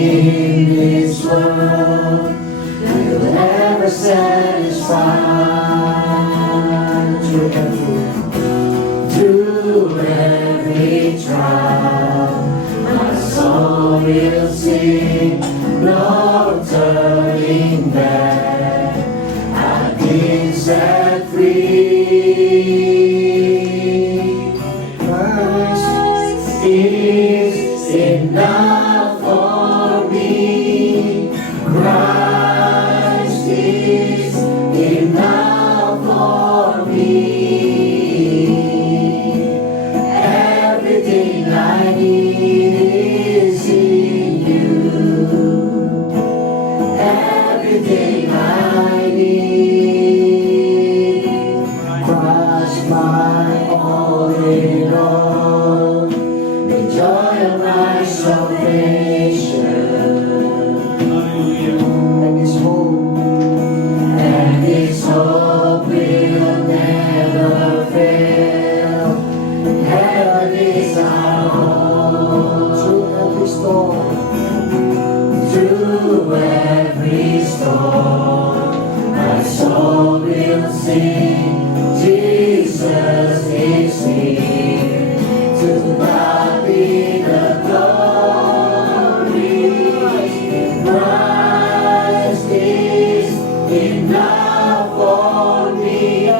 in this world that will ever will sing, no turning back. I've been set free. Christ is enough for me. Christ is enough for me. Everything I need is in you. Everything I need. Christ my all in all. The joy of my salvation. And His hope. And His hope will never fail. Heaven is our home. Through every storm. Through every storm. My soul will sing. Jesus is here. To God be the glory. Christ is enough for me.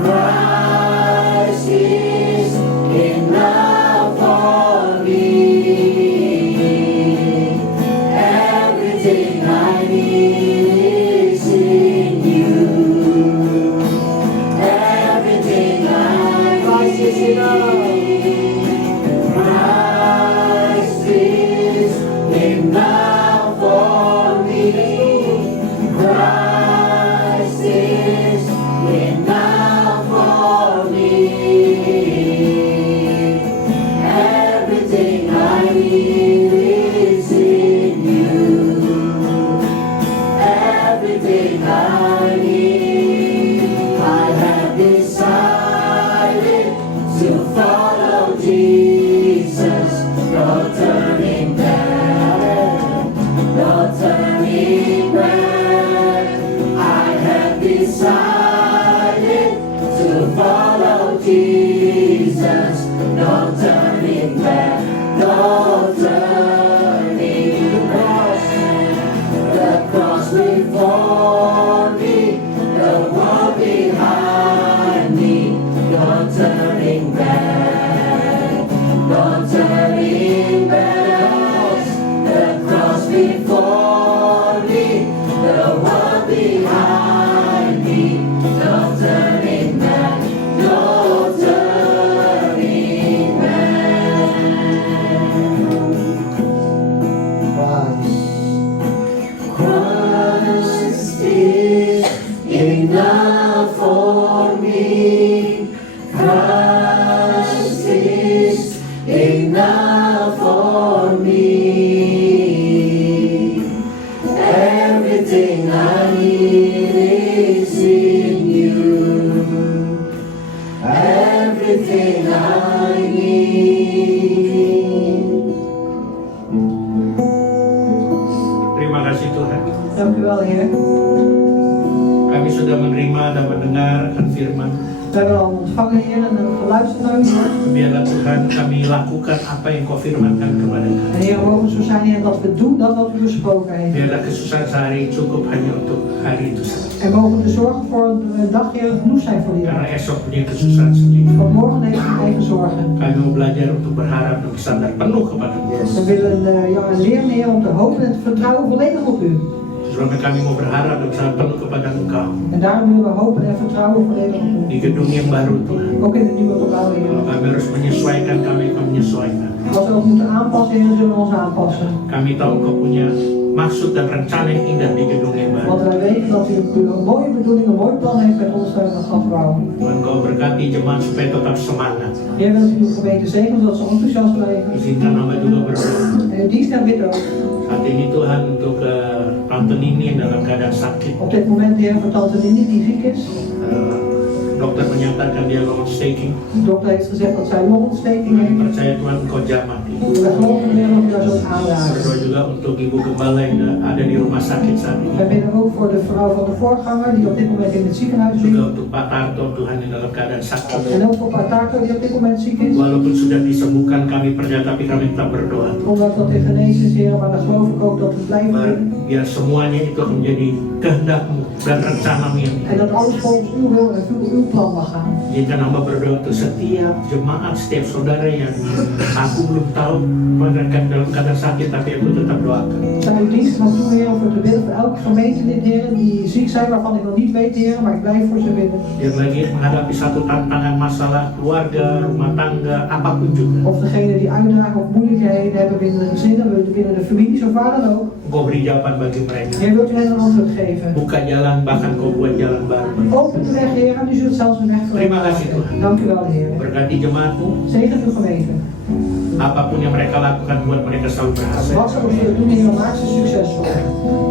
Christ is enough for me. Everything I need is in you. Everything I Christ is enough. Christ is enough for me. Christ is enough for me. Everything I need is in you. Everything I need. I have decided to follow Jesus. No turning back. No turning back. I have decided to follow Jesus. No turning back. No turning back. The cross before me, the wall behind me. No turning back. No turning back. The cross before me, the wall behind me. No turning back. No turning back. Christ is enough for me. Christ is enough for me. Everything I need is in you. Everything I need. Terima kasih Tuhan. Dank u wel, Heer. Kami sudah menerima dan mendengar akan firman. We hebben al ontvangen, Heer, en geluisterd naar uw woord. Biarlah Tuhan kami lakukan apa yang kau firmankan kepada kami. En Heer, we mogen zo zijn, Heer, dat we doen dat wat u gesproken heeft. Biarlah kesusahan sehari cukup hanya untuk hari itu saja. En mogen de zorgen voor de dag, Heer, genoeg zijn voor die Karena dag. esok punya kesusahan sendiri. Want morgen heeft u eigen zorgen. Kami mau belajar untuk berharap dan bersandar penuh kepada-Mu. We willen leren, Heer, om te hopen en te vertrouwen volledig op u. Sebelumnya kami mau berharap dan bersandar penuh kepada Engkau. En daarom willen we hopen en vertrouwen volledig op u. Di gedung yang baru Tuhan. Ook in het nieuwe gebouw, Heer. Kalau kami harus menyesuaikan, kami akan menyesuaikan. Als we ons moeten aanpassen, Heer, zullen we ons aanpassen. Kami tahu Engkau punya maksud dan rencana yang indah di gedung yang baru. Want wij weten dat u een mooie bedoeling, een mooi plan heeft met ons gebouw. Tuhan Kau berkati jemaat supaya tetap semangat. Heer, wilt u uw gemeente zegenen zodat ze enthousiast blijven. Izinkan hamba juga berdoa. En uw dienst en bid ook. Saat ini Tuhan untuk Tante Nini yang dalam keadaan sakit. Op dit moment, Heer, voor tante Nini die ziek is. Dokter menyatakan dia longontsteking. De dokter heeft gezegd dat zij longontsteking heeft. Percaya Tuhan Engkau jamah dia. We geloven, Heer, dat u daar zult eens aanraken. Berdoa juga untuk Ibu Gembala yang ada di rumah sakit saat ini. Wij bidden ook voor de vrouw van de voorganger die op dit moment in het ziekenhuis Juga ligt. untuk Pak Tarto, Tuhan yang dalam keadaan sakit. En ook voor Pak Taco die op dit moment ziek is. Walaupun sudah disembuhkan kami percaya, tapi kami tetap berdoa. Omdat dat weer genezen is, Heer, maar dan geloof ik ook dat het blijven Maar doen. biar semuanya itu menjadi kehendak-Mu dan rencana-Mu yang En dat alles volgens uw wil en uw plan mag gaan. Jika hamba berdoa untuk setiap jemaat, setiap saudara yang aku belum tahu mereka dalam keadaan sakit, tapi aku tetap doakan. Zijn uw dienst mag doen, Heer, voor te bidden voor elke gemeentelid, Heer, die ziek zijn, waarvan ik nog niet weet, Heer, maar ik blijf voor ze bidden. Yang lagi menghadapi satu tantangan masalah keluarga, rumah tangga, apapun juga. Of degene die uitdagingen of moeilijkheden hebben binnen de gezinnen, binnen de families of waar dan ook. Kau beri jawaban bagi mereka. Heer, wilt u hen een antwoord geven? Buka jalan, bahkan kau buat jalan baru. Open de weg, Heer, en u zult zelfs een weg voor hen Terima kasih, maken. Tuhan. Dank u wel, Heer. Berkati jemaatmu, Zegen uw gemeente. apapun yang mereka lakukan buat mereka selalu berhasil. Wat ze ook zullen doen, Heer, maak ze succesvol.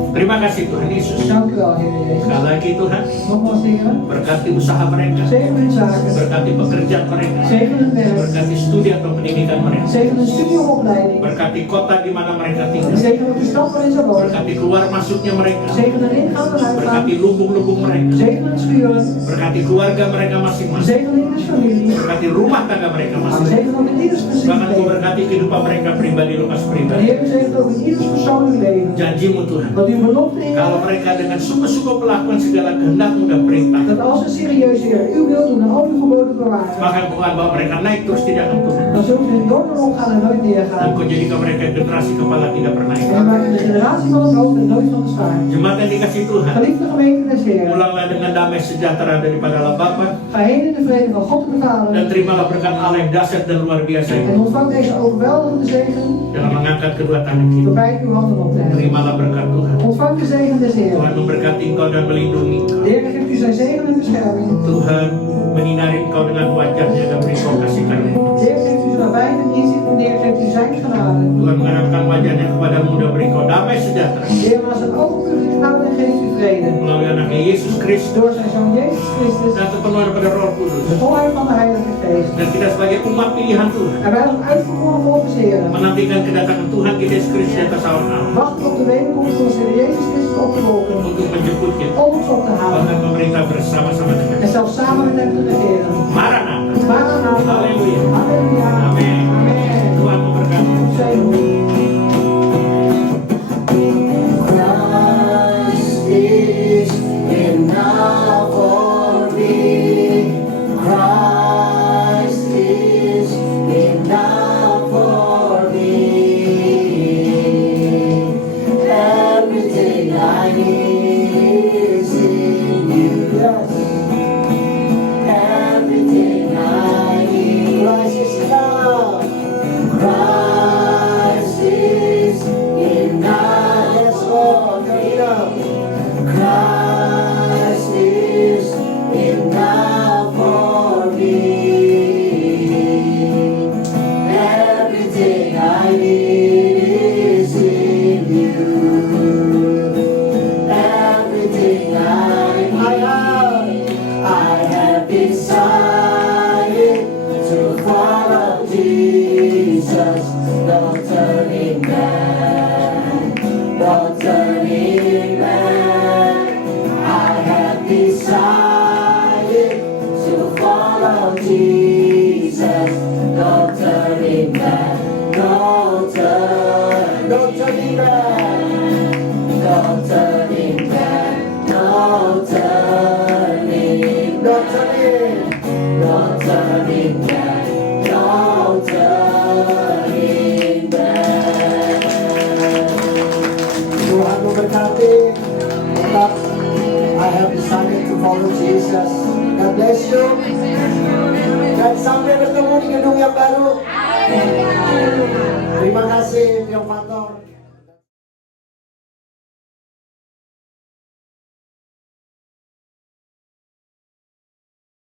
Terima kasih Tuhan Yesus. Dank u wel, Heer Jezus. Sekali lagi Tuhan, Nogmaals, Heer. berkati usaha mereka, Zegen hun zaken. berkati pekerjaan mereka, Zegen hun werk. berkati studi atau pendidikan mereka, Zegen hun studie of opleiding. berkati kota di mana mereka tinggal, Zegen ook de stad waarin ze wonen. berkati keluar masuknya mereka, Zegen hun ingaan en uitgaan. berkati lubung-lubung mereka, Zegen hun schuren. berkati keluarga mereka masing-masing, Zegen hun familie. berkati rumah tangga mereka masing-masing, Zegen ook in ieders bahkan persoonlijk kau leven. berkati kehidupan mereka pribadi, lepas En pribadi. Heer, u zegt ook in ieders persoonlijk leven. Janjimu Tuhan, Want uw belofte, Heer, kalau mereka dengan sungguh-sungguh melakukan segala kehendak-Mu dan perintah, dat als ze serieus, Heer, uw wil doen en al uw geboden bewaren, maka Engkau akan bawa mereka naik terus tidak akan turun. dan zult u in Jordan omgaan en nooit Dan neergaan. Kau jadikan mereka generasi kepala tidak pernah En ikut. u maakt de generatie van het hoofd en nooit van de zwaard. Jemaat yang dikasih Tuhan, Geliefde gemeente des Heeren, pulanglah dengan damai sejahtera daripada Allah Bapa, ga heen in de vrede van God de dan Vader terimalah berkat Allah yang dahsyat dan luar biasa en itu ontvang deze overweldigende zegen dengan mengangkat kedua tangan kita. door beide uw handen op te heffen. Terimalah berkat Tuhan. Ontvang de zegen des Tuhan Heeren. memberkati engkau dan melindungi engkau. De Heer geeft u zijn zegen en bescherming. Tuhan menyinari engkau dengan wajahnya dan beri kau kasih karunia. De Heer geeft u nabij en inzicht en de Heer geeft u zijn genade. Tuhan mengarahkan wajahnya kepadamu dan beri kau damai sejahtera. De Heer laat zijn ogen op u gericht houden en geeft u vrede. Melalui anaknya Yesus Kristus Door zijn Zoon Jezus Christus, dan terpenuhi pada Roh de Kudus. volheid van de Heilige Geest. Dan kita sebagai umat pilihan Tuhan En wij als uitverkoren volk des Heeren menantikan kedatangan Tuhan kita Yesus Kristus di atas awan Allah wachten op de wederkomst van onze Heer Jezus Christus op de wolken. untuk menjemput kita, Om ons op te halen bahkan memerintah bersama-sama dengan en zelfs samen met hem te regeren. Maranatha. Maranatha. Halleluja. Halleluja. Amin. Amen. Tuhan memberkati. Zegen. Christ is enough for me. Christ is enough for me. Everything I need is in you. Yes. Everything I need. Christ is enough. Christ is enough. Yes, Lord, enough. Christ is enough for me. Everything I need is in you. Everything I have decided to follow Jesus. No turning back. No turning back. I have decided to follow Jesus. No turning back. No turning back. No turning back. No turning. No turning. No turning back. No turning back. Tuhan memberkati. Tetap, I have decided to follow Jesus. God bless you. Dan sampai bertemu di gedung yang baru. Terima kasih, Piong Pastor.